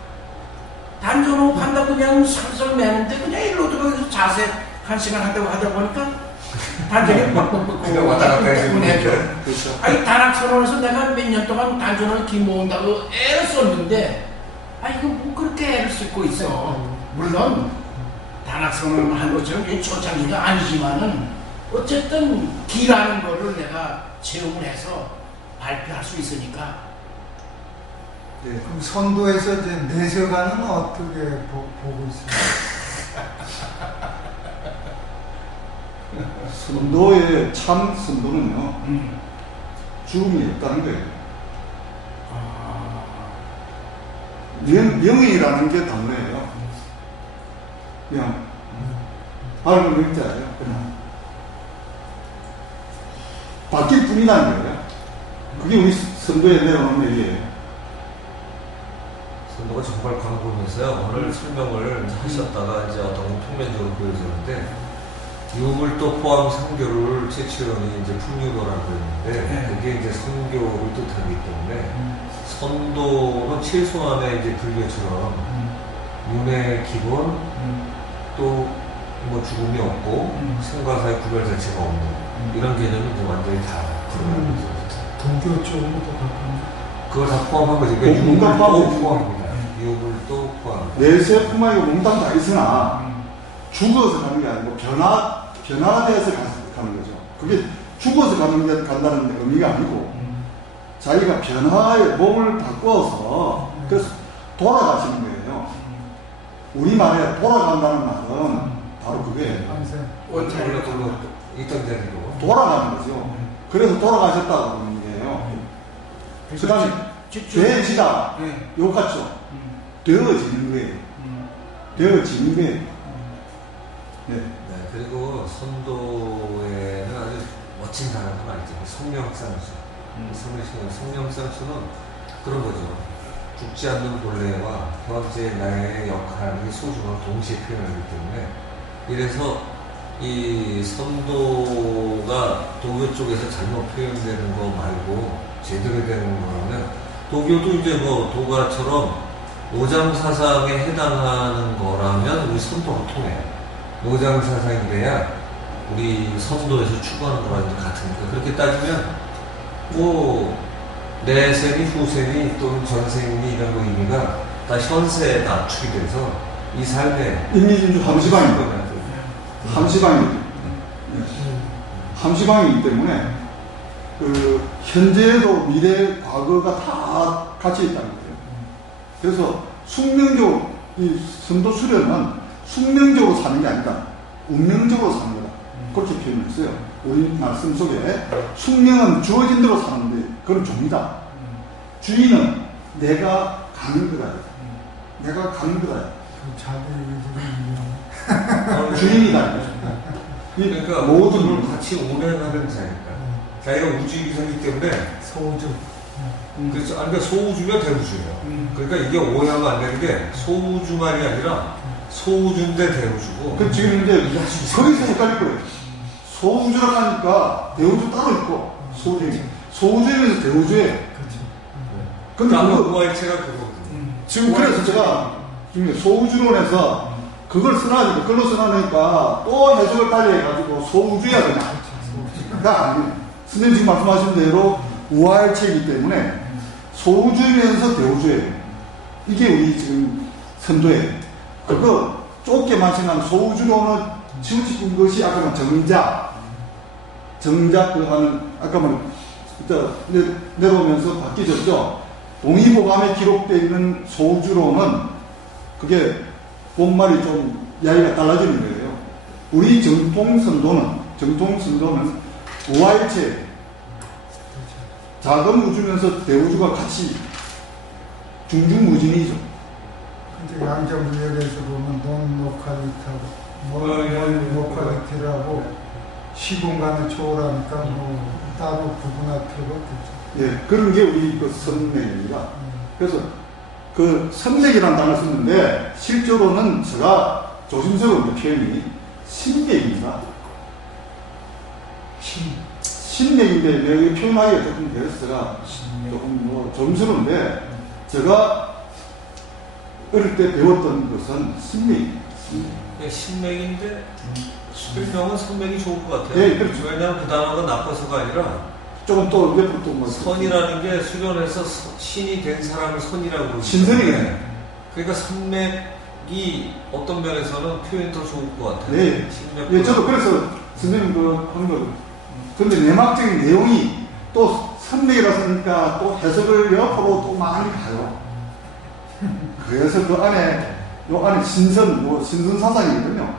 단전호흡 한다고 그냥 설설 매는데 그냥 엘로드가 여기서 자세 1시간 한다고 하다 보니까 단전이 빡빡빡 그냥 왔다 갔다 해주는 해줘. 그렇죠. 아니 단학선언에서 내가 몇 년 동안 단전을 기 모은다고 애를 썼는데 이거 뭐 그렇게 애를 쓰고 있어. 물론 단학선언을 한 것처럼 초창기가 아니지만은 어쨌든 기라는 거를 내가 체험을 해서 발표할 수 있으니까. 네, 그럼 선도에서 이제 내세관은 어떻게 보고 있습니까? 선도의 참 선도는요 죽음이 없다는 거예요. 명이라는 게 단어예요. 그냥 밝은 명자예요. 그냥 바뀔 뿐이라는 거예요. 그게 우리 선도에 내려오는 얘기예요. 선도가 정말 광범위해서요. 오늘 설명을 하셨다가 이제 어떤 평면적으로 보여주는데 유물도 포함 선교를 최초연이 이제 풍류도라고 했는데 그게 이제 선교를 뜻하기 때문에 선도는 최소한의 이제 불교처럼 윤회 기본 또 뭐 죽음이 없고 생과 사의 구별 자체가 없는 이런 개념이 이제 완전히 다 들어가는 거죠. 동교 쪽으로 또 가깝습니다. 그걸 다 포함한 거죠. 그러니까 뭔가 유물도 포함합니다. 유물도 포함합니다. 내세뿐만 아니고 몸담 다 있으나 죽어서 가는 게 아니고 변화돼서 가는 거죠. 그게 죽어서 간다는 의미가 아니고 자기가 변화의 몸을 바꿔서 그래서 돌아가시는 거예요. 우리말에 돌아간다는 말은 바로 그게 원래 그걸로 있던 대로 돌아가는 거죠. 그래서 돌아가셨다고 하는 거예요. 그 다음에 되어지다 요 같죠. 되어지는 거예요. 되어지는 거예요. 네. 그리고 선도에는 아주 멋진 단어가 많죠. 성명상수. 성명상수는 그런 거죠. 죽지 않는 본래와 현재 나의 역할이 소중한 동시에 표현하기 때문에 이래서 이 선도가 도교 쪽에서 잘못 표현되는 거 말고 제대로 되는 거는 도교도 이제 뭐 도가처럼 노장 사상에 해당하는 거라면 우리 선도가 통해요. 노장 사상이래야 우리 선도에서 추구하는 거랑 같으니까. 그렇게 따지면 뭐 내생이 후생이 또는 전생이 이런 거 의미가 다 현세에 낮추게 돼서 이 삶에 인미진주 함시방입니다. 함시방이기 때문에 그 현재도 미래, 과거가 다 같이 있다는 거예요. 그래서 숙명적으로 이 선도 수련은 숙명적으로 사는 게 아니다. 운명적으로 사는 거다. 그렇게 표현했어요. 우리 말씀 속에 숙명은 주어진 대로 사는데 그건 종이다. 주인은 내가 가는 거다. 내가 가는 거다. 주인이다. 그러니까 모든 걸 같이 운행하는 자니까. 자기가 우주기성이기 때문에 소우주. 그렇죠. 그러니까 소우주가 대우주예요. 그러니까 이게 오해하면 안 되는 게 소우주만이 아니라 소우주인데 대우주고. 그 지금 이제 거기서 헷갈릴 거예요. 소우주라고 하니까 대우주 따로 있고 소우주에서 대우주에. 근데 아까 그거 우화일체가 그거거든요. 지금 그래서 제가 소우주론에서 그걸 써놔니까 그걸로 써놔니까 또 해석을 달리 해가지고 소우주야 되나? 아니에요. 선생님 지금 말씀하신 대로 우화일체이기 때문에 소우주면서 대우주예요. 이게 우리 지금 선도예요. 그거 좁게만 생각하면 소우주로는 치우친 것이 아까 말 정작 그 하는 아까 말 내려오면서 바뀌었죠. 동의보감에 기록되어 있는 소우주로는 그게 본말이 좀 이야기가 달라지는 거예요. 우리 정통선도는 우화일체 작은 우주면서 대우주가 같이 중중무진이죠. 근데 양자무역에서 보면 노칼리티라고 시공간을 초월하니까 뭐 따로 구분할 필요가 없겠죠. 예, 그런 게 우리 그 선맥입니다. 그래서 그 선맥이라는 단어를 썼는데 실제로는 제가 조심스러운 표현이 신맥입니다. 신맥인데 내가 표현하기가 조금 그래서 조금 뭐 조심스러운데 제가 어릴 때 배웠던 것은 신맥입니다. 신맥인데 수필명은 선맥이 좋을 것 같아요. 예, 그렇죠. 왜냐하면 그 단어가 나빠서가 아니라 조금 또 옆으로 또 뭐 선이라는 게 수련해서 신이 된 사람을 선이라고 그러죠. 신선이네. 그러니까 선맥이 어떤 면에서는 표현이 더 좋을 것 같아요. 네. 예, 저도 그래서 선생님 그 하는 거. 근데 내막적인 내용이 또 선맥이라 쓰니까 또 해석을 옆으로 또 많이 가요. 그래서 그 안에 신선 사상이거든요.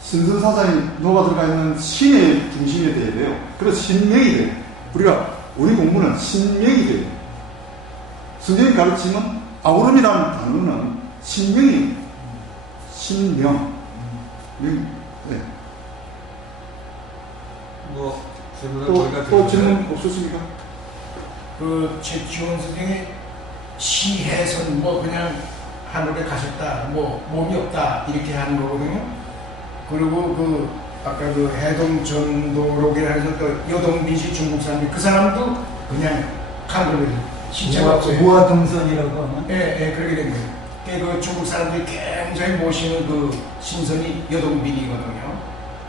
신선 사상이 녹아 들어가 있는 신의 중심이 돼야 돼요. 그래서 신명이 돼요. 우리 공부는 신명이 돼요. 선생님 가르치면 아우름이라는 단어는 신명이에요. 신명. 네. 뭐 질문은 또 질문 없으십니까? 그 최지원 선생의 시해선 뭐 그냥 하늘에 가셨다, 뭐 몸이 없다 이렇게 하는 거거든요. 그리고 그 아까 그 해동 전도록이라는 또 여동빈씨 중국 사람이 그 사람도 그냥 간 거거든요. 신체가 없어요. 무화동선이라고 하나? 예, 그렇게 된 거예요. 그 중국 사람들이 굉장히 모시는 그 신선이 여동빈이거든요.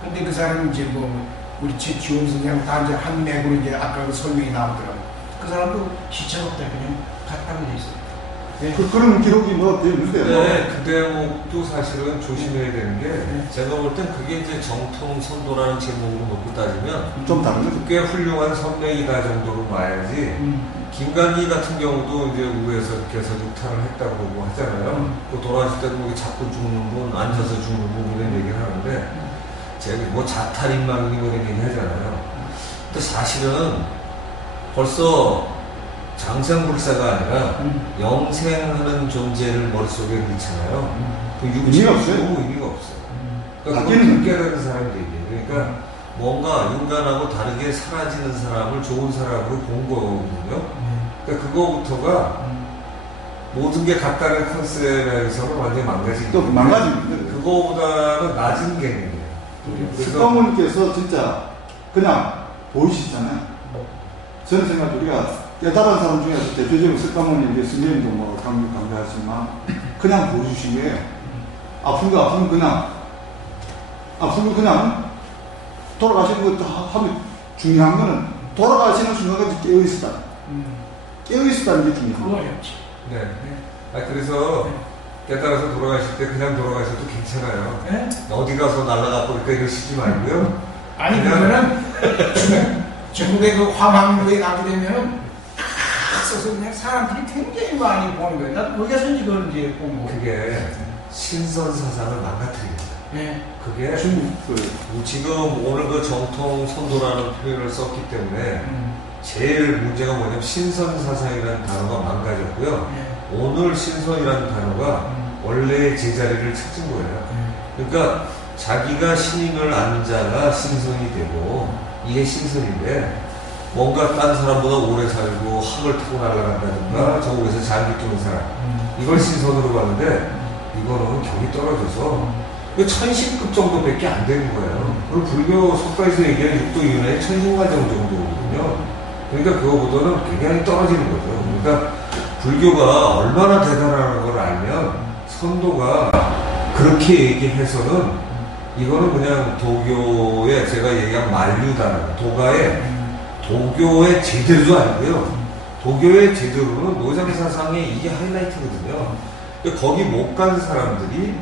근데 그 사람이 이제 뭐 우리 최지원 선생님 다 이제 한 맥으로 이제 아까 그 설명이 나오더라고요. 그 사람도 시체가 없다 그냥 갔다고 돼 있어요. 네. 그런 기록이 뭐 되어 있는데요. 네, 그 대목도 사실은 조심해야 되는 게 제가 볼 땐 그게 이제 정통 선도라는 제목으로 놓고 따지면 좀 다른 거죠. 꽤 훌륭한 선명이다 정도로 봐야지. 김강희 같은 경우도 이제 우에서 계속 육탈을 했다고 보고 하잖아요. 그 돌아가실 때도 뭐 자꾸 죽는 분, 앉아서 죽는 분 이런 얘기를 하는데 제가 뭐 자탈인망이 뭐 이런 얘기 하잖아요. 근데 사실은 벌써 장생불사가 아니라 영생하는 존재를 머릿속에 넣잖아요. 그 의미가 없어요. 의미가 없어요. 그러니까 바뀌는 그걸 깨달은 사람들이에요. 그러니까 뭔가 인간하고 다르게 사라지는 사람을 좋은 사람으로 본 거거든요. 그러니까 그거부터가 모든 게 같다는 컨셉에서는 완전히 망가지는 또 망가지는데 그거보다는 낮은 개념이에요. 스카모님께서 진짜 그냥 보이시잖아요. 저는 생각 우리가 깨달은 사람 중에서 대표적인 석가모니 이제 스님도 뭐 강조하지만 그냥 보여주신 거예요. 아픈 거 아프면 그냥 돌아가시는 것도 하면 중요한 거는 돌아가시는 순간까지 깨어있었다. 깨어있었다는 게 중요한 거예요. 어렵지. 네. 그래서 깨달아서 돌아가실 때 그냥 돌아가셔도 괜찮아요. 네? 어디 가서 날아가고 그러니까 이러시지 말고요. 아니 그러면은 중국의 그 화망루에 가게 되면은 탁 써서 그냥 사람들이 굉장히 많이 보는 거예요. 나도 거기서 이제 그걸 이제 본 거예요. 그게 신선 사상을 망가뜨립니다. 네. 그게 중국 지금 오늘 그 정통 선도라는 표현을 썼기 때문에 제일 문제가 뭐냐면 신선 사상이라는 단어가 망가졌고요. 네. 오늘 신선이라는 단어가 원래의 제자리를 찾은 거예요. 그러니까 자기가 신임을 아는 자가 신선이 되고 이게 신선인데 뭔가 딴 사람보다 오래 살고 학을 타고 날아간다든가 저곳에서 잘 느끼는 사람 이걸 신선으로 봤는데 이거는 격이 떨어져서 1000신급 정도밖에 안 되는 거예요. 그리고 불교 석가에서 얘기하는 육도윤회의 천신과정 정도거든요. 그러니까 그거보다는 굉장히 떨어지는 거죠. 그러니까 불교가 얼마나 대단한 걸 알면 선도가 그렇게 얘기해서는 이거는 그냥 도교의 제가 얘기한 만류다는 도교의 제대로도 아니고요. 도교의 제대로는 노장사상의 이게 하이라이트거든요. 그러니까 거기 못 간 사람들이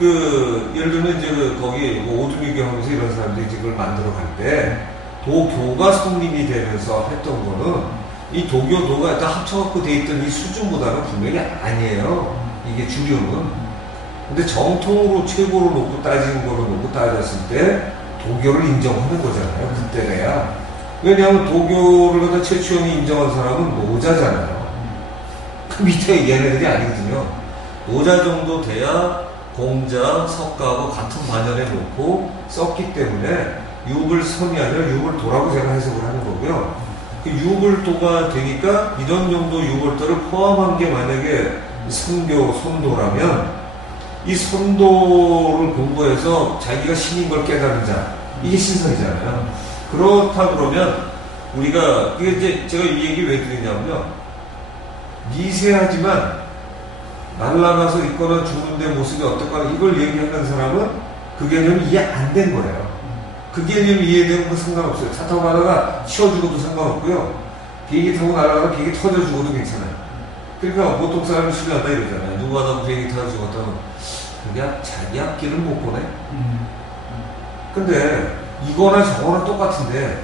예를 들면 이제 거기 오두미교 하면서 이런 사람들이 이제 그걸 만들어 갈 때 도교가 성립이 되면서 했던 거는 이 도가 일단 합쳐갖고 돼 있던 이 수준보다는 분명히 아니에요. 이게 주류는. 근데 정통으로 최고로 놓고 따지는 거로 놓고 따졌을 때 도교를 인정하는 거잖아요. 그때가야. 왜냐하면 도교를 갖다 최초형이 인정한 사람은 노자잖아요. 그 밑에 얘네들이 아니거든요. 노자 정도 돼야 공자, 석가하고 같은 반열에 놓고 썼기 때문에 육을 선이 아니라 육을 도라고 제가 해석을 하는 거고요. 그 육을 도가 되니까 이런 정도 육을도를 포함한 게 만약에 선교, 선도라면 이 선도를 공부해서 자기가 신인 걸 깨달은 자, 이게 신선이잖아요. 그렇다 그러면 우리가 이게 이제 제가 이 얘기 왜 드리냐면요. 미세하지만 날아가서 있거나 죽는데 모습이 어떨까 이걸 얘기하는 사람은 그 개념이 이해 안 된 거예요. 그 개념이 이해되는 건 상관없어요. 차 타고 가다가 치워 죽어도 상관없고요. 비행기 타고 날아가다 비행기 터져 죽어도 괜찮아요. 그러니까 보통 사람이 수리한다 이러잖아요. 누가 다 비행기 타고 죽었다면 그게 자기 앞길을 못 보네. 근데 이거나 저거나 똑같은데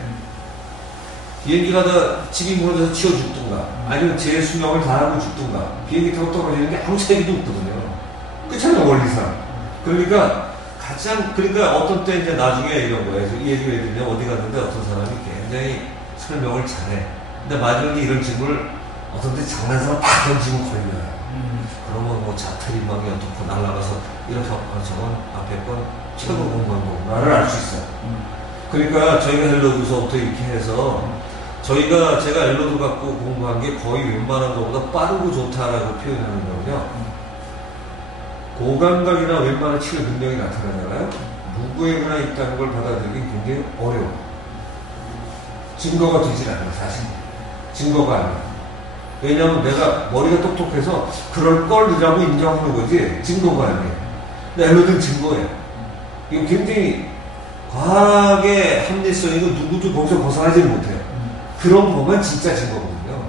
비행기 가다 집이 무너져서 치워 죽든가 아니면 제 수명을 다하고 죽든가 비행기 타고 떨어지는 게 아무 차이도 없거든요. 그렇잖아요, 원리상. 그러니까 어떤 때 이제 나중에 이런 거예요. 이 얘기 왜 듣냐, 어디 갔는데 어떤 사람이 굉장히 설명을 잘해. 근데 마지막에 이런 질문을 어떤 때 장난삼아 딱 던지면 걸려요. 그러면 뭐 자탈인망이 어떻고 날아가서 이렇게 저건 앞에 건 최고 공부한 거구나를 알 수 있어요. 그러니까 저희가 헬로드서부터 이렇게 해서 제가 헬로드 갖고 공부한 게 거의 웬만한 것보다 빠르고 좋다라고 표현하는 거거든요. 고감각이나 웬만한 치료 능력이 나타나잖아요. 누구에게나 있다는 걸 받아들이기 굉장히 어려워. 증거가 되질 않아요, 사실. 증거가 아니에요. 왜냐하면 내가 머리가 똑똑해서 그럴 걸이라고 인정하는 거지 증거가 아니에요. 근데 헬로드는 증거예요. 이거 굉장히 과학의 합리성이고 누구도 거기서 벗어나지를 못해요. 그런 것만 진짜 증거거든요.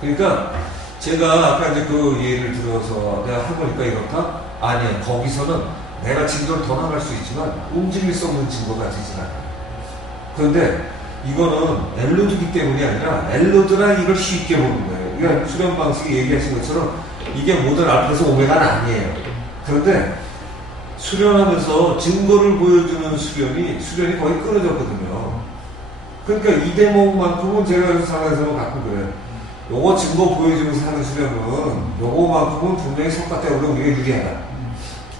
그러니까 제가 아까 이제 그 예를 들어서 내가 해보니까 이렇다? 아니야. 거기서는 내가 증거를 더 나갈 수 있지만 움직일 수 없는 증거가 되진 않아요. 그런데 이거는 엘로드기 때문이 아니라 엘로드라 이걸 쉽게 보는 거예요. 그러니까 수련 방식이 얘기하신 것처럼 이게 모든 알파에서 오메가는 아니에요. 그런데 수련하면서 증거를 보여주는 수련이 거의 끊어졌거든요. 그러니까 이 대목만큼은 제가 상황에서 가끔 그래요. 요거 증거 보여주면서 하는 수련은 요거만큼은 분명히 성과 때문에 우리가 유리하다.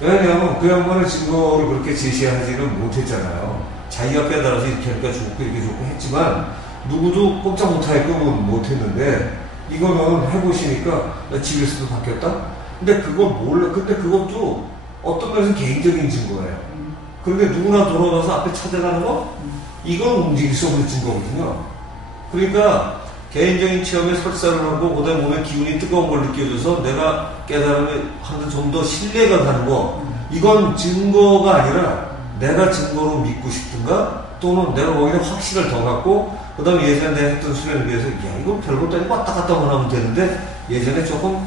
왜냐하면 그 양반은 증거를 그렇게 제시하지는 못했잖아요. 자기가 깨달아서 이렇게 하니까 좋고 이렇게 좋고 했지만 누구도 꼼짝 못하게끔 못했는데 이거는 해보시니까 나 집에서도 바뀌었다? 근데 그걸 몰라. 근데 그것도 어떤 면에서 개인적인 증거예요. 그런데 누구나 돌아가서 앞에 찾아가는 거? 이건 움직일 수 없는 증거거든요. 그러니까 개인적인 체험에 설사를 하고 그다음에 몸에 기운이 뜨거운 걸 느껴져서 내가 깨달음에 하는 좀 더 신뢰가 가는 거 이건 증거가 아니라 내가 증거로 믿고 싶든가 또는 내가 거기다 확신을 더 갖고 그 다음에 예전에 내가 했던 수련에 비해서 야 이거 별것도 아니고 왔다 갔다만 하면 되는데 예전에 조금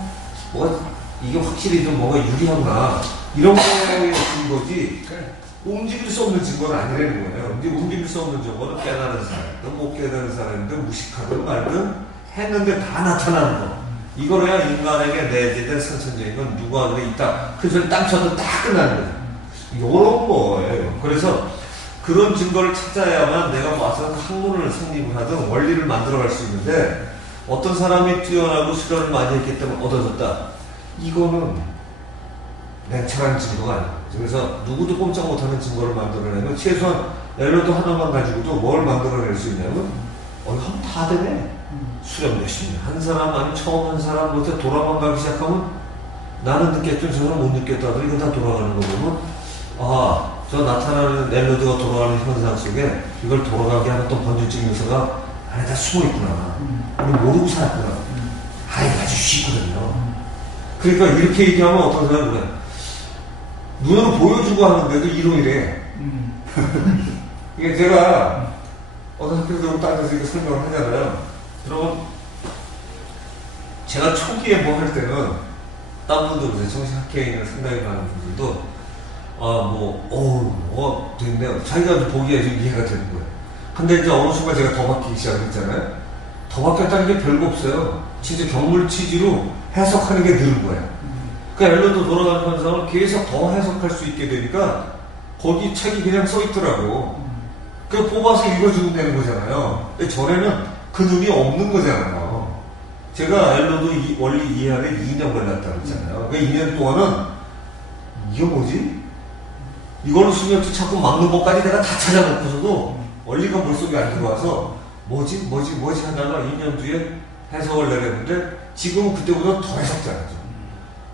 뭐가 이게 확실히 좀 뭔가 유리한가 이런 거에 증거지 움직일 수 없는 증거는 아니라는 거예요. 이제 움직일 수 없는 증거는 깨달은 사람이든 못 깨달은 사람이든 무식하든 말든 했는데 다 나타나는 거. 이거래야 인간에게 내재된 선천적인 건 누가 그래 있다. 그래서 땀 쳐도 딱 끝나는 거예요. 요런 거예요. 그래서 그런 증거를 찾아야만 내가 와서 학문을 성립을 하든 원리를 만들어갈 수 있는데 어떤 사람이 뛰어나고 수련을 많이 했기 때문에 얻어졌다. 이거는 냉철한 증거가 아니에요. 그래서 누구도 꼼짝 못하는 증거를 만들어내면 최소한 앨러도 하나만 가지고도 뭘 만들어낼 수 있냐면 하면 다 되네. 수련 열심히 한 사람 아니면 처음 한 사람부터 돌아만 가기 시작하면 나는 느꼈던 저 사람 못 느꼈다 하더니 이거 다 돌아가는 거 보면 저 나타나는 앨러드가 돌아가는 현상 속에 이걸 돌아가게 하는 또 번질적 요소가 안에 다 숨어 있구나. 우리 모르고 살았구나. 이거 아주 쉽거든요. 그러니까 이렇게 얘기하면 어떤 사람은 그래. 눈으로 보여주고 하는데도 이론이래. 이게 제가 어떤 학교에서 따져서 이렇게 설명을 하잖아요. 그러면 제가 초기에 뭐 할 때는 딴 분들 그래서 정신학회에 상당히 많은 분들도 됐네요. 자기가 보기에 좀 이해가 되는 거예요. 근데 이제 어느 순간 제가 더 바뀌기 시작했잖아요. 더 바뀌었다는 게 별거 없어요. 진짜 경물 취지로 해석하는 게 늘은 거예요. 그러니까 앨런도 돌아가는 현상을 계속 더 해석할 수 있게 되니까 거기 책이 그냥 써 있더라고. 그 뽑아서 읽어주면 되는 거잖아요. 근데 전에는 그 눈이 없는 거잖아요. 제가 앨런도 원리 이해하는 2년 걸렸다고 했잖아요. 그 2년 동안은 이게 뭐지? 이걸로 수면투 찾고 막는 것까지 내가 다 찾아놓고서도 원리가 머릿속에 안 들어와서 뭐지 하다가 2년 뒤에 해석을 내렸는데 지금은 그때보다 더 해석 잘하죠.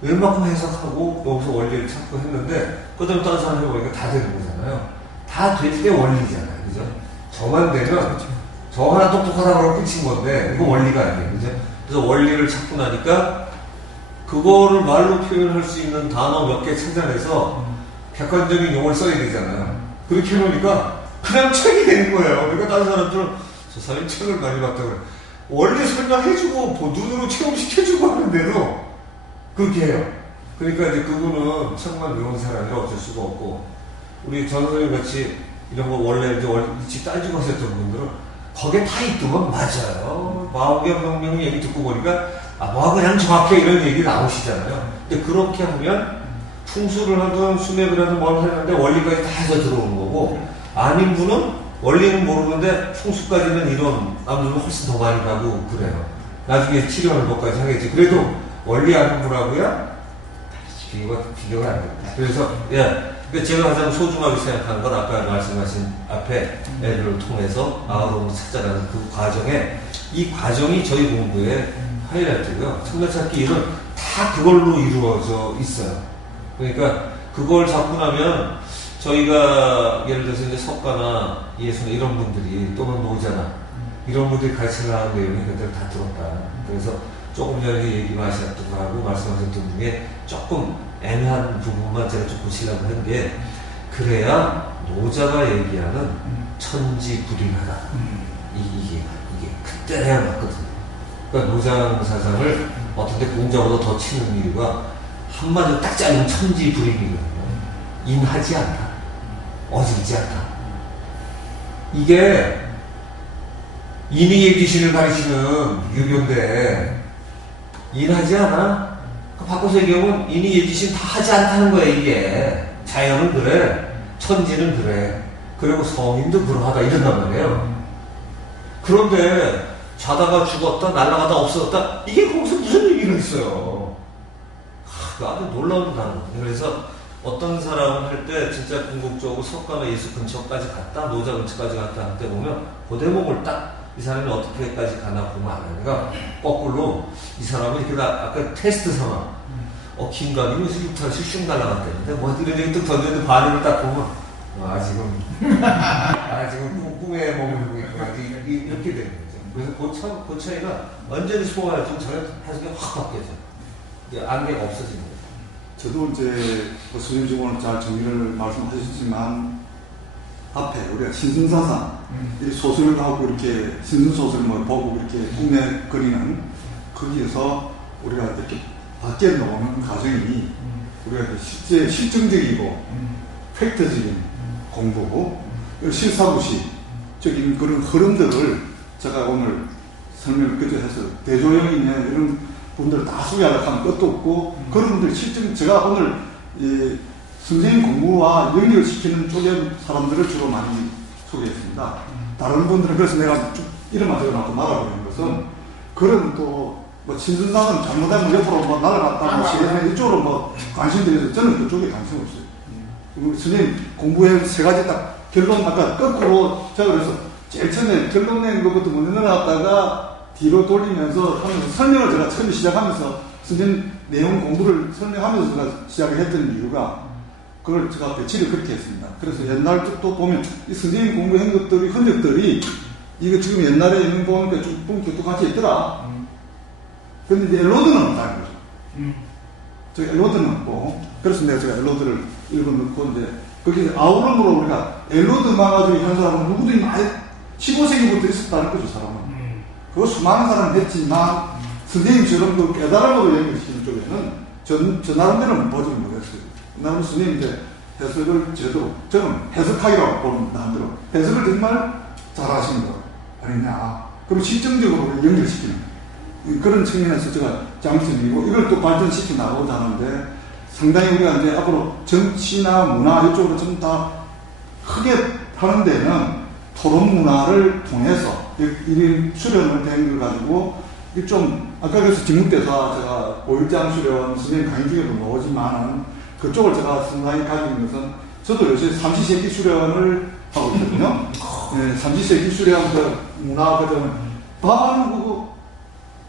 웬만큼 해석하고 여기서 원리를 찾고 했는데 그다음에 다른 사람 해보니까 다 되는 거잖아요. 다 될 때 원리잖아요. 그죠? 저만 되면 저 하나 똑똑하다고 하고 끝인 건데 이거 원리가 아니에요. 그죠? 그래서 원리를 찾고 나니까 그거를 말로 표현할 수 있는 단어 몇 개 찾아내서 객관적인 용어를 써야 되잖아요. 그렇게 해놓으니까 그냥 책이 되는 거예요. 그러니까 다른 사람들은 저 사람이 책을 많이 봤다고 그래. 원리 설명해주고 눈으로 체험시켜주고 하는데도 그렇게 해요. 그러니까 이제 그분은 정말 외운 사람이라 어쩔 수가 없고 우리 전 선생님 같이 이런 거 원래 이제 일찍 따지고 하셨던 분들은 거기에 다 있더만 맞아요. 마오경 명령 얘기 듣고 보니까 그냥 정확해 이런 얘기 나오시잖아요. 근데 그렇게 하면 풍수를 하든 수맥을 하든 뭘 하는데 원리까지 다 해서 들어오는 거고 아닌 분은 원리는 모르는데 풍수까지는 이런 남들은 훨씬 더 많이 가고 그래요. 나중에 치료하는 것까지 하겠지. 그래도 원리 아는 분하고야 비교가 안 됩니다. 그래서 제가 가장 소중하게 생각하는 건 아까 말씀하신 앞에 애를 통해서 아우롱을 찾아가는 그 과정에 이 과정이 저희 공부의 하이라이트고요. 청래찾기 일은 다 그걸로 이루어져 있어요. 그러니까 그걸 잡고 나면 저희가 예를 들어서 이제 석가나 예수나 이런 분들이 또는 노자나 이런 분들이 가르쳐 나가는 내용이 그들 다 들었다. 그래서 조금 전에 얘기하셨던 거하고 말씀하셨던 중에 조금 애매한 부분만 제가 좀 고치려고 한 게 그래야 노자가 얘기하는 천지불인하다. 이게 그때 해야 맞거든요. 그러니까 노장 사상을 어떤 데 공자보다 더 치는 이유가 한마디로 딱 잘리면 천지불인이거든요. 인하지 않다. 어질지 않다. 이게 인의의 귀신을 가리키는 유교인데 인하지 않아? 바꿔서 얘기하면 인의의 귀신 다 하지 않다는 거야 이게. 자연은 그래. 천지는 그래. 그리고 성인도 그러하다 이런단 말이에요. 그런데 자다가 죽었다 날아가다 없어졌다 이게 거기서 무슨 얘기가 있어요. 아주 놀라운 단어. 그래서 어떤 사람은 할 때 진짜 궁극적으로 석가나 예수 근처까지 갔다 노자 근처까지 갔다 할 때 보면 그 대목을 딱 이 사람이 어떻게까지 가나 보면 알아요. 그러니까 거꾸로 이 사람은 이렇게 아까 테스트 상황 김관임이 여기서 육탄씩 슉 날아갔다는데 뭐 이런 얘기 또 던졌는데 반응을 딱 보면 지금 꿈에 머물고 있구나 이렇게 되는 거죠. 그래서 그 차이가 완전히 소화해주면 저는 해석이 확 바뀌어져. 이제 안개가 없어지는 거예요. 저도 이제 선생님 지금 오늘 잘 정리를 말씀하셨지만 앞에 우리가 신승사상 이 소설하고 이렇게 신승소설 뭐 보고 이렇게 국내거리는 거기에서 우리가 이렇게 밖에 나오는 과정이 우리가 실제 실증적이고 팩트적인 공부, 실사구시적인 그런 흐름들을 제가 오늘 설명을 그저 해서 대조영이냐 이런 분들 다 소개하려고 하면 끝도 없고 그런 분들 실증 제가 오늘 이 선생님 공부와 연결시키는 쪽의 사람들을 주로 많이 소개했습니다. 다른 분들은 그래서 내가 이름만 적어놓고 말아보는 것은 그런 또 뭐 신선사는 잘못하면 옆으로 뭐 날아갔다고 시대는 이쪽으로 뭐 관심 들여서 저는 그쪽에 관심 없어요. 우리 선생님 공부에 세 가지 딱 결론 아까 거꾸로 제가 그래서 제일 처음에 결론 낸 것부터 먼저 내려갔다가 뒤로 돌리면서 하면서 설명을 제가 처음에 시작하면서 선생님 내용 공부를 설명하면서 제가 시작을 했던 이유가 그걸 제가 배치를 그렇게 했습니다. 그래서 옛날 또 보면 이 선생님 공부한 것들이 흔적들이 이거 지금 옛날에 있는 거 보니까 쭉 똑같이 있더라. 근데 이제 엘로드는 없다는 거죠. 저 엘로드는 없고 그래서 제가 엘로드를 읽어놓고 이제 거기 아우름으로 우리가 엘로드만 가지고 한 사람은 누구든지 많이 15세기부터 있었다는 거죠, 사람은. 그거 수많은 사람이 했지만 선생님처럼 그 깨달음으로 연결시키는 쪽에는 저 나름대로는 보지 못했어요. 나름 선생님 이제 해석을 제대로 저는 해석하기라고 보는 나름대로 해석을 정말 잘하시는 거 아니냐. 그리고 실증적으로 연결시키는 그런 측면에서 제가 장점이고 이걸 또 발전시켜 나가고자 하는데 상당히 우리가 이제 앞으로 정치나 문화 이쪽으로 좀 다 크게 하는 데는 토론 문화를 통해서 이 수련을 된 걸 가지고 좀 아까 그래서 직무대사 제가 5일장 수련 선생님 강의 중에도 나오지만은 그쪽을 제가 상당히 가지고 있는 것은 저도 요새 삼시세기 수련을 하고 있거든요. 네, 삼시세기 수련 그 문화 과정 바로 그거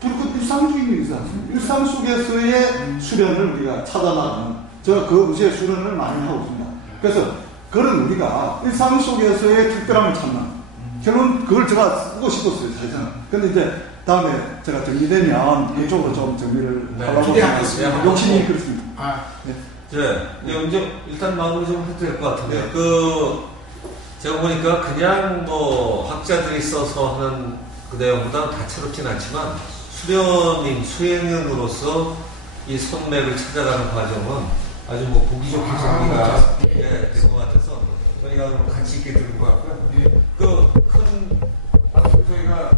불그 일상주의는 있지 않습니까? 일상 속에서의 수련을 우리가 찾아나가는 제가 그 의지의 수련을 많이 하고 있습니다. 그래서 그런 우리가 일상 속에서의 특별함을 찾는 결론 그걸 제가 쓰고 싶었어요, 사실은. 근데 이제 다음에 제가 정리되면 이쪽으로 좀 정리를 하려고 기대하겠습니다. 욕심이 그렇습니다. 네. 이제 일단 마무리 좀 해도 될 것 같은데 네. 제가 보니까 그냥 뭐 학자들이 써서 하는 그 내용보다는 다채롭진 않지만 수련인, 수행인으로서 이 선맥을 찾아가는 과정은 아주 뭐 보기 좋게 정리가 될 것 같아서 저희가 같이 있게 들은 것 같고요. 그 큰 저희가